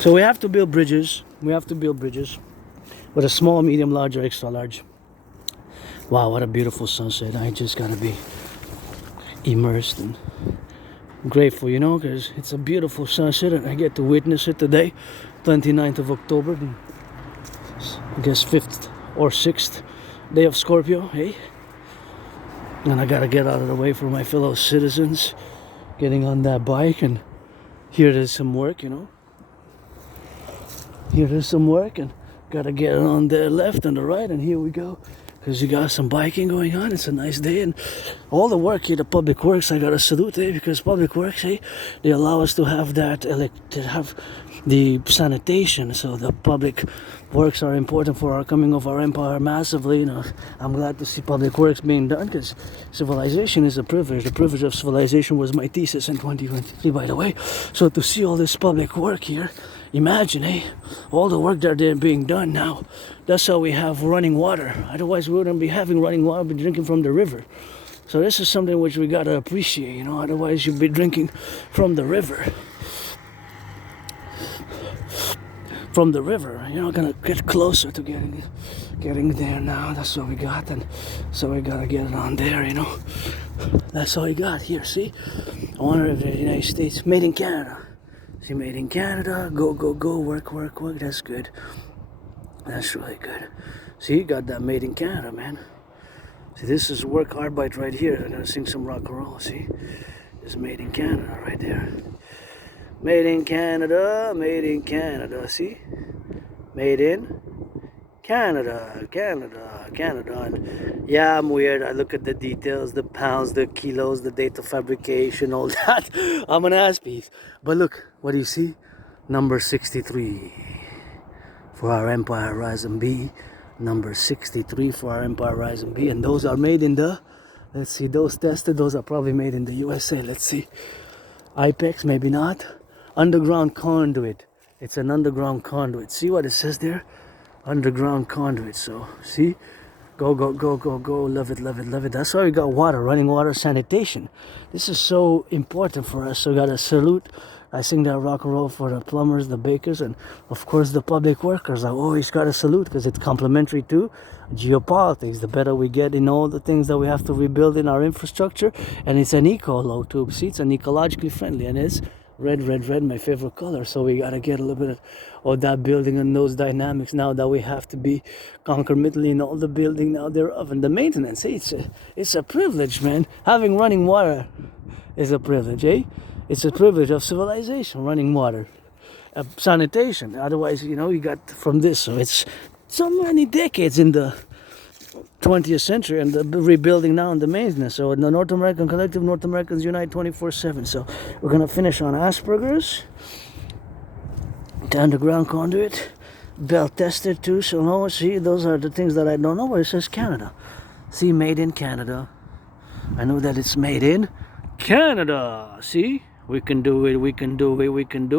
So we have to build bridges. With a small, medium, large, or extra large. Wow, what a beautiful sunset. I just gotta be immersed and grateful, you know, because it's a beautiful sunset and I get to witness it today, 29th of October, I guess 5th or 6th day of Scorpio, hey? And I gotta get out of the way for my fellow citizens getting on that bike, and here there's some work, you know. Here there's some work, and gotta get on the left and the right, and here we go. Because you got some biking going on. It's a nice day, and all the work here, the public works, I gotta salute, because public works, they allow us to have that, to have the sanitation. So the public works are important for our coming of our empire massively. You know, I'm glad to see public works being done, because civilization is a privilege. The privilege of civilization was my thesis in 2023, by the way. So to see all this public work here, imagine, all the work that they're being done now. That's how we have running water. Otherwise, we wouldn't be having running water, we'd be drinking from the river. So this is something which we gotta appreciate, you know. Otherwise, you'd be drinking from the river. From the river, you know, gonna get closer to getting there now. That's what we got, and so we gotta get it on there, you know. That's all we got here. See, honor of the United States, made in Canada. See, made in Canada, go, work, that's good. That's really good. See, you got that made in Canada, man. See, this is work arbeit right here. I'm gonna sing some rock and roll, see? It's made in Canada right there. Made in Canada, see? Made in Canada. And yeah, I'm weird. I look at the details, the pounds, the kilos, the date of fabrication, all that. I'm an ass piece. But look, what do you see? Number 63 for our Empire Rise and Be. Number 63 for our Empire Rise and Be. And those are made in the, let's see, those tested, those are probably made in the USA. Let's see. IPEX, maybe not. Underground conduit. It's an underground conduit. See what it says there? Underground conduit. So see, go, love it. That's why we got water, running water, sanitation. This is so important for us. So we gotta salute. I sing that rock and roll for the plumbers, the bakers, and of course the public workers. I always gotta salute, because it's complementary to geopolitics. The better we get in all the things that we have to rebuild in our infrastructure, and it's an eco-low tube. See, it's an ecologically friendly, and it's red, my favorite color. So we gotta get a little bit of that building and those dynamics now that we have to be concomitantly in all the building now thereof. And the maintenance, it's a privilege, man. Having running water is a privilege, It's a privilege of civilization, running water. Sanitation, otherwise, you know, you got from this. So it's so many decades in the 20th century, and the rebuilding now and the maintenance. So the North American Collective, North Americans Unite 24/7. So we're gonna finish on Asperger's, the underground conduit, belt tested too. So no, see, those are the things that I don't know. Where it says Canada, see, made in Canada. I know that it's made in Canada. See, we can do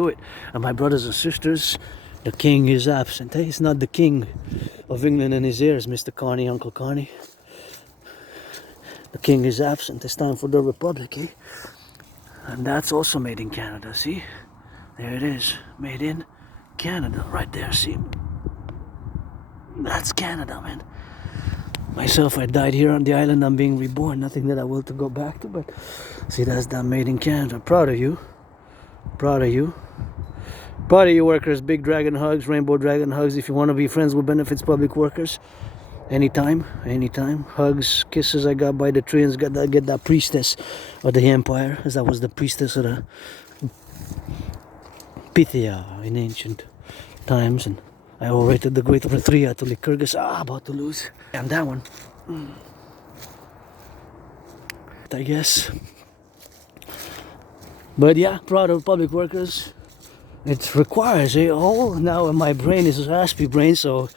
it. And my brothers and sisters, the king is absent. He's not the king of England and his heirs, Mr. Carney, Uncle Carney. The king is absent. It's time for the Republic, And that's also made in Canada, see? There it is, made in Canada, right there, see? That's Canada, man. Myself, I died here on the island. I'm being reborn. Nothing that I will to go back to, but see, that's that made in Canada. Proud of you. Party workers, big dragon hugs, rainbow dragon hugs. If you want to be friends with benefits public workers, anytime, anytime. Hugs, kisses I got by the tree and get that priestess of the empire, as that was the priestess of the Pythia in ancient times. And I orated the great Retria to Lycurgus. About to lose. And that one. I guess. But yeah, proud of public workers. It requires a whole, now my brain is a raspy brain, so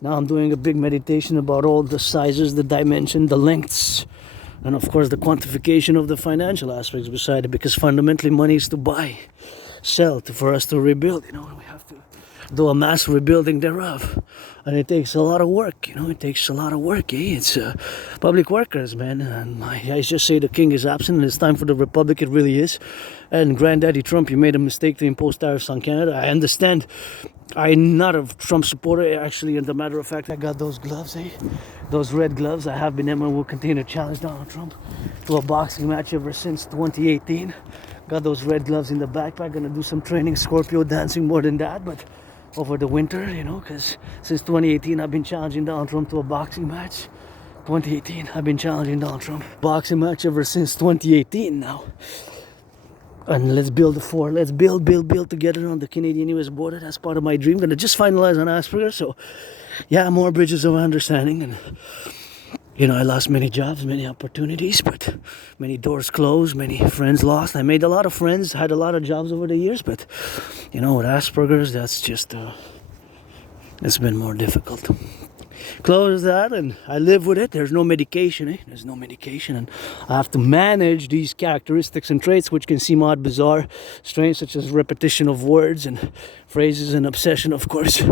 now I'm doing a big meditation about all the sizes, the dimension, the lengths, and of course the quantification of the financial aspects beside it, because fundamentally money is to buy, sell, for us to rebuild, we have to do a mass rebuilding thereof. And it takes a lot of work, it takes a lot of work, It's public workers, man. And I just say the king is absent and it's time for the republic, it really is. And Granddaddy Trump, you made a mistake to impose tariffs on Canada. I understand. I'm not a Trump supporter, actually, as a matter of fact. I got those gloves, those red gloves. I have been and will continue to challenge Donald Trump to a boxing match ever since 2018. Got those red gloves in the backpack, gonna do some training, Scorpio dancing more than that, but over the winter, because since 2018 I've been challenging Donald Trump to a boxing match. 2018 I've been challenging Donald Trump boxing match ever since 2018 now. And let's build let's build together on the Canadian-US border. That's part of my dream. Gonna just finalize on Asperger, so yeah, more bridges of understanding. And I lost many jobs, many opportunities, but many doors closed, many friends lost. I made a lot of friends, had a lot of jobs over the years, but with Asperger's, that's just it's been more difficult. Close that, and I live with it. There's no medication, There's no medication, and I have to manage these characteristics and traits which can seem odd, bizarre, strange, such as repetition of words and phrases and obsession, of course.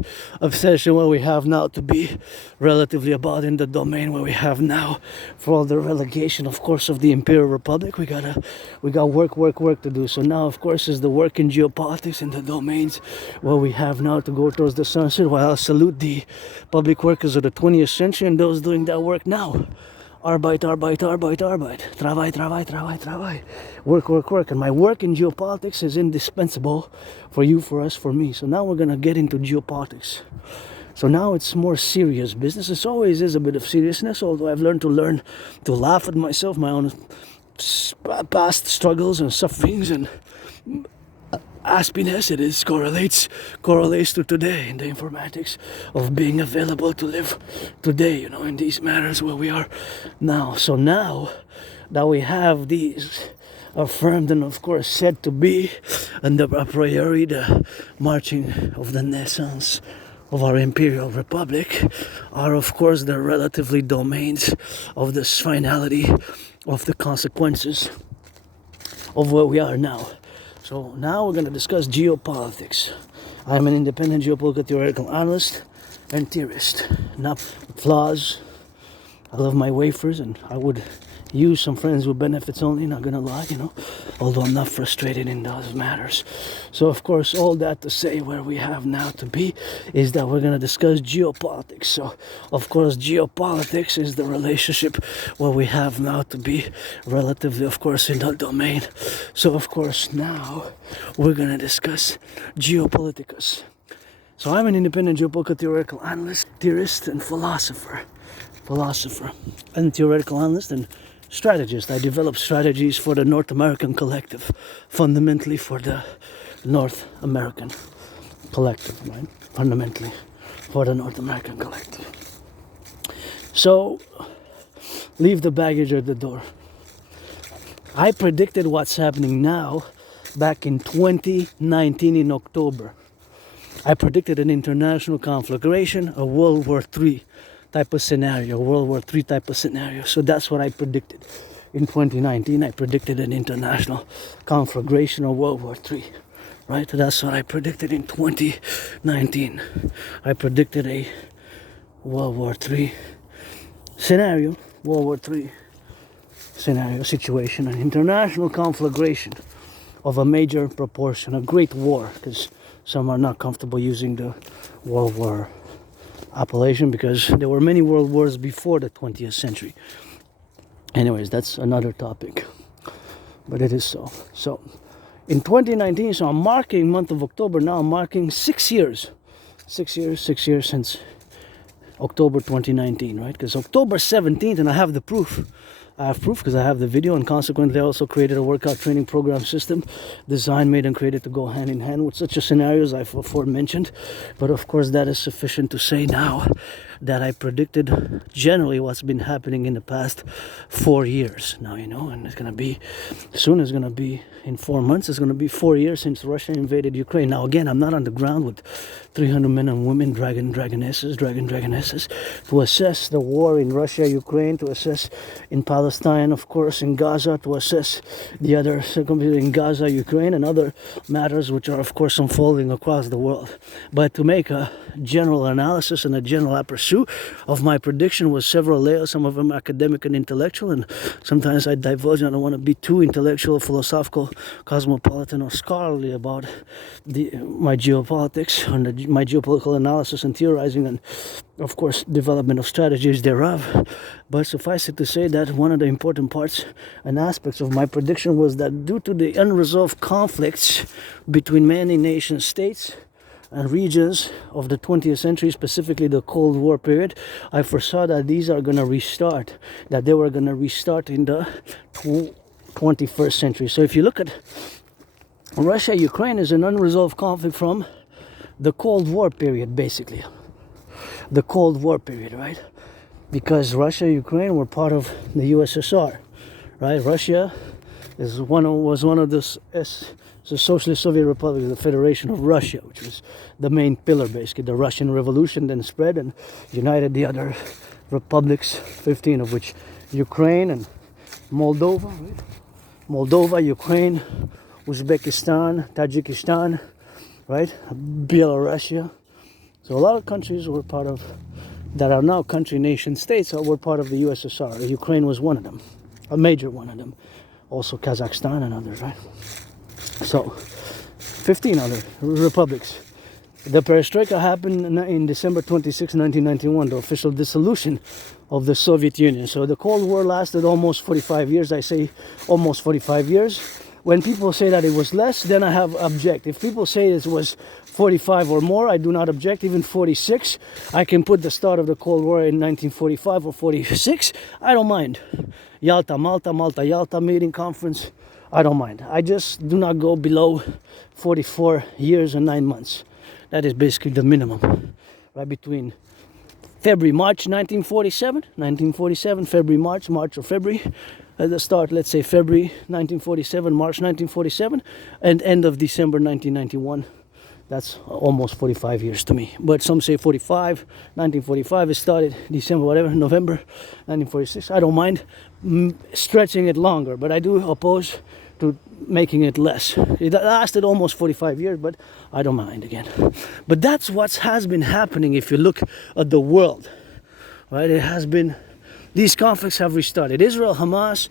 Obsession where we have now to be relatively about in the domain where we have now for all the relegation, of course, of the Imperial Republic. We got work to do. So now, of course, is the work in geopolitics in the domains where we have now to go towards the sunset. While I salute the public workers of the 20th century and those doing that work now. Arbeit. Travail. Work. And my work in geopolitics is indispensable for you, for us, for me. So now we're going to get into geopolitics. So now it's more serious business. It always is a bit of seriousness, although I've learned to laugh at myself, my own past struggles and sufferings and aspiness. It is correlates to today in the informatics of being available to live today, in these matters where we are now. So now that we have these affirmed and of course said to be, and a priori the marching of the naissance of our Imperial Republic are of course the relatively domains of this finality of the consequences of where we are now. So now we're going to discuss geopolitics. I'm an independent geopolitical theoretical analyst and theorist. Not flaws. I love my wafers, and I would use some friends with benefits only, not gonna lie, although I'm not frustrated in those matters. So of course, all that to say where we have now to be is that we're gonna discuss geopolitics. So of course, geopolitics is the relationship where we have now to be relatively, of course, in that domain. So of course, now we're gonna discuss geopoliticus. So I'm an independent geopolitical theoretical analyst, theorist, and philosopher, and theoretical analyst and strategist. I develop strategies for the North American Collective, fundamentally for the North American Collective, right? Fundamentally for the North American Collective. So, leave the baggage at the door. I predicted what's happening now back in 2019 in October. I predicted an international conflagration, a World War III type of scenario, World War III type of scenario. So that's what I predicted in 2019. I predicted an international conflagration of World War III, right? That's what I predicted in 2019. I predicted a World War III scenario, World War III scenario, situation, an international conflagration of a major proportion, a great war, because some are not comfortable using the World War appellation because there were many world wars before the 20th century. Anyways, that's another topic, but it is so. So in 2019, so I'm marking month of October now, I'm marking 6 years. 6 years since October 2019, right? Because October 17th, and I have the proof. I have proof because I have the video, and consequently I also created a workout training program system designed, made, and created to go hand in hand with such a scenarios I've aforementioned. But of course that is sufficient to say now that I predicted generally what's been happening in the past 4 years now, you know, and it's gonna be soon, it's gonna be in 4 months, it's gonna be 4 years since Russia invaded Ukraine. Now again, I'm not on the ground with 300 men and women, dragonesses to assess the war in Russia, Ukraine, to assess in Palestine, of course, in Gaza, to assess the other circumstances in Gaza, Ukraine, and other matters which are of course unfolding across the world. But to make a general analysis and a general pursuit of my prediction was several layers, some of them academic and intellectual, and sometimes I divulge. I don't want to be too intellectual, philosophical, cosmopolitan, or scholarly about my geopolitics and my geopolitical analysis and theorizing, and of course development of strategies thereof. But suffice it to say that one of the important parts and aspects of my prediction was that due to the unresolved conflicts between many nation states and regions of the 20th century, specifically the Cold War period, I foresaw that these are going to restart, that they were going to restart in the 21st century. So if you look at Russia, Ukraine is an unresolved conflict from the Cold War period, basically. The Cold War period, right? Because Russia, Ukraine were part of the USSR, right? Russia was one of the Socialist Soviet Republic, the Federation of Russia, which was the main pillar, basically. The Russian Revolution then spread and united the other republics, 15 of which Ukraine and Moldova, right? Moldova, Ukraine, Uzbekistan, Tajikistan, right? Belarusia. So a lot of countries were part of, that are now country nation states, were part of the USSR. Ukraine was one of them, a major one of them. Also Kazakhstan and others, right? So 15 other republics. The perestroika happened in December 26, 1991, the official dissolution of the Soviet Union. So the Cold War lasted almost 45 years. I say almost 45 years. When people say that it was less, then I have object. If people say it was 45 or more, I do not object. Even 46, I can put the start of the Cold War in 1945 or 46. I don't mind. Yalta, Malta, Yalta meeting conference. I don't mind. I just do not go below 44 years and 9 months. That is basically the minimum, right? Between February, March 1947, February, March or February. At the start, let's say February 1947, March 1947, and end of December 1991. That's almost 45 years to me. But some say 45, 1945, it started December, whatever, November 1946. I don't mind stretching it longer, but I do oppose to making it less. It lasted almost 45 years, but I don't mind again. But that's what has been happening if you look at the world, right? It has been, these conflicts have restarted. Israel, Hamas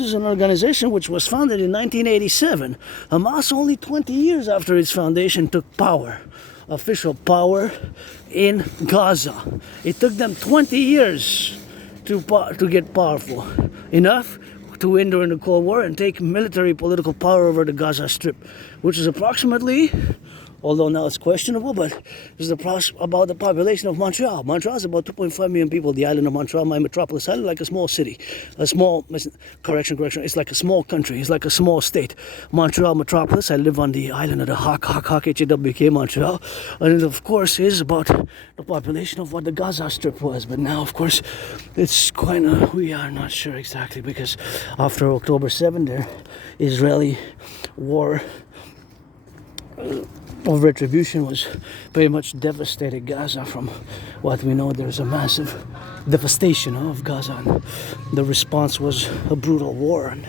is an organization which was founded in 1987. Hamas, only 20 years after its foundation, took power, official power in Gaza. It took them 20 years to get powerful enough to win during the Cold War and take military political power over the Gaza Strip, which is approximately, although now it's questionable, but this is about the population of Montreal. Montreal is about 2.5 million people. The island of Montreal, my metropolis island, like a small city. Correction, it's like a small country. It's like a small state. Montreal metropolis, I live on the island of the H-A-W-K, Montreal. And it, of course, is about the population of what the Gaza Strip was. But now, of course, it's kind of, we are not sure exactly, because after October 7, the Israeli war of retribution was very much devastated Gaza. From what we know, there's a massive devastation of Gaza, and the response was a brutal war. And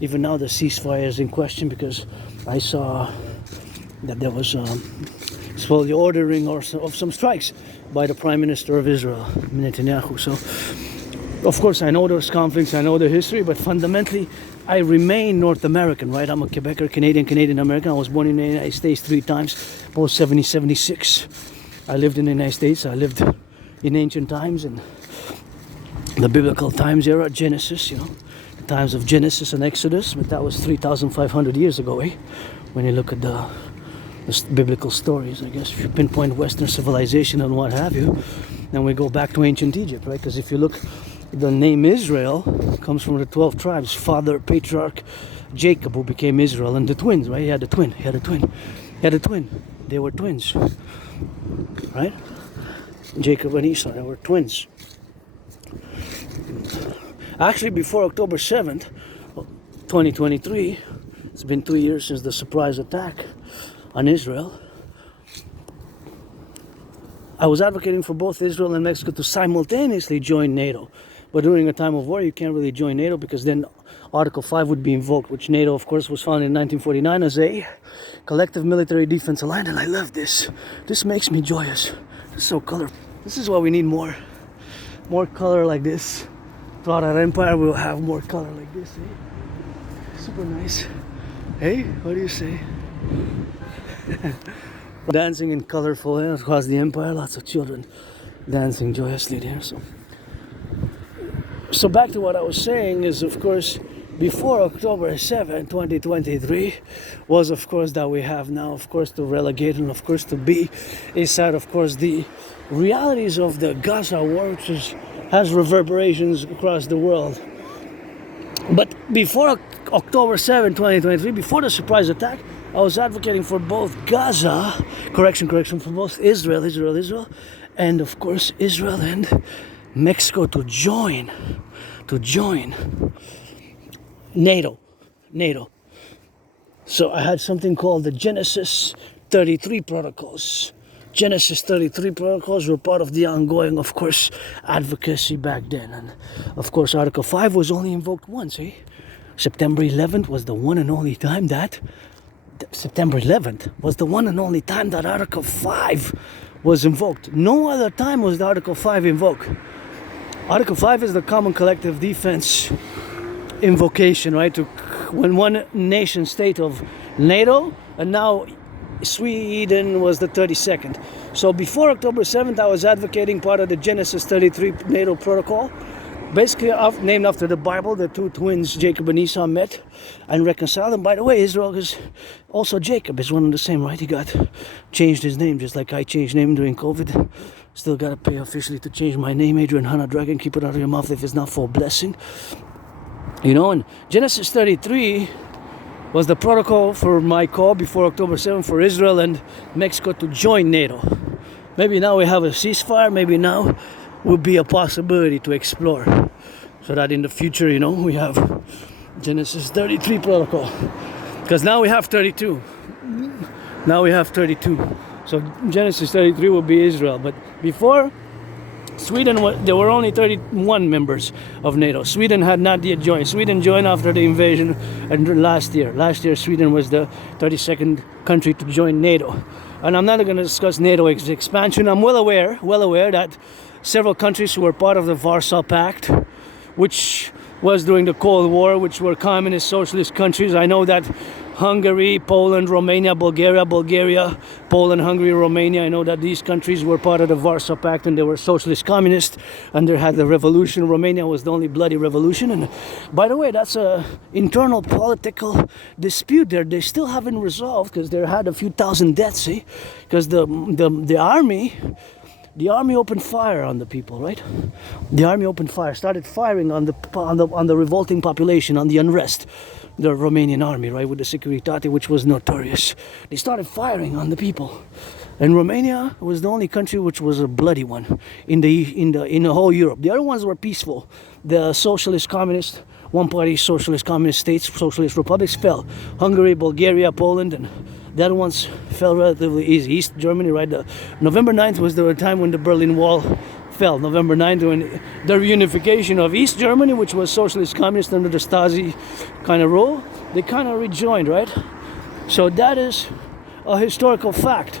even now the ceasefire is in question, because I saw that there was slowly ordering of some strikes by the Prime Minister of Israel, Netanyahu. So of course I know there's conflicts, I know the history, but fundamentally I remain North American, right? I'm a Quebecer, Canadian American. I was born in the United States 3 times, post 76. I lived in the United States. I lived in ancient times, in the biblical times era, Genesis, you know, times of Genesis and Exodus, but that was 3,500 years ago, eh? When you look at the biblical stories, I guess, if you pinpoint Western civilization and what have you, then we go back to ancient Egypt, right? Because if you look, the name Israel comes from the 12 tribes, father, patriarch Jacob, who became Israel, and the twins, right? He had a twin. They were twins, right? Jacob and Esau, they were twins. Actually, before October 7th, 2023, it's been 2 years since the surprise attack on Israel. I was advocating for both Israel and Mexico to simultaneously join NATO. But during a time of war, you can't really join NATO because then Article 5 would be invoked, which NATO, of course, was founded in 1949 as a collective military defense alliance. And I love this. This makes me joyous. It's so colorful. This is why we need more color like this. Throughout our empire, we'll have more color like this. Eh? Super nice. Hey, what do you say? Dancing in colorful across the empire, lots of children dancing joyously there. So back to what I was saying is, of course, before October 7, 2023, was of course that we have now, of course, to relegate and of course to be inside, of course, the realities of the Gaza war, which has reverberations across the world. But before October 7, 2023, before the surprise attack, I was advocating for both Gaza, correction, for both Israel, and of course Israel and Mexico to join NATO. So I had something called the Genesis 33 protocols. Genesis 33 protocols were part of the ongoing, of course, advocacy back then. And of course, Article 5 was only invoked once, eh? September 11th was the one and only time that Article 5 was invoked. No other time was the Article 5 invoked. Article 5 is the common collective defense invocation, right? To when one nation state of NATO, and now Sweden was the 32nd. So before October 7th, I was advocating part of the Genesis 33 NATO protocol, basically named after the Bible. The two twins, Jacob and Esau, met and reconciled. And by the way, Israel is also Jacob, is one and the same, right? He got changed his name, just like I changed name during COVID. Still got to pay officially to change my name, Adrian Hannah Dragon. Keep it out of your mouth if it's not for a blessing. You know, and Genesis 33 was the protocol for my call before October 7th for Israel and Mexico to join NATO. Maybe now we have a ceasefire, maybe now will be a possibility to explore. So that in the future, you know, we have Genesis 33 protocol. Because now we have 32. So Genesis 33 will be Israel. But before, Sweden, there were only 31 members of NATO. Sweden had not yet joined. Sweden joined after the invasion and last year. Last year, Sweden was the 32nd country to join NATO. And I'm not going to discuss NATO expansion. I'm well aware that several countries who were part of the Warsaw Pact, which was during the Cold War, which were communist socialist countries. I know that Hungary, Poland, Romania, Bulgaria, Poland, Hungary, Romania. I know that these countries were part of the Warsaw Pact and they were socialist communist and they had the revolution. Romania was the only bloody revolution. And by the way, that's a internal political dispute there. They still haven't resolved because they had a few thousand deaths, see? Because the army opened fire on the people, right? The army opened fire, started firing on the revolting population, on the unrest. The Romanian army, right, with the Securitate, which was notorious. They started firing on the people. And Romania was the only country which was a bloody one in the whole Europe. The other ones were peaceful. The socialist communist, one-party socialist communist states, socialist republics fell. Hungary, Bulgaria, Poland, and the other ones fell relatively easy. East Germany, right? November 9th was the time when the Berlin Wall fell. November 9th, when the reunification of East Germany, which was socialist communist under the Stasi kind of rule, they kind of rejoined, right? So that is a historical fact.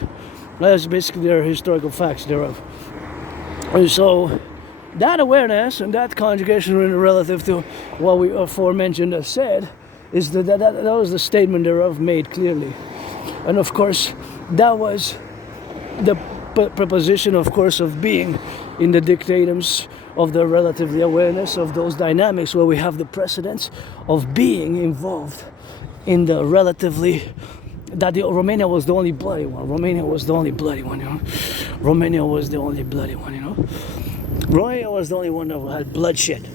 That's basically their historical facts thereof. And so that awareness and that conjugation relative to what we aforementioned said is that was the statement thereof made clearly. And of course, that was the preposition, of course, of being in the dictatums of the relatively awareness of those dynamics where we have the precedence of being involved in the relatively that Romania was the only bloody one. Romania was the only bloody one, you know. Romania was the only bloody one, you know. Romania was the only one that had bloodshed.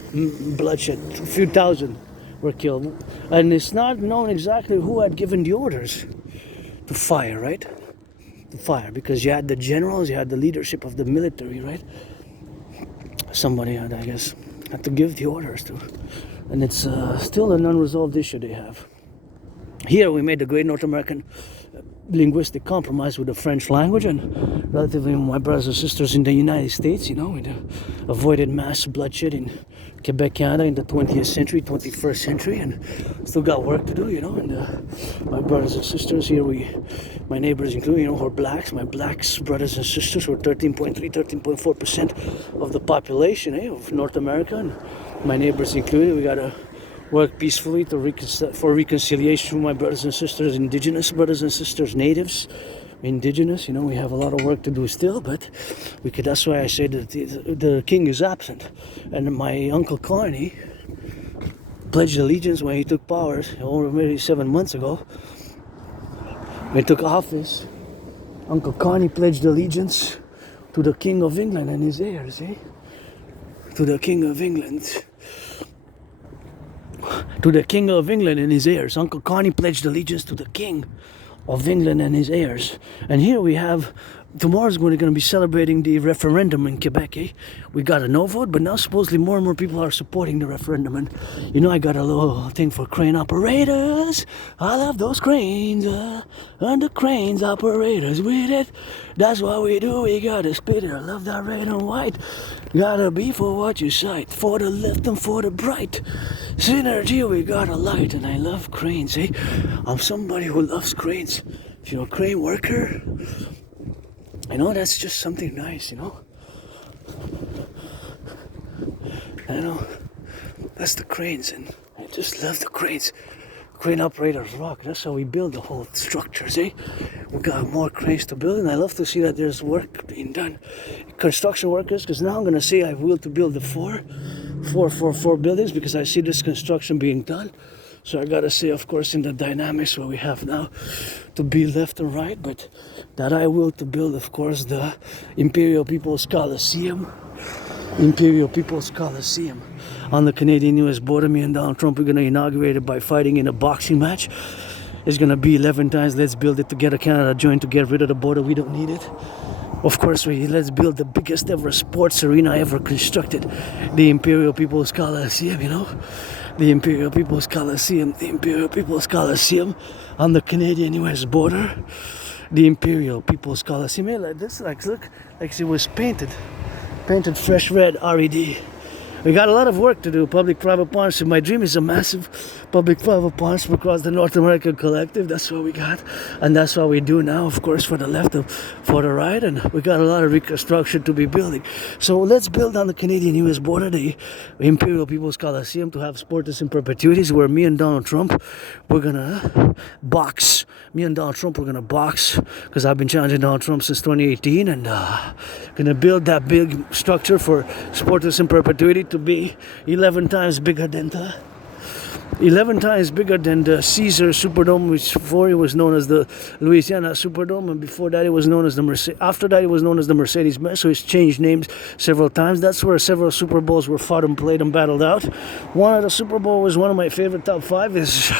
Bloodshed. A few thousand were killed. And it's not known exactly who had given the orders to fire, right? To fire. Because you had the generals, you had the leadership of the military, right? Somebody had, I guess, had to give the orders to. And it's still an unresolved issue they have. Here we made the great North American linguistic compromise with the French language, and relatively my brothers and sisters in the United States, you know, we avoided mass bloodshed in Quebec, Canada in the 20th century, 21st century, and still got work to do, you know. And my brothers and sisters here, my neighbors including, you know, who are blacks, my blacks brothers and sisters were 13.3, 13.4% of the population of North America, and my neighbors included, we gotta work peacefully for reconciliation with my brothers and sisters, indigenous brothers and sisters, natives, indigenous. You know, we have a lot of work to do still, but we could. That's why I say that the king is absent. And my uncle Carney pledged allegiance when he took power over maybe 7 months ago. When he took office, Uncle Carney pledged allegiance to the King of England and his heirs, to the King of England. To the King of England and his heirs. Uncle Carney pledged allegiance to the King of England and his heirs. And here we have, tomorrow's going to be celebrating the referendum in Quebec. We got a no vote, but now supposedly more and more people are supporting the referendum. And you know, I got a little thing for crane operators. I love those cranes, and the cranes operators with it. That's what we do. We gotta spit it. I love that red and white. Gotta be for what you sight, for the left and for the bright. Synergy, we got a light, and I love cranes. I'm somebody who loves cranes. If you're a crane worker, I know that's just something nice, you know. I know that's the cranes, and I just love the cranes. Crane operators rock. That's how we build the whole structures, We got more cranes to build, and I love to see that there's work being done. Construction workers, because now I'm gonna say I will to build the four buildings, because I see this construction being done. So I gotta say, of course, in the dynamics where we have now to be left and right, but that I will to build, of course, the Imperial People's Coliseum. Imperial People's Coliseum on the Canadian-US border. Me and Donald Trump are gonna inaugurate it by fighting in a boxing match. It's gonna be 11 times. Let's build it together. Canada joined to get rid of the border. We don't need it. Of course, let's build the biggest ever sports arena ever constructed. The Imperial People's Coliseum, you know? The Imperial People's Coliseum. The Imperial People's Coliseum on the Canadian-US border. The Imperial People's Coliseum. Yeah, like this, look, like it was painted fresh red, RED. We got a lot of work to do. Public-private partnership. My dream is a massive public-private partnership across the North American Collective. That's what we got, and that's what we do now, of course, for the left and for the right. And we got a lot of reconstruction to be building. So let's build on the Canadian-US border the Imperial People's Coliseum to have sports in perpetuities, where me and Donald Trump, we're gonna box. Me and Donald Trump, we're gonna box, because I've been challenging Donald Trump since 2018, and gonna build that big structure for sports in perpetuity to be 11 times bigger than the 11 times bigger than the Caesar Superdome, which before it was known as the Louisiana Superdome, and before that it was known as the after that it was known as the Mercedes-Benz. So it's changed names several times. That's where several Super Bowls were fought and played and battled out. One of the Super Bowl was one of my favorite top 5 is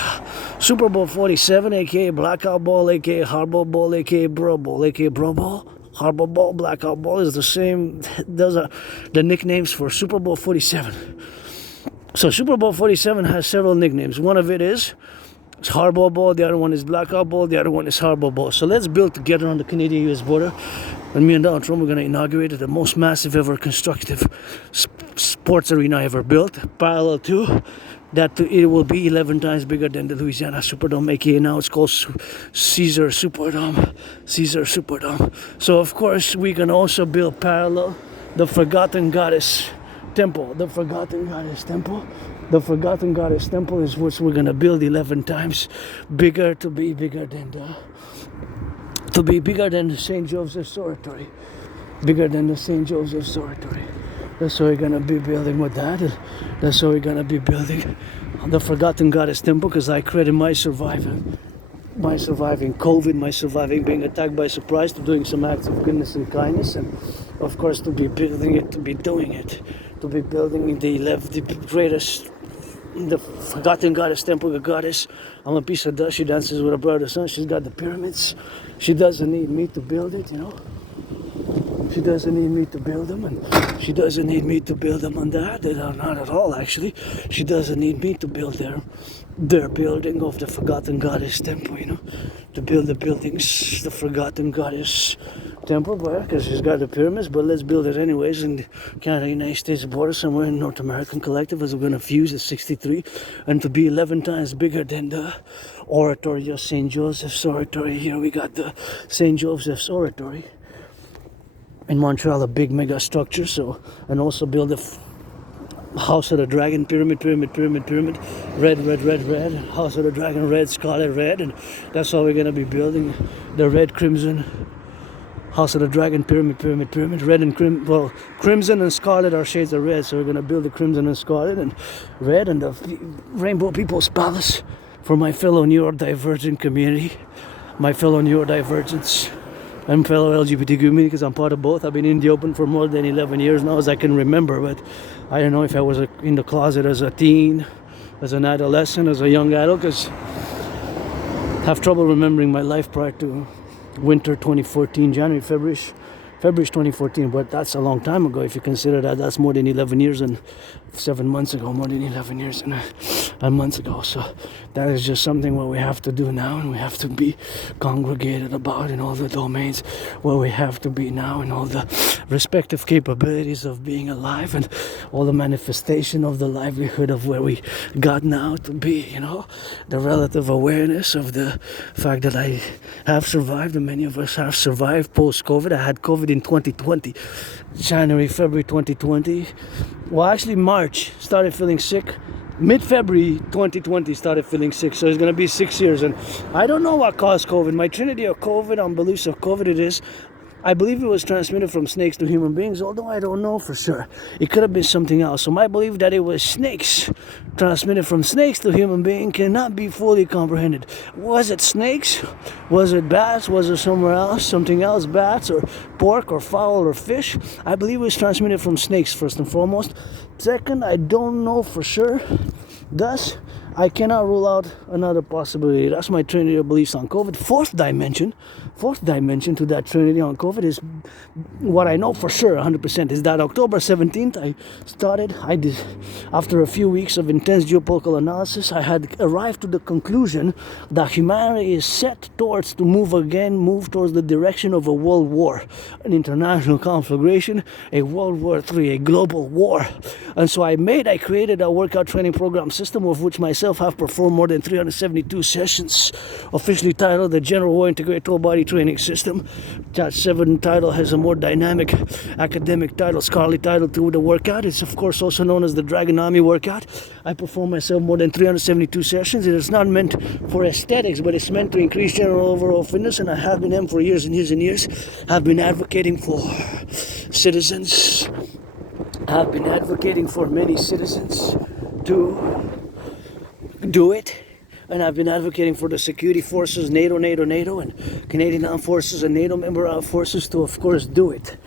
Super Bowl 47, aka Blackout Ball, aka Hardball Bowl, aka Bro Bowl, aka Bro Bowl. Harbor Ball, Blackout Ball is the same. Those are the nicknames for Super Bowl 47. So Super Bowl 47 has several nicknames. One of it is Harbor Ball, the other one is Blackout Ball, the other one is Harbor Ball. So let's build together on the Canadian-US border. And me and Donald Trump are going to inaugurate the most massive ever constructive sports arena ever built, parallel to that. It will be 11 times bigger than the Louisiana Superdome, aka now it's called Caesar Superdome. Caesar Superdome. So of course we can also build parallel the Forgotten Goddess Temple. The Forgotten Goddess Temple. The Forgotten Goddess Temple is what we're gonna build 11 times bigger, to be bigger than to be bigger than the St. Joseph's Oratory. Bigger than the St. Joseph's Oratory. That's what we're gonna be building with that. And that's what we're gonna be building the Forgotten Goddess Temple, because I credit my surviving COVID, my surviving being attacked by surprise, to doing some acts of goodness and kindness, and of course to be building it, to be doing it, to be building the greatest, the Forgotten Goddess Temple, the goddess. I'm a piece of dust. She dances with her brother's son. She's got the pyramids. She doesn't need me to build it, you know. She doesn't need me to build them, and she doesn't need me to build them on that. Not at all, actually. She doesn't need me to build their building of the Forgotten Goddess Temple, you know, to build the buildings, the Forgotten Goddess Temple, because she's got the pyramids. But let's build it anyways in the Canada-United States border, somewhere in North American Collectif, as we're going to fuse at 63, and to be 11 times bigger than the Oratory of St. Joseph's Oratory. Here we got the St. Joseph's Oratory in Montreal, a big mega structure. So, and also build a House of the Dragon, pyramid, red, House of the Dragon, red, scarlet, red, and that's how we're gonna be building the red, crimson, House of the Dragon, pyramid, red and crimson and scarlet are shades of red, so we're gonna build the crimson and scarlet and red, and the Rainbow People's Palace for my fellow neurodivergent community, my fellow neurodivergents. I'm fellow LGBT community, because I'm part of both. I've been in the open for more than 11 years now, as I can remember, but I don't know if I was in the closet as a teen, as an adolescent, as a young adult, because I have trouble remembering my life prior to winter 2014, February 2014, but that's a long time ago if you consider that. That's more than 11 years and 7 months ago, more than 11 years and months ago. So that is just something what we have to do now, and we have to be congregated about in all the domains where we have to be now, in all the respective capabilities of being alive, and all the manifestation of the livelihood of where we got now to be, you know, the relative awareness of the fact that I have survived, and many of us have survived post-COVID. I had COVID in 2020, January, February 2020. Well, actually March, started feeling sick. Mid-February 2020 started feeling sick, so it's going to be 6 years, and I don't know what caused COVID. My trinity of COVID, on beliefs of COVID, it is, I believe it was transmitted from snakes to human beings, although I don't know for sure. It could have been something else. So my belief that it was snakes, transmitted from snakes to human being, cannot be fully comprehended. Was it snakes? Was it bats? Was it somewhere else? Something else? Bats or pork or fowl or fish? I believe it was transmitted from snakes, first and foremost. Second, I don't know for sure. Thus, I cannot rule out another possibility. That's my trinity of beliefs on COVID. Fourth dimension to that trinity on COVID is what I know for sure 100% is that October 17th after a few weeks of intense geopolitical analysis, I had arrived to the conclusion that humanity is set towards to move towards the direction of a world war, an international conflagration, a World War III, a global war. And so I created a workout training program system, of which myself have performed more than 372 sessions, officially titled the General War Integrated Total Body Training System. That 7 title has a more dynamic academic title, scholarly title to the workout. It's of course also known as the Draconis workout. I perform myself more than 372 sessions. It is not meant for aesthetics, but it's meant to increase general overall fitness, and I have been for years and years and years. I've been advocating for citizens. I've been advocating for many citizens to do it, and I've been advocating for the security forces, NATO, and Canadian Armed Forces and NATO member armed forces to, of course, do it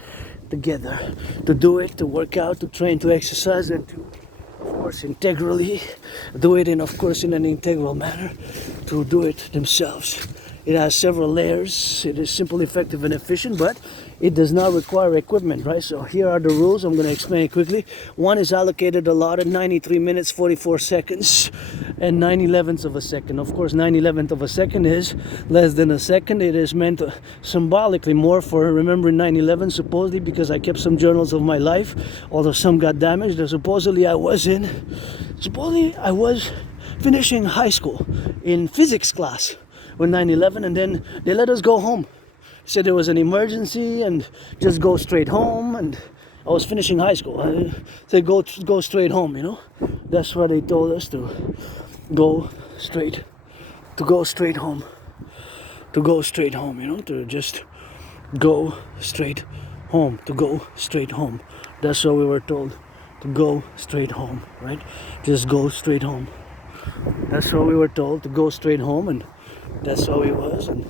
together, to work out, to train, to exercise, and to, of course, integrally do it, and of course in an integral manner, to do it themselves. It has several layers. It is simple, effective, and efficient, but it does not require equipment, right? So here are the rules. I'm going to explain it quickly. One is allotted, allotted 93 minutes, 44 seconds, and 9/11ths of a second. Of course, 9/11th of a second is less than a second. It is meant symbolically more for remembering 9/11, supposedly, because I kept some journals of my life, although some got damaged. Supposedly I was finishing high school in physics class when 9/11, and then they let us go home. Said there was an emergency and just go straight home, and I was finishing high school. I said go straight home, you know. That's what they told us, to go straight home. to go straight home, you know, to just go straight home, to go straight home. That's what we were told, to go straight home, right? Just go straight home. That's what we were told, to go straight home, and that's how it was, and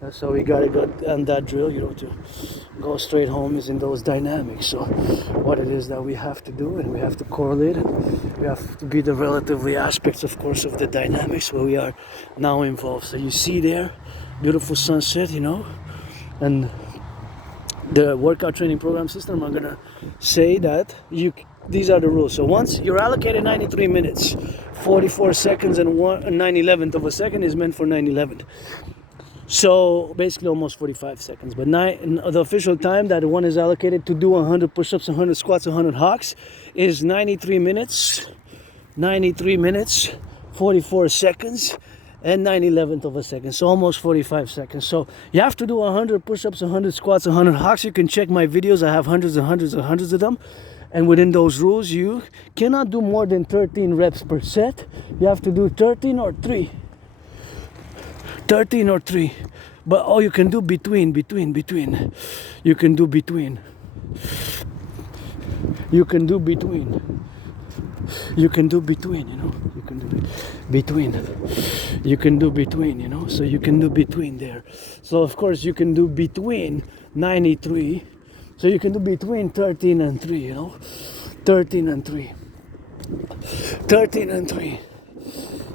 that's how we got on that drill, you know, to go straight home is in those dynamics. So what it is that we have to do, and we have to correlate it, we have to be the relatively aspects, of course, of the dynamics where we are now involved. So you see there, beautiful sunset, you know, and the workout training program system, I'm gonna say that these are the rules. So once you're allocated 93 minutes, 44 seconds and 9/11 of a second is meant for 9/11. So basically almost 45 seconds. But the official time that one is allocated to do 100 push-ups, 100 squats, 100 hawks is 93 minutes, 44 seconds, and 9/11 of a second, so almost 45 seconds. So you have to do 100 push-ups, 100 squats, 100 hawks. You can check my videos. I have hundreds and hundreds and hundreds of them. And within those rules, you cannot do more than 13 reps per set. You have to do 13 or 3. 13 or 3. But you can do between. You can do between. You can do between. You can do between, you know. You can do between. You can do between, you know. So you can do between there. So of course you can do between 93. So you can do between 13 and 3, you know. 13 and 3. 13 and 3.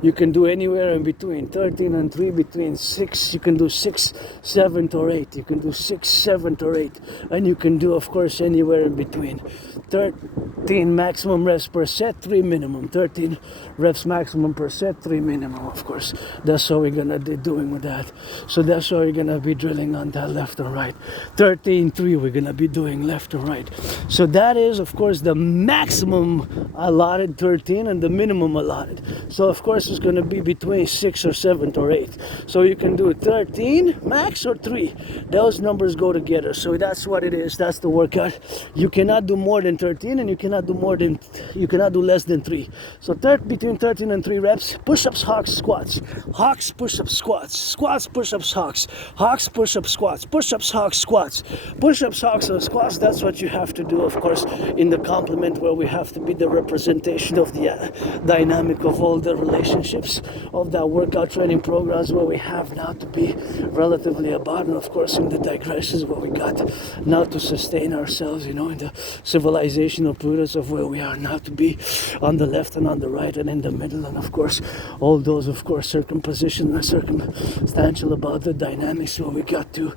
You can do anywhere in between 13 and 3, between 6. You can do 6, 7 or 8. You can do 6, 7 or 8. And you can do, of course, anywhere in between 13 maximum reps per set, 3 minimum. 13 reps maximum per set, 3 minimum, of course. That's what we're gonna be doing with that. So that's what we're gonna be drilling on that left and right. 13, 3 we're gonna be doing left and right. So that is, of course, the maximum allotted 13 and the minimum allotted. So of course it's going to be between 6 or 7 or 8. So you can do 13 max or 3. Those numbers go together. So that's what it is. That's the workout. You cannot do more than 13, and you cannot do less than 3. So between 13 and 3 reps. Push-ups, hawks, squats. Hawks, push-ups, squats. Squats, push-ups, hawks. Hawks, push-ups, squats. Push-ups, hawks, squats. Push-ups, hawks, and squats. That's what you have to do, of course, in the complement, where we have to be the representation of the dynamic of all the relationships of that workout training programs, where we have now to be relatively about, and of course in the digressions where we got now to sustain ourselves, you know, in the civilizational prudence of where we are now to be on the left and on the right and in the middle, and of course all those, of course, circumposition and circumstantial about the dynamics where we got to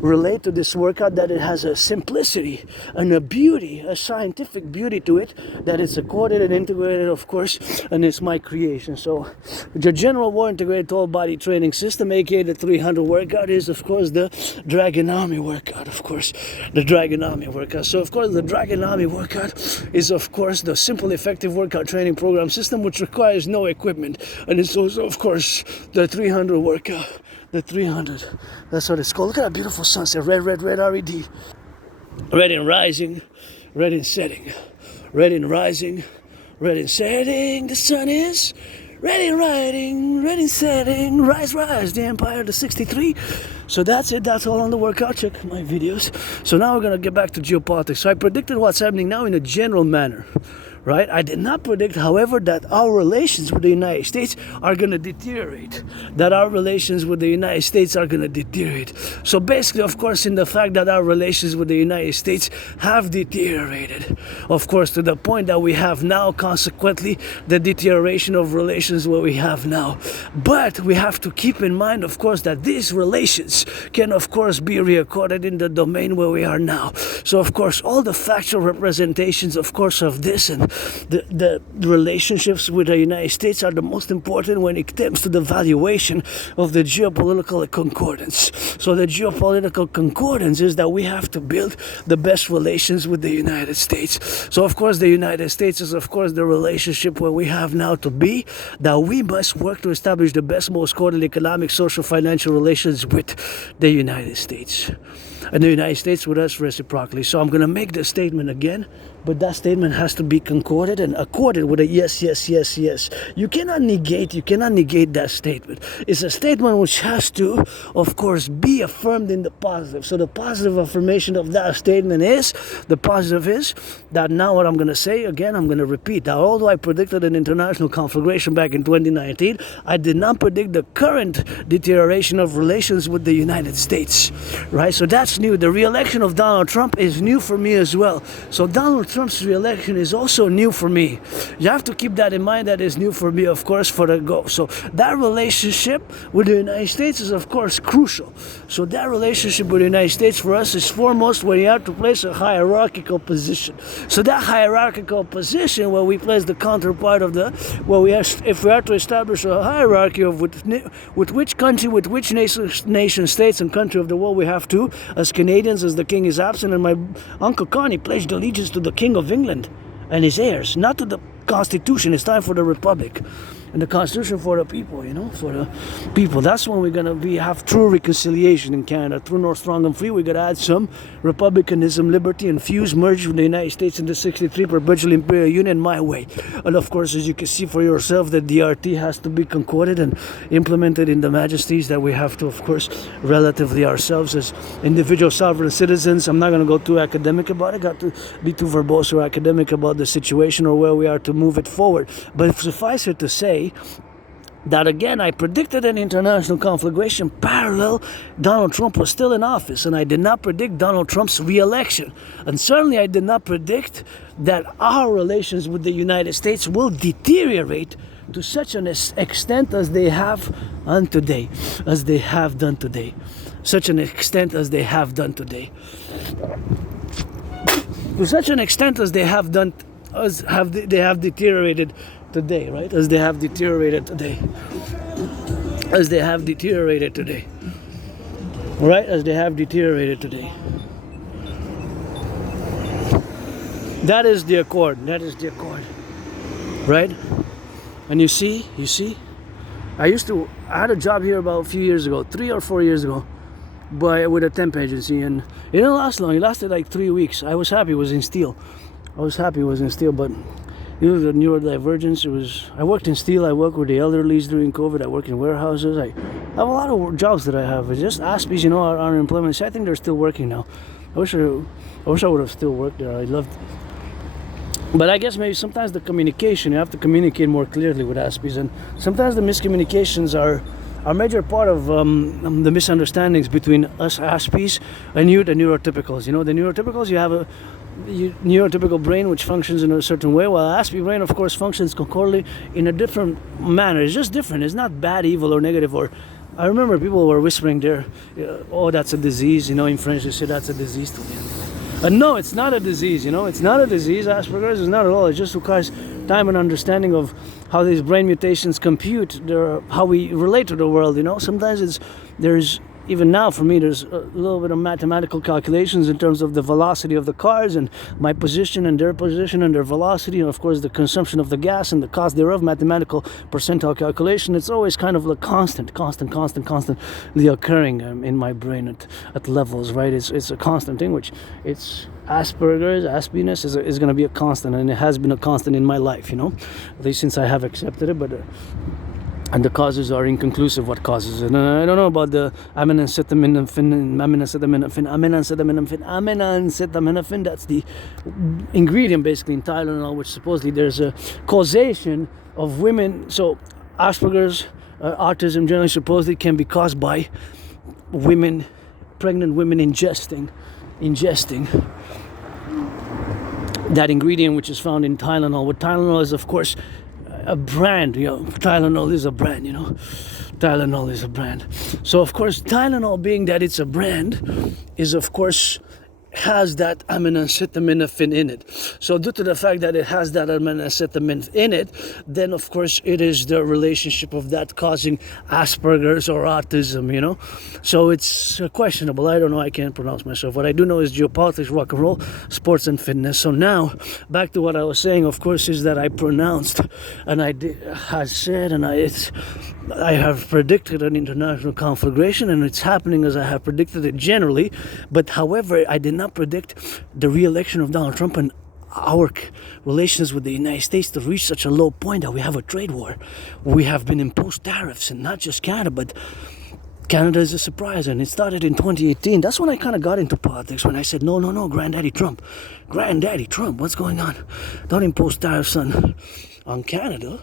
relate to this workout, that it has a simplicity and a beauty, a scientific beauty to it, that it's accorded and integrated, of course, and it's my creation. So the general war integrated whole body training system, aka the 300 workout, is of course the Draconis workout, of course, the Draconis workout. So of course the Draconis workout is of course the simple effective workout training program system, which requires no equipment, and it's also of course the 300 workout. The 300, that's what it's called. Look at that beautiful sunset, red RED, red in rising, red in setting, red in rising, red in setting. The sun is red in riding, red in setting, rise, the Empire, the 63. So that's it, that's all on the workout. Check my videos. So now we're gonna get back to geopolitics. So I predicted what's happening now in a general manner, right? I did not predict, however, that our relations with the United States are going to deteriorate. So basically, of course, in the fact that our relations with the United States have deteriorated, of course, to the point that we have now, consequently, the deterioration of relations where we have now. But we have to keep in mind, of course, that these relations can, of course, be recorded in the domain where we are now. So, of course, all the factual representations, of course, of this and the relationships with the United States are the most important when it comes to the valuation of the geopolitical concordance. So the geopolitical concordance is that we have to build the best relations with the United States. So of course the United States is of course the relationship where we have now to be, that we must work to establish the best, most cordial economic, social, financial relations with the United States. and the United States with us reciprocally. So I'm going to make the statement again, but that statement has to be concorded and accorded with a yes, yes, yes, yes. You cannot negate that statement. It's a statement which has to, of course, be affirmed in the positive. So the positive affirmation of that statement is, the positive is that now what I'm going to say, again, I'm going to repeat that although I predicted an international conflagration back in 2019, I did not predict the current deterioration of relations with the United States, right? So that's new. The re-election of Donald Trump is new for me as well. So Donald Trump's re-election is also new for me. You have to keep that in mind. That is new for me, of course, for the go. So that relationship with the United States is, of course, crucial. So that relationship with the United States for us is foremost where you have to place a hierarchical position. So that hierarchical position where we place the counterpart of the, if we are to establish a hierarchy of with which country, with which nation, states, and country of the world we have to, as Canadians, as the king is absent, and my Uncle Connie pledged allegiance to the King of England and his heirs, not to the Constitution. It's time for the Republic. And the Constitution for the people, for the people. That's when we're going to have true reconciliation in Canada. Through North Strong and Free, we're going to add some republicanism, liberty, and fuse, merge with the United States in the 63 perpetual Imperial Union my way. And of course, as you can see for yourself, the DRT has to be concorded and implemented in the majesties that we have to, of course, relatively ourselves as individual sovereign citizens. I'm not going to go too academic about it. Got to be too verbose or academic about the situation or where we are to move it forward. But suffice it to say, that again, I predicted an international conflagration parallel. Donald Trump was still in office, and I did not predict Donald Trump's re-election. And certainly I did not predict that our relations with the United States will deteriorate to such an extent as they have done today. Such an extent as they have done today. To such an extent as they have done, they have deteriorated today, right? As they have deteriorated today. As they have deteriorated today. Right? As they have deteriorated today. That is the accord. That is the accord. Right? And you see, I had a job here about a few years ago, 3 or 4 years ago, with a temp agency, and it didn't last long. It lasted like 3 weeks. I was happy it was in steel. But the neurodivergence, I worked in steel, I worked with the elderlies during COVID, I work in warehouses, I have a lot of jobs that I have. It's just Aspies, our unemployment. I think they're still working now. I wish I would have still worked there. I loved. But I guess maybe sometimes the communication, you have to communicate more clearly with Aspies, and sometimes the miscommunications are a major part of the misunderstandings between us Aspies and you, the neurotypicals. The neurotypicals, you have a neurotypical brain which functions in a certain way, while Aspie brain, of course, functions concordantly in a different manner. It's just different. It's not bad, evil, or negative. Or I remember people were whispering there, "Oh, that's a disease." In French they say that's a disease to me. And no, it's not a disease. It's not a disease. Asperger's is not at all. It just requires time and understanding of how these brain mutations compute, how we relate to the world. Sometimes there's even now for me, there's a little bit of mathematical calculations in terms of the velocity of the cars and my position and their velocity, and of course the consumption of the gas and the cost thereof, mathematical percentile calculation. It's always kind of constantly occurring in my brain at levels, right? It's a constant thing, which it's Asperger's, Aspiness is going to be a constant, and it has been a constant in my life, at least since I have accepted it, but and the causes are inconclusive. What causes it? And I don't know about the acetaminophen. That's the ingredient basically in Tylenol, which supposedly there's a causation of women. So Asperger's, autism generally supposedly can be caused by pregnant women ingesting that ingredient, which is found in Tylenol. What Tylenol is, of course, a brand. Tylenol is a brand. Tylenol is a brand. So of course, Tylenol, being that it's a brand, is of course has that acetaminophen in it. So due to the fact that it has that acetaminophen in it, then of course it is the relationship of that causing Asperger's or autism, So it's questionable. I don't know. I can't pronounce myself. What I do know is geopolitics, rock and roll, sports, and fitness. So now, back to what I was saying, of course, is that I pronounced, and I said, and I have predicted an international conflagration, and it's happening as I have predicted it generally. But however, I did not predict the re-election of Donald Trump and our relations with the United States to reach such a low point that we have a trade war. We have been imposed tariffs, and not just Canada, but Canada is a surprise, and it started in 2018. That's when I kind of got into politics, when I said, no, Granddaddy Trump, what's going on? Don't impose tariffs on Canada.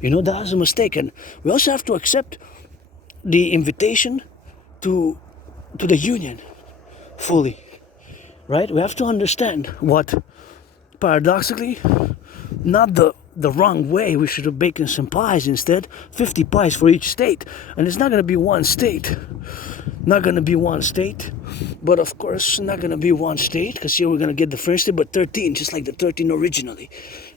You know, that was a mistake. And we also have to accept the invitation to the Union fully, right? We have to understand what, paradoxically, not the wrong way, we should have baking some pies instead, 50 pies for each state. And it's not going to be one state. But of course, not going to be one state, because here we're going to get the French state, but 13, just like the 13 originally.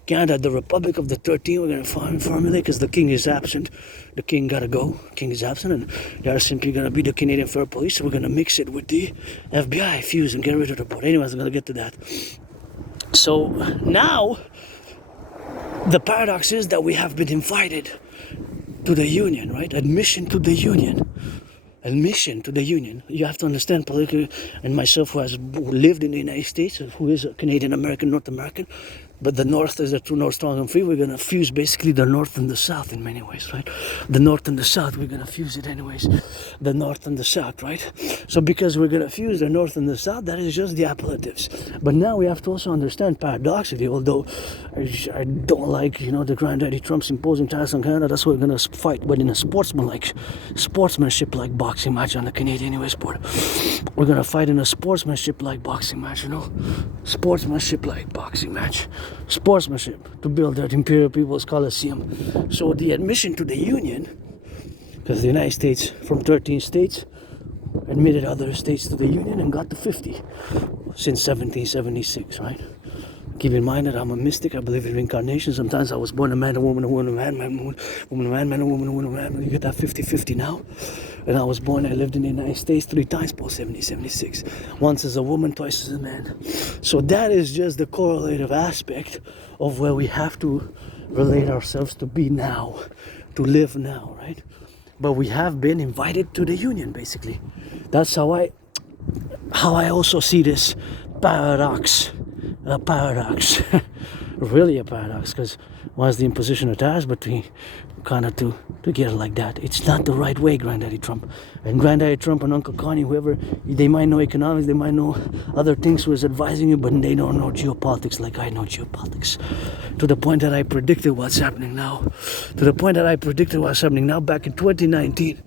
Canada, the Republic of the 13, we're going to formulate, because the king is absent. The king got to go. King is absent, and they are simply going to be the Canadian Federal Police. So we're going to mix it with the FBI, fuse, and get rid of the board. Anyways, I'm going to get to that. So now, the paradox is that we have been invited to the Union, right? Admission to the Union. You have to understand, politically, and myself, who lived in the United States, who is a Canadian American, North American, but the North is the true North, strong and free. We're going to fuse basically the North and the South in many ways, right? The North and the South, we're going to fuse it anyways. The North and the South, right? So because we're going to fuse the North and the South, that is just the appellatives. But now we have to also understand, paradoxically, although I don't like, the Granddaddy Trump's imposing tariffs on Canada, that's what we're going to fight. But in a sportsmanship like boxing match on the Canadian US border. We're going to fight in a sportsmanship like boxing match, Sportsmanship like boxing match. Sportsmanship to build that Imperial People's Coliseum. So the admission to the Union, because the United States from 13 states admitted other states to the Union and got to 50 since 1776, right? Keep in mind that I'm a mystic. I believe in reincarnation. Sometimes I was born a man, a woman, a woman, a man, woman, a man, a woman, a woman, a man. You get that 50-50 now. And I lived in the United States 3 times post 1776. Once as a woman, twice as a man. So that is just the correlative aspect of where we have to relate ourselves to be now, to live now, right? But we have been invited to the Union, basically. That's how I also see this paradox. A paradox. Really a paradox, because once the imposition of tariffs, but we kind of to get it like that. It's not the right way, Granddaddy Trump. And Granddaddy Trump and Uncle Connie, whoever, they might know economics, they might know other things who is advising you, but they don't know geopolitics like I know geopolitics. To the point that I predicted what's happening now. Back in 2019.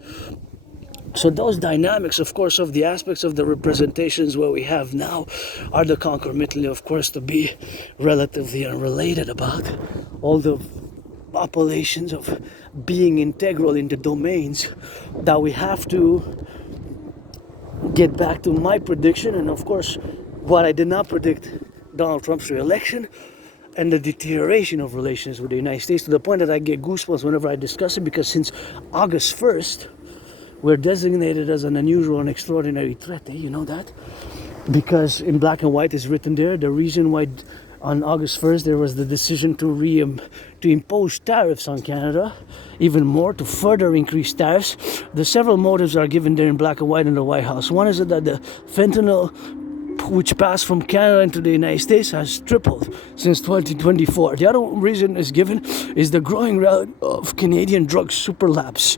So those dynamics, of course, of the aspects of the representations where we have now are the concomitantly, of course, to be relatively unrelated about all the appellations of being integral in the domains that we have to get back to my prediction. And of course, what I did not predict, Donald Trump's re-election and the deterioration of relations with the United States, to the point that I get goosebumps whenever I discuss it, because since August 1st, we're designated as an unusual and extraordinary threat. You know that? Because in black and white is written there, the reason why on August 1st there was the decision to impose tariffs on Canada, even more, to further increase tariffs. The several motives are given there in black and white in the White House. One is that the fentanyl, which passed from Canada into the United States, has tripled since 2024. The other reason is given is the growing route of Canadian drug super labs,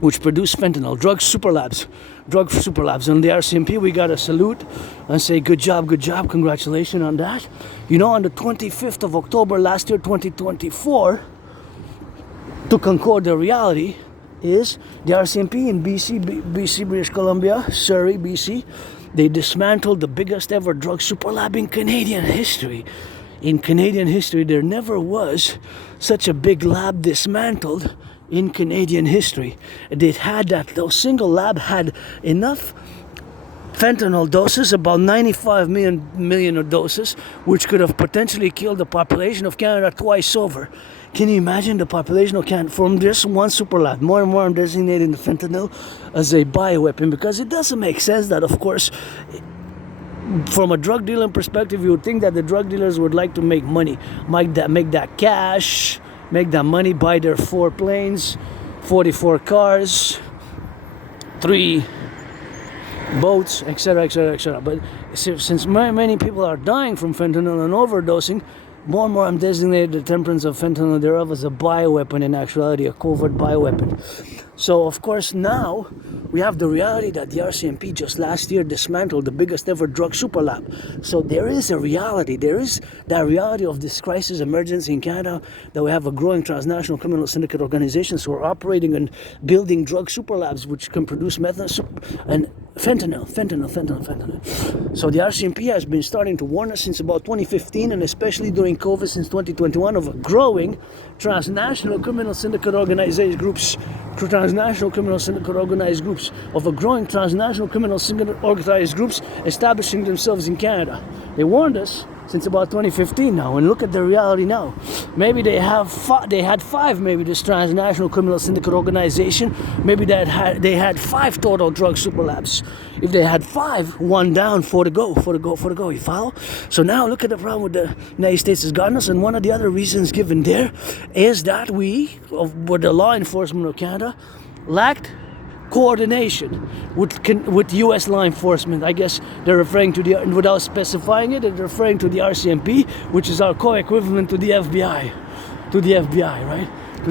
which produce fentanyl, drug super labs. And the RCMP, we got to salute and say good job, congratulations on that. On the 25th of October last year, 2024, to concord the reality, is the RCMP in BC, British Columbia, Surrey, BC, they dismantled the biggest ever drug super lab in Canadian history. In Canadian history, there never was such a big lab dismantled in Canadian history. They had the single lab had enough fentanyl doses, about 95 million doses, which could have potentially killed the population of Canada twice over. Can you imagine the population of Canada from this one super lab? More and more I'm designating the fentanyl as a bioweapon, because it doesn't make sense that, of course, from a drug dealing perspective, you would think that the drug dealers would like to make money, make that cash, make that money, buy their 4 planes, 44 cars, 3 boats, etc., etc., etc. But since many people are dying from fentanyl and overdosing, more and more I'm designated the temperance of fentanyl thereof as a bioweapon, in actuality, a covert bioweapon. So, of course, now we have the reality that the RCMP just last year dismantled the biggest ever drug super lab. So there is a reality. There is that reality of this crisis emergency in Canada, that we have a growing transnational criminal syndicate organizations who are operating and building drug super labs which can produce methamphetamine and fentanyl. So the RCMP has been starting to warn us since about 2015, and especially during COVID since 2021, of a growing transnational criminal syndicate organized groups, of a growing transnational criminal syndicate organized groups establishing themselves in Canada. They warned us since about 2015 now, and look at the reality now. Maybe they had 5, maybe this transnational criminal syndicate organization, maybe they had 5 total drug super labs. If they had 5, 1 down, 4 to go, you follow? So now look at the problem with the United States has gotten us, and one of the other reasons given there is that we, with the law enforcement of Canada, lacked coordination with U.S. law enforcement. I guess they're referring to without specifying it, they're referring to the RCMP, which is our co-equivalent to the FBI, right? To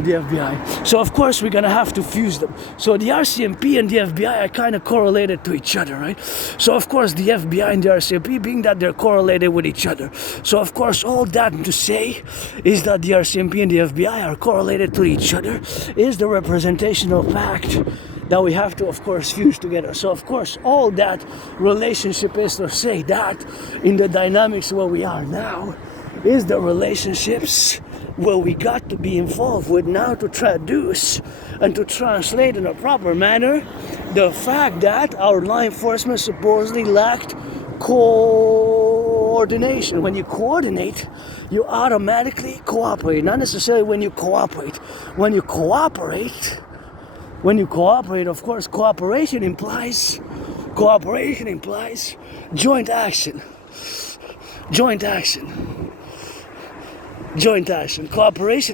the FBI. So of course we're gonna have to fuse them. So the RCMP and the FBI are kind of correlated to each other, right? So of course the FBI and the RCMP, being that they're correlated with each other. So of course all that to say is that the RCMP and the FBI are correlated to each other is the representational fact that we have to, of course, fuse together. So, of course, all that relationship is to say that in the dynamics where we are now is the relationships where we got to be involved with now to traduce and to translate in a proper manner the fact that our law enforcement supposedly lacked coordination. When you coordinate, you automatically cooperate. Not necessarily when you cooperate. When you cooperate, of course, cooperation implies joint action. Cooperation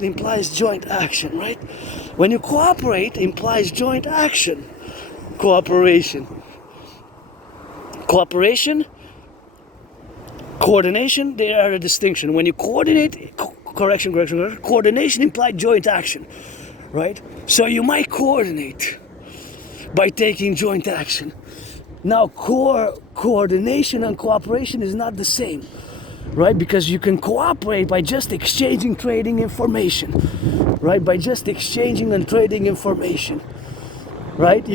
implies joint action, right? When you cooperate, implies joint action. Coordination, they are a distinction. When you coordinate, coordination implies joint action, right? So you might coordinate by taking joint action. Now, coordination and cooperation is not the same, right? Because you can cooperate by just exchanging, trading information, right? By just exchanging and trading information, right?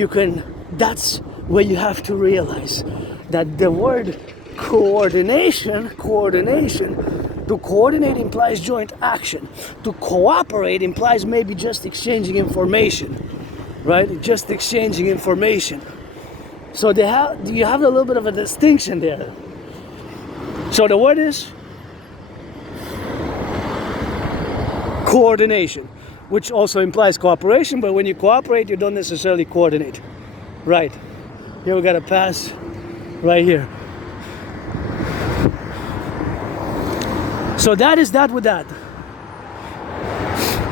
That's where you have to realize that the word coordination, to coordinate implies joint action. To cooperate implies maybe just exchanging information, right? Just exchanging information. So you have a little bit of a distinction there. So the word is coordination, which also implies cooperation, but when you cooperate, you don't necessarily coordinate. Right. Here we got a pass right here. So that is that with that.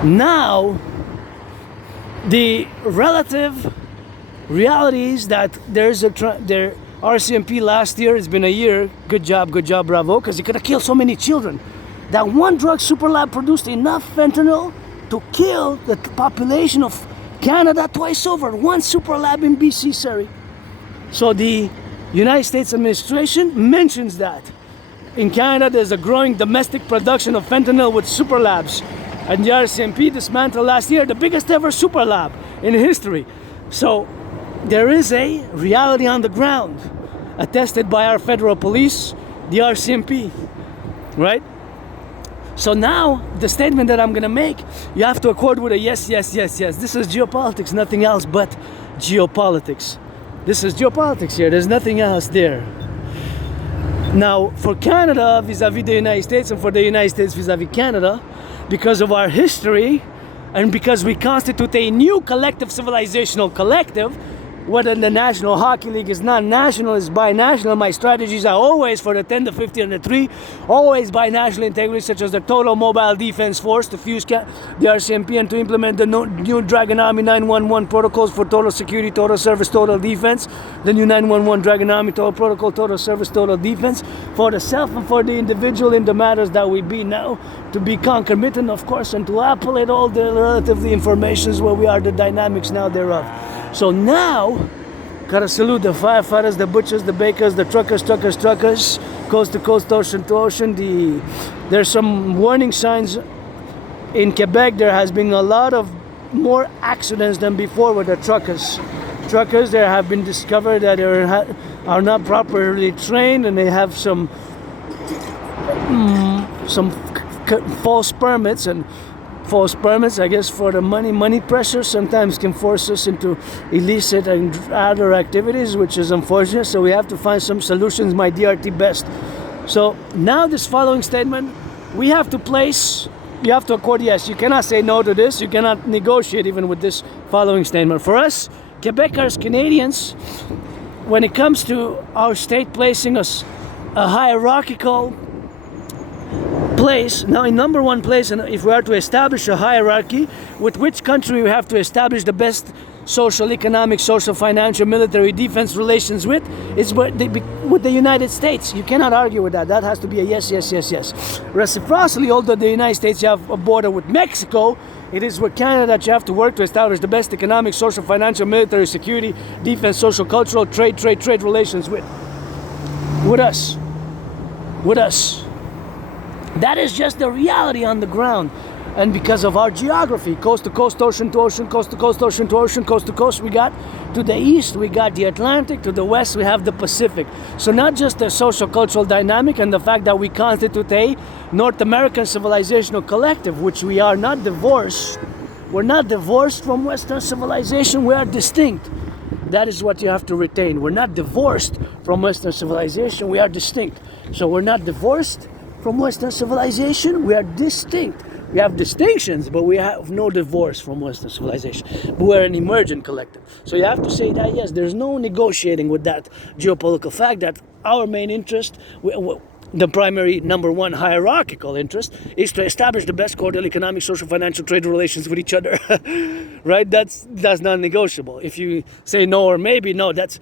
Now, the relative realities that there's their RCMP last year, it's been a year, good job, bravo, because you could have killed so many children. That one drug super lab produced enough fentanyl to kill the population of Canada twice over. One super lab in BC, Surrey. So the United States administration mentions that. In Canada, there's a growing domestic production of fentanyl with super labs. And the RCMP dismantled last year the biggest ever super lab in history. So there is a reality on the ground, attested by our federal police, the RCMP, right? So now, the statement that I'm gonna make, you have to accord with a yes. This is geopolitics, nothing else but geopolitics. This is geopolitics here, there's nothing else there. Now, for Canada vis-a-vis the United States, and for the United States vis-a-vis Canada, because of our history, and because we constitute a new collective civilizational collective, whether the National Hockey League is not national, is binational. My strategies are always for the 10, the 50, and the 3, always binational integrity, such as the Total Mobile Defense Force to fuse the RCMP and to implement the new Dragon Army 911 protocols for total security, total service, total defense. The new 911 Dragon Army total protocol, total service, total defense for the self and for the individual in the matters that we be now, to be concomitant, of course, and to appellate all the relatively informations where we are, the dynamics now thereof. So now, gotta salute the firefighters, the butchers, the bakers, the truckers, coast to coast, ocean to ocean. There's some warning signs in Quebec. There has been a lot of more accidents than before with the truckers. Truckers, there have been discovered that they are not properly trained, and they have some false permits, and false permits, I guess, for the money pressure sometimes can force us into illicit and other activities, which is unfortunate. So we have to find some solutions, my DRT best. So now this following statement, we have to place, you have to accord yes. You cannot say no to this. You cannot negotiate even with this following statement. For us, Quebecers, Canadians, when it comes to our state placing us a hierarchical place, now in number one place, and if we are to establish a hierarchy, with which country we have to establish the best social, economic, social, financial, military, defense relations with, it's with the United States. You cannot argue with that. That has to be a yes, yes, yes, yes. Reciprocally, although the United States, you have a border with Mexico, it is with Canada that you have to work to establish the best economic, social, financial, military, security, defense, social, cultural, trade relations with us. With us. That is just the reality on the ground. And because of our geography, coast to coast, ocean to ocean, coast to coast, ocean to ocean, coast to coast, we got to the east, we got the Atlantic, to the west, we have the Pacific. So not just the social cultural dynamic and the fact that we constitute a North American civilizational collective, which we are not divorced. We're not divorced from Western civilization, we are distinct. That is what you have to retain. We're not divorced from Western civilization, we are distinct. So we're not divorced from Western civilization, we are distinct. We have distinctions, but we have no divorce from Western civilization. But we're an emergent collective. So you have to say that, yes, there's no negotiating with that geopolitical fact that our main interest, the primary number one hierarchical interest, is to establish the best cordial economic, social, financial, trade relations with each other. Right? That's not negotiable. If you say no or maybe, no, that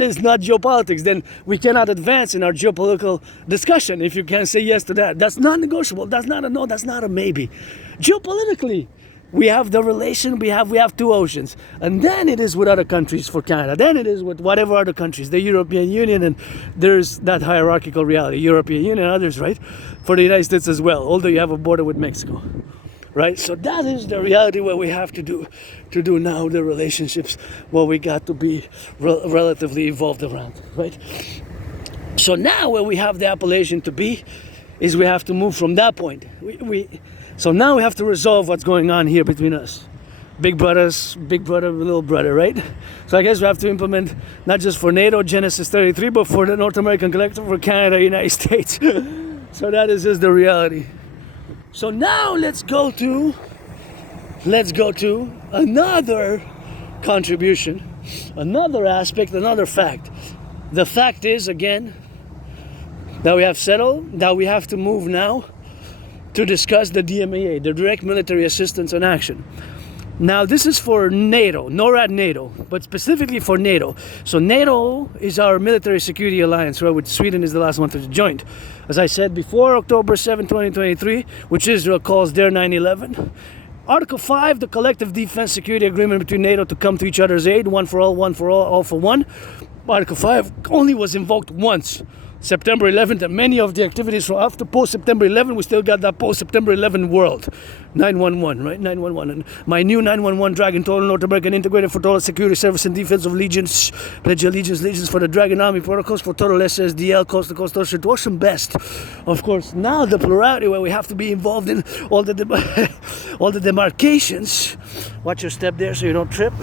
is not geopolitics. Then we cannot advance in our geopolitical discussion if you can't say yes to that. That's not negotiable. That's not a no. That's not a maybe. Geopolitically, we have the relation. We have two oceans, and then it is with other countries for Canada. Then it is with whatever other countries, the European Union, and there's that hierarchical reality. European Union and others, right? For the United States as well. Although you have a border with Mexico. Right, so that is the reality where we have to do now the relationships where we got to be relatively evolved around, right? So now where we have the appellation to be is we have to move from that point. So now we have to resolve what's going on here between us. Big brother, little brother, right? So I guess we have to implement not just for NATO, Genesis 33, but for the North American Collective, for Canada, United States. So that is just the reality. So now let's go to another contribution, another aspect, another fact. The fact is, again, that we have settled, that we have to move now to discuss the DMAA, the Direct Military Assistance in Action. Now this is for NATO, NORAD NATO, but specifically for NATO. So NATO is our military security alliance, right, which Sweden is the last one to join. As I said before, October 7, 2023, which Israel calls their 9/11. Article 5, the collective defense security agreement between NATO to come to each other's aid, one for all for one. Article 5 only was invoked once, September 11th, and many of the activities from after post-September 11, we still got that post-September 11 world. 911, right? 911. And my new 911 Dragon Total North American Integrated for Total Security Service and Defense of Legions, Pledge Allegiance for the Dragon Army Protocols for Total SSDL, Coast to Coast, Ocean to Ocean Best. Of course, now the plurality where we have to be involved in all the demarcations. Watch your step there so you don't trip.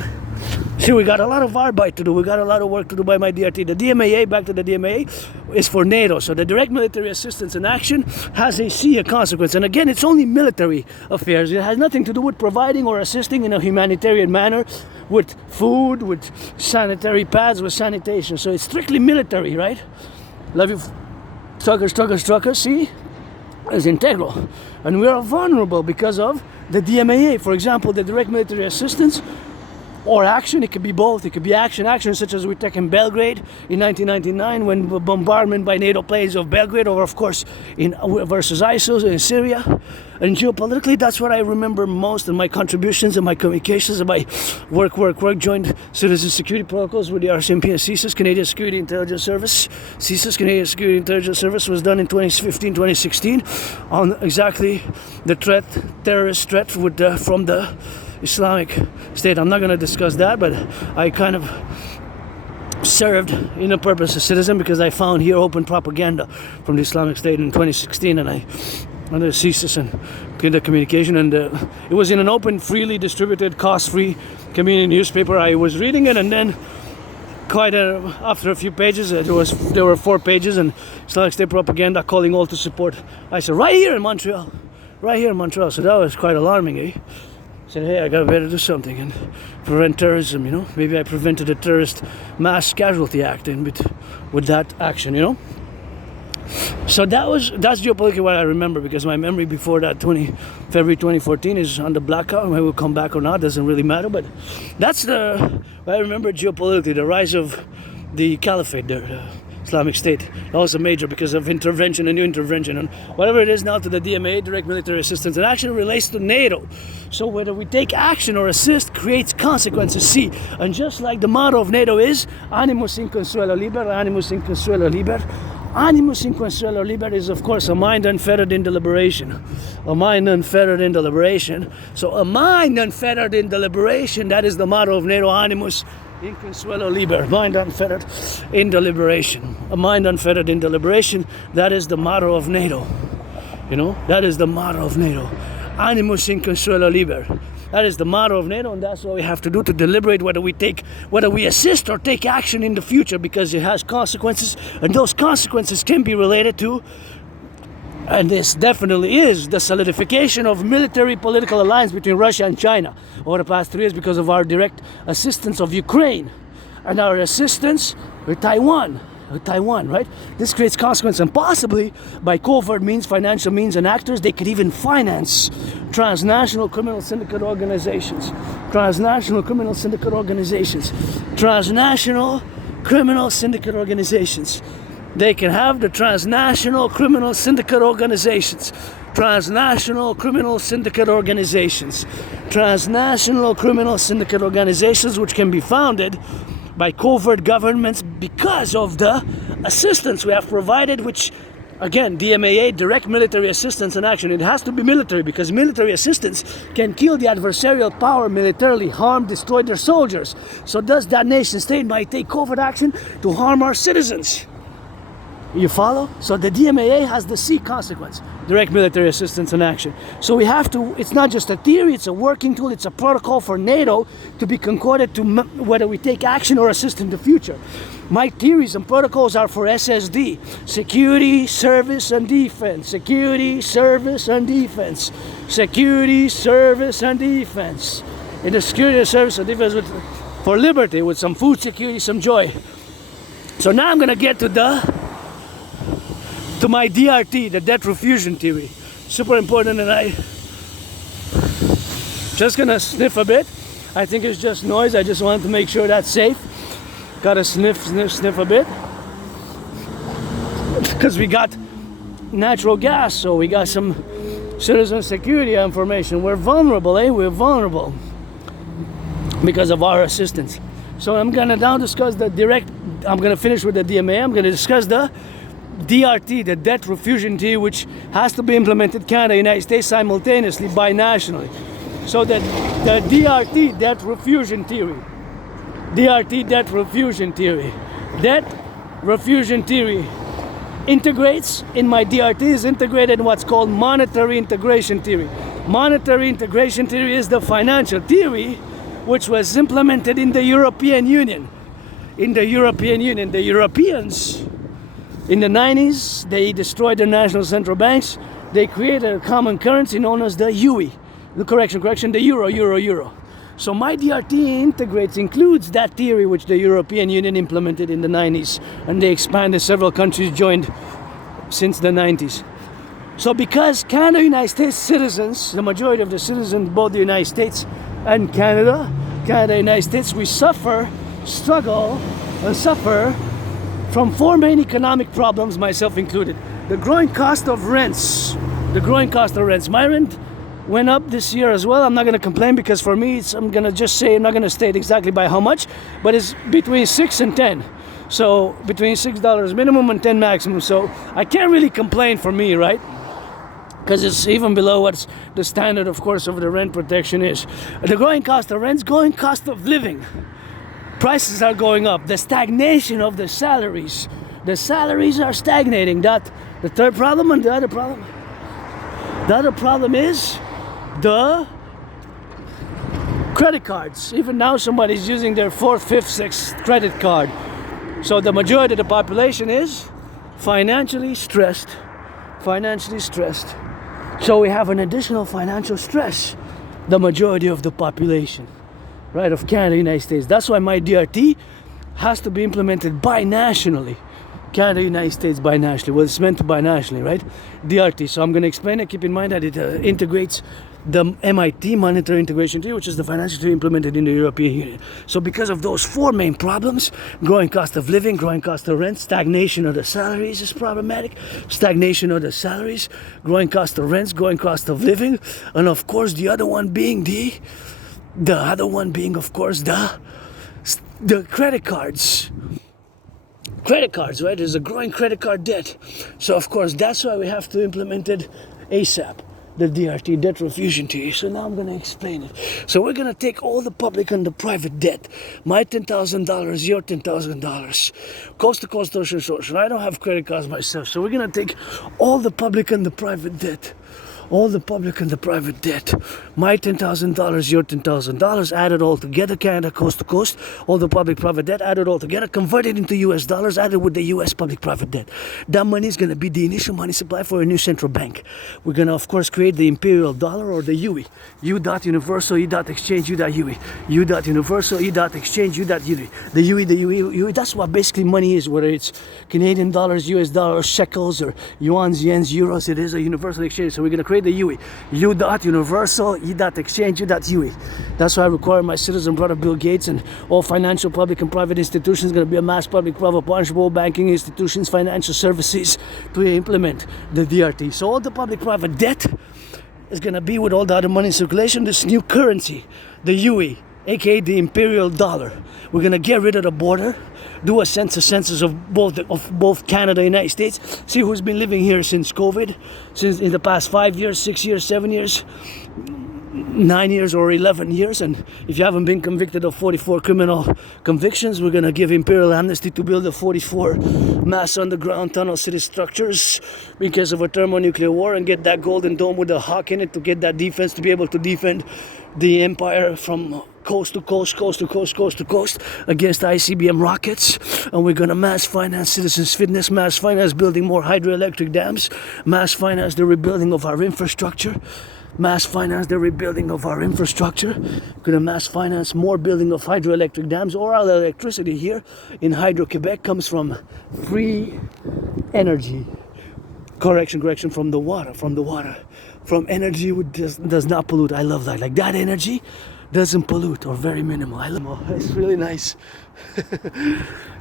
See, we got a lot of arbeit to do. We got a lot of work to do by my DRT. The DMAA, back to the DMAA, is for NATO. So the direct military assistance in action has a consequence. And again, it's only military affairs. It has nothing to do with providing or assisting in a humanitarian manner with food, with sanitary pads, with sanitation. So it's strictly military, right? Love you, truckers, see? It's integral. And we are vulnerable because of the DMAA. For example, the direct military assistance or action, it could be both. It could be action such as we took in Belgrade in 1999 when bombardment by NATO planes of Belgrade, or of course versus ISIL in Syria. And geopolitically, that's what I remember most in my contributions and my communications and my work, joint citizen security protocols with the RCMP and CSIS, Canadian Security Intelligence Service. CSIS, Canadian Security Intelligence Service, was done in 2015, 2016 on exactly the terrorist threat from the Islamic State. I'm not going to discuss that, but I kind of served in a purpose as citizen because I found here open propaganda from the Islamic State in 2016, and I under CSIS and did the communication, and it was in an open, freely distributed, cost-free community newspaper. I was reading it, and then after a few pages, there were 4 pages, and Islamic State propaganda calling all to support. I said, right here in Montreal. So that was quite alarming, eh? I said, hey, I better do something and prevent terrorism, you know. Maybe I prevented a terrorist mass casualty act with that action, you know. So that's geopolitically what I remember, because my memory before that, February 2014, is on the blackout. Maybe we'll come back or not, doesn't really matter. But that's what I remember geopolitically, the rise of the caliphate there, the Islamic State. That was a major because of intervention, a new intervention. And whatever it is now to the DMA, direct military assistance, and action relates to NATO. So whether we take action or assist creates consequences, see. And just like the motto of NATO is, animus in consuelo liber, animus in consuelo liber. Animus in consuelo liber is, of course, a mind unfettered in deliberation. A mind unfettered in deliberation. So a mind unfettered in deliberation, that is the motto of NATO, animus in consuelo liber, mind unfettered in deliberation. A mind unfettered in deliberation, that is the motto of NATO. You know, that is the motto of NATO. Animus in consuelo liber. That is the motto of NATO, and that's what we have to do to deliberate whether we assist or take action in the future, because it has consequences, and those consequences can be related to, and this definitely is, the solidification of military political alliance between Russia and China over the past 3 years because of our direct assistance of Ukraine and our assistance with Taiwan, right? This creates consequences, and possibly by covert means, financial means, and actors, they could even finance transnational criminal syndicate organizations. Transnational criminal syndicate organizations. They can have the transnational criminal syndicate organizations. Transnational criminal syndicate organizations. Transnational criminal syndicate organizations which can be founded by covert governments because of the assistance we have provided, which, again, DMAA, direct military assistance and action. It has to be military, because military assistance can kill the adversarial power militarily, harm, destroy their soldiers. So thus that nation state might take covert action to harm our citizens. You follow? So the DMAA has the C consequence, direct military assistance and action. So we have to, it's not just a theory, it's a working tool, it's a protocol for NATO to be concorded to whether we take action or assist in the future. My theories and protocols are for SSD, security, service, and defense. Security, service, and defense. Security, service, and defense. In the security, service, and defense for liberty, with some food security, some joy. So now I'm going to get to my DRT, the debt refusion theory. Super important, and I just gonna sniff a bit. I think it's just noise. I just wanted to make sure that's safe. Gotta sniff a bit. Because we got natural gas, so we got some citizen security information. We're vulnerable, eh? We're vulnerable because of our assistance. So I'm gonna now discuss the direct, I'm gonna finish with the DMA. I'm gonna discuss the DRT, the debt refusion theory, which has to be implemented Canada, United States simultaneously, binationally. So that the DRT, debt refusion theory, DRT, debt refusion theory, debt refusion theory integrates, in my DRT, is integrated in what's called monetary integration theory. Monetary integration theory is the financial theory which was implemented in the European Union. In the European Union, the Europeans, in the 90s, they destroyed their national central banks. They created a common currency known as the UE. The euro. So my DRT includes that theory which the European Union implemented in the 90s, and they expanded, several countries joined since the 90s. So because Canada, United States citizens, the majority of the citizens, both the United States and Canada, United States, we struggle and suffer from four main economic problems, myself included. The growing cost of rents. My rent went up this year as well. I'm not going to complain because for me, I'm going to just say, I'm not going to state exactly by how much, but it's between 6 and 10. So between $6 minimum and 10 maximum. So I can't really complain for me, right? Because it's even below what's the standard, of course, of the rent protection is. The growing cost of rents, growing cost of living. Prices are going up. The stagnation of the salaries. The salaries are stagnating. That the third problem, and the other problem. The other problem is the credit cards. Even now somebody's using their 4th, 5th, 6th credit card. So the majority of the population is financially stressed. So we have an additional financial stress, the majority of the population, right, of Canada, United States. That's why my DRT has to be implemented binationally. Canada, United States binationally. Well, it's meant to binationally, right? DRT. So I'm going to explain it. Keep in mind that it integrates the MIT, Monetary Integration Theory, which is the financial theory implemented in the European Union. So because of those four main problems, growing cost of living, growing cost of rent, stagnation of the salaries is problematic, stagnation of the salaries, growing cost of rents, growing cost of living, and of course the other one being the credit cards. Credit cards, right? There's a growing credit card debt. So of course that's why we have to implement it ASAP. The DRT, debt refusion theory. So now I'm going to explain it. So we're going to take all the public and the private debt. My $10,000, your $10,000. Coast to coast, ocean to ocean. I don't have credit cards myself. So we're going to take all the public and the private debt. All the public and the private debt. My $10,000, your $10,000, added all together, Canada, coast to coast. All the public private debt, added all together, converted into US dollars, added with the US public private debt. That money is going to be the initial money supply for a new central bank. We're going to, of course, create the Imperial dollar or the UE. U.universal, E.exchange, U.UE. U.universal, E.exchange, U.UE. The UE, that's what basically money is, whether it's Canadian dollars, US dollars, shekels, or yuans, yens, euros. It is a universal exchange. So we're going to create the UE. U.universal, E.exchange, U.UE. That's why I require my citizen brother Bill Gates and all financial public and private institutions going to be a mass public-private partnership, all banking institutions, financial services to implement the DRT. So all the public-private debt is going to be with all the other money in circulation, this new currency, the UE, aka the Imperial dollar. We're going to get rid of the border, do a census of both Canada and United States, see who's been living here since COVID, since in the past 5 years, 6 years, 7 years, 9 years or 11 years. And if you haven't been convicted of 44 criminal convictions, we're going to give imperial amnesty to build the 44 mass underground tunnel city structures because of a thermonuclear war, and get that golden dome with a hawk in it to get that defense to be able to defend the empire from coast to coast against ICBM rockets. And we're going to mass finance citizens' fitness, mass finance building more hydroelectric dams, mass finance the rebuilding of our infrastructure, mass finance the rebuilding of our infrastructure. We're going to mass finance more building of hydroelectric dams. All our electricity here in Hydro-Quebec comes from free energy. Correction, from the water. From energy which does not pollute. I love that. Like that energy doesn't pollute, or very minimal. I love it. It's really nice.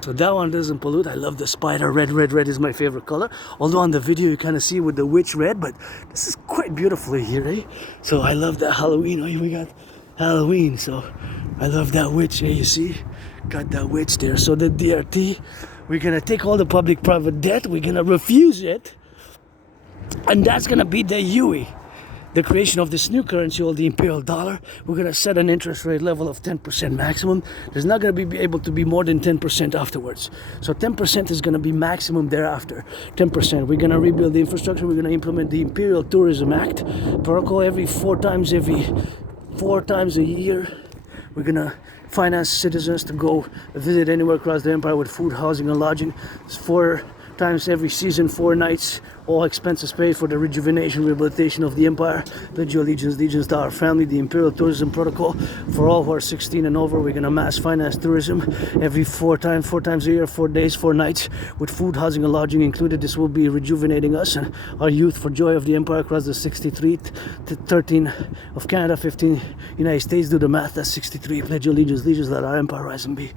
So that one doesn't pollute. I love the spider red. Red is my favorite color. Although on the video you kind of see with the witch red, but this is quite beautifully here, eh? So I love that Halloween. Oh, we got Halloween. So I love that witch, eh? You see? Got that witch there. So the DRT, we're going to take all the public-private debt. We're going to refuse it. And that's going to be the UE. The creation of this new currency, or the Imperial dollar. We're going to set an interest rate level of 10% maximum. There's not going to be able to be more than 10% afterwards. So 10% is going to be maximum thereafter. 10%. We're going to rebuild the infrastructure. We're going to implement the Imperial Tourism Act protocol every 4 times a year. We're gonna finance citizens to go visit anywhere across the empire with food, housing, and lodging. It's 4 times every season, 4 nights, all expenses paid for the rejuvenation, rehabilitation of the empire. Pledge your allegiance to our family, the Imperial Tourism Protocol. For all who are 16 and over, we're gonna mass finance tourism every 4 times a year, 4 days, 4 nights, with food, housing, and lodging included. This will be rejuvenating us and our youth for joy of the empire across the 63, 13 of Canada, 15 United States. Do the math, that's 63. Pledge your allegiance, let our empire rise and be.